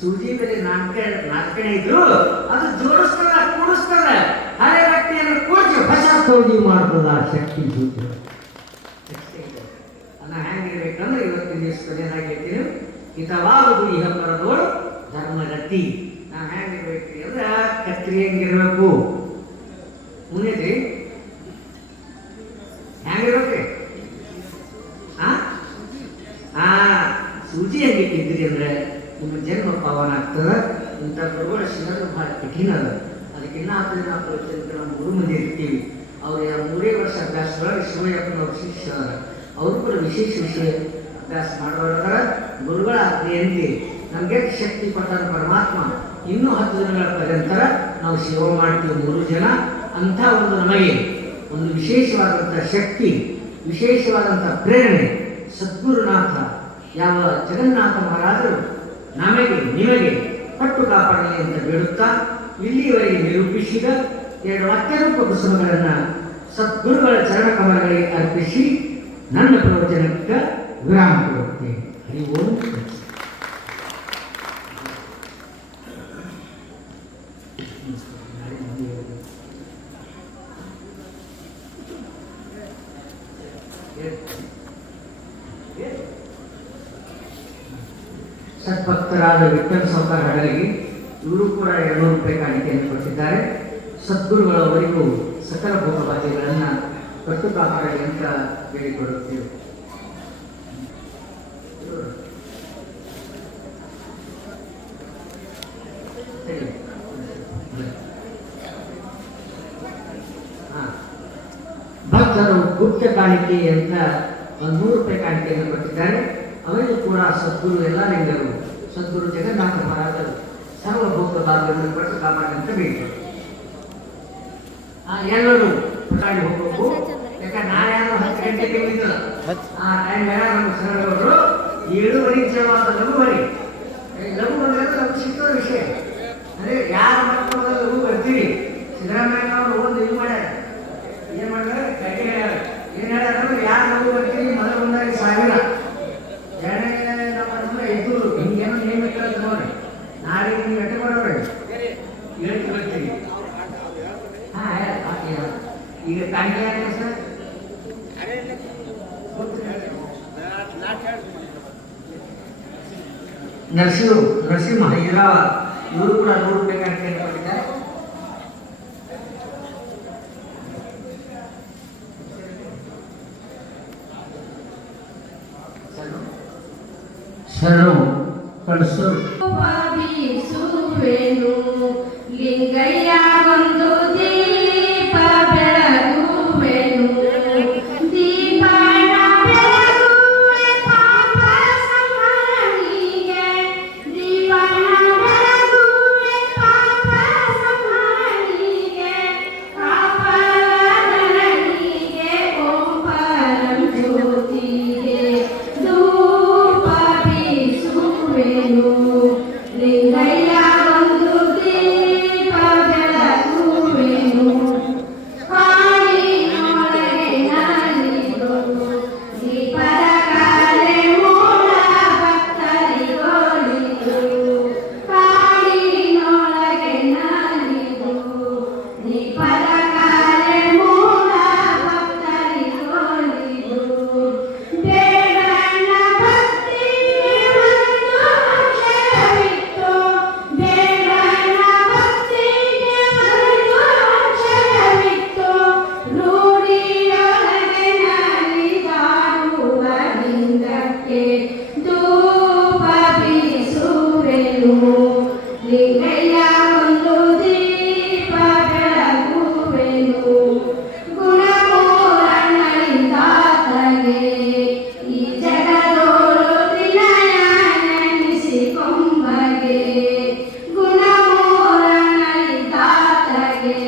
ಸೂಜಿ ಬೆಲೆ ನಾಲ್ಕಣೆ ಇದ್ರು ಅದು ಜೋಡಿಸ್ತದ ಕೂಡಿಸ್ತದ ಹಳೆ ಬಟ್ಟೆಯನ್ನು ಕೂಡಿಸಿ ಹೊಸ ಸೂಜಿ ಮಾಡ್ತದ ಶಕ್ತಿ ಸೂಜಿ ಹೆಂಗಿರ್ಬೇಕಂದ್ರೆ ಇವತ್ತಿನ ದಿವಸದಲ್ಲಿ ಏನಾಗೈತಿ ಹಿತವಾಗುವುದು ಇಹ ಪರದೋಳು ಧರ್ಮಗತಿ ನಾವು ಹೆಂಗಿರ್ಬೇಕ್ರಿ ಅಂದ್ರೆ ಕತ್ರಿ ಹೆಂಗಿರ್ಬೇಕು ಮುಂದೆ ಹೆಂಗಿರ್ಬೇಕ್ರಿ ಸೂಜಿ ಹೆಂಗಿಟ್ಟಿದ್ರಿ ಅಂದ್ರೆ ನಿಮ್ಮ ಜನ್ಮ ಪಾವನ ಆಗ್ತದ ಇಂಥ ಗುರುಗಳ ಶಿಲರು ಬಹಳ ಕಠಿಣ ಅದ ಅದಕ್ಕಿನ್ನ 4 ನಮ್ಮ ಗುರು ಮಂದಿ ಇರ್ತೀವಿ ಅವ್ರ 3 ವರ್ಷ ಅಭ್ಯಾಸದೊಳಗೆ ಶಿವಯ್ಯಪ್ಪನವ್ರ ಶಿಷ್ಯರ ಅವರು ಕೂಡ ವಿಶೇಷ ಅಭ್ಯಾಸ ಮಾಡೋದ್ರ ಗುರುಗಳ ಆಜ್ಞೆಯಂತೆ ನಮಗೆ ಶಕ್ತಿ ಕೊಟ್ಟಾರ ಪರಮಾತ್ಮ. ಇನ್ನೂ 10 ದಿನಗಳ ಪರ್ಯಂತರ ನಾವು ಸೇವೆ ಮಾಡ್ತೀವಿ 3 ಜನ. ಅಂಥ ಒಂದು ನಮಗೆ ಒಂದು ವಿಶೇಷವಾದಂಥ ಶಕ್ತಿ, ವಿಶೇಷವಾದಂಥ ಪ್ರೇರಣೆ ಸದ್ಗುರುನಾಥ ಯಾವ ಜಗನ್ನಾಥ ಮಹಾರಾಜರು ನಮಗೆ ನಿಮಗೆ ಪಟ್ಟು ಕಾಪಾಡಲಿ ಅಂತ ಬೇಡುತ್ತಾ ಇಲ್ಲಿಯವರೆಗೆ ನಿರೂಪಿಸಿದ 2 ವಾಕ್ಯರೂಪ ಕುಸುಮಗಳನ್ನು ಸದ್ಗುರುಗಳ ಚರಣ ಕಮಲಗಳಿಗೆ ಅರ್ಪಿಸಿ ನನ್ನ ಪ್ರವಚನಕ್ಕೆ ವಿರಾಮ ಕೊಡುತ್ತೇನೆ. ಹರಿ ಓಂ. ಸದ್ಭಕ್ತರಾದ ವಿಠ್ಠಲ ಸಾವ್ಕಾರ ಹಡಲಿಗೆ ಇವರು ಕೂಡ 200 ರೂಪಾಯಿ ಕಾಣಿಕೆಯನ್ನು ಕೊಟ್ಟಿದ್ದಾರೆ. ಸದ್ಗುರುಗಳವರಿಗೂ ಸಕಲ ಭೋಗಭಾಗ್ಯಗಳನ್ನು ಕಟ್ಟು ಕಾಪಾಡಲಿ ಅಂತ ಹೇಳಿಕೊಡುತ್ತೇವೆ. ಭಕ್ತರು ಗುಪ್ತ ಕಾಣಿಕೆ ಅಂತ 100 ರೂಪಾಯಿ ಕಾಣಿಕೆಯನ್ನು ಕೊಟ್ಟಿದ್ದಾರೆ. ಅವರಿಗೂ ಕೂಡ ಸದ್ಗುರು ಎಲ್ಲ ಲಿಂಗರು ಸದ್ಗುರು ಜಗನ್ನಾಥ ಮಹಾರಾಜರು ಸರ್ವಭೋಗ ಭಾಗ್ಯವನ್ನು ಕೊಟ್ಟು ಕಾಪಾಡಿ ಅಂತ ಬೇಕು. ಎಲ್ಲರೂ ಪಟಾಡಿ ಹೋಗ್ಬೇಕು. ಯಾಕಂದ್ರೆ ನಾಳೆ 10 ಗಂಟೆಗೆ ಹೋಗಿದ್ದಲ್ಲ ಆ ಟೈಮ್ ನಮ್ಮ ಸರಳವರು 7:30 ಜವಾದ ಲಘು ಬರಿ ಲಘು ಬಂದ್ರೆ ಲಘು ಸಿಗ್ತದ ವಿಷಯ. ಅಂದ್ರೆ ಯಾರ ಮಕ್ಕಳು ಲಘು ಬರ್ತೀವಿ. ಸಿದ್ದರಾಮಯ್ಯ ಅವರು ಒಂದು ಇದು ಮಾಡ್ಯಾರ, ಏನ್ ಮಾಡ್ಯಾರ ಕೈಗೆ ಹೇಳ್ಯಾರ. ಏನ್ ಹೇಳ್ಯಾರ ಯಾರು ಲಘು ಬರ್ತೀವಿ ಮೊದಲು ಬಂದಾಗ 1000, ಎರಡನೇ ನಮ್ಮ 500 ಹಿಂಗೇನೋ ನೇಮ ಕೇಳ್ತ ನೋಡ್ರಿ. ನಾಳೆ ನೀವು ಎಟ್ಟೆ ಮಾಡೋರಿ 7 ಬರ್ತೀವಿ. ಈಗ ಕಾಣಿಕೆ ಸರ್ ನರಸಿಂಹ ಹೈರಾವ ಇವರು ಕೂಡ 100 ರೂಪಾಯಿ ಕಾಣಿಕೆಯನ್ನು ಕೊಟ್ಟಿದ್ದಾರೆ. ಶರಣು ಕಳಿಸು ಲಿಂಗಯ್ಯ ಒಂದು ದೀಪ ಬೆಳಗುವೆನು, ದೀಪ ಬೆಳಗುವೆ ಪಾಪ ಸಂಹಾರಿಗೆ, ದೀಪ ಬೆಳಗುವೆ ಪಾಪ ಸಂಹಾರಿಗೆ, ಕಾಪಲನಿಗೆ ಓಂ ಪರಂ ಜ್ಯೋತಿಗೆ ಧೂಪ ಬೀಸುವೆನು. ಲಿಂಗಯ್ಯ ಒಂದು ದೀಪ ಬೆಳಗುವೆನು, ಕಾಡಿನೊಳಗೆ ನಾನಿದು ದೀಪದ ಕಾಲೆ ಮೂಲ ಭಕ್ತರಿಗೋಳಿದು, ಕಾಡಿನೊಳಗೆ ನಾನಿದು ದೀಪದ ಕಾಲೆ ಮೂಲ ಭಕ್ತರಿಗೋಳಿದು. ಬೇಡಣ್ಣ ಭಕ್ತಿಗೆ ಒಂದು ಅಕ್ಷರವಿತ್ತು, ಬೇಡಣ್ಣ ಭಕ್ತಿಗೆ ಒಂದು ಅಕ್ಷರವಿತ್ತು, ರೂಢಿಯೊಳಗೆ ನಲಿದಾಡುವ ಲಿಂಗಕ್ಕೆ ಧೂಪ ಬೀಸುವೆನು. ಲಿಂಗಯ್ಯ ಒಂದು ದೀಪ ಬೆಳಗುವೆನು, ಗುಣಮೂರಣ್ಣಲಿಂದಾತಗೆ ಈ ಜಗದೋಳು ತ್ರಿನಯ ನೆನೆಸಿಕೊಂಬಗೆ, ಗುಣಮೂರಣ್ಣಲಿಂದಾತಗೆ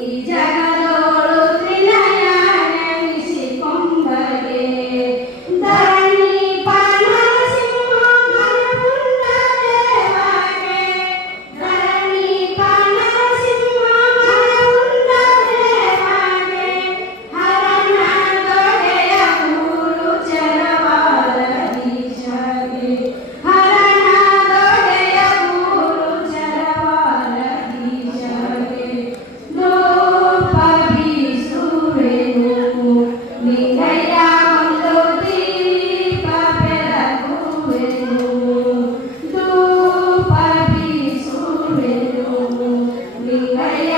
ಈ ಜಗದೋಳು ತ್ರಿನಯ ನೆನೆಸಿಕೊಂಬಗೆ. ಧರಣಿ ಪಾನಸಿಂಹ ಮನಮುಂಡ ದೇವಗೆ, ಧರಣಿ ಪಾನಸಿಂಹ ಮನಮುಂಡ ದೇವಗೆ, ಹರನ ದೊಡೆಯ ಮೂರು ಚರವಾರದೀಶಗೆ, ಹರನ ದೊಡೆಯ ಮೂರು ಚರವಾರದೀಶಗೆ ಧೂಪ ಬೀಸುವೆನು. ಲಿಂಗಯ್ಯ ಒಂದು ದೀಪ ಬೆಳಗುವೆನು, ಧೂಪ ಬೀಸುವೆನು. ಲಿಂಗಯ್ಯ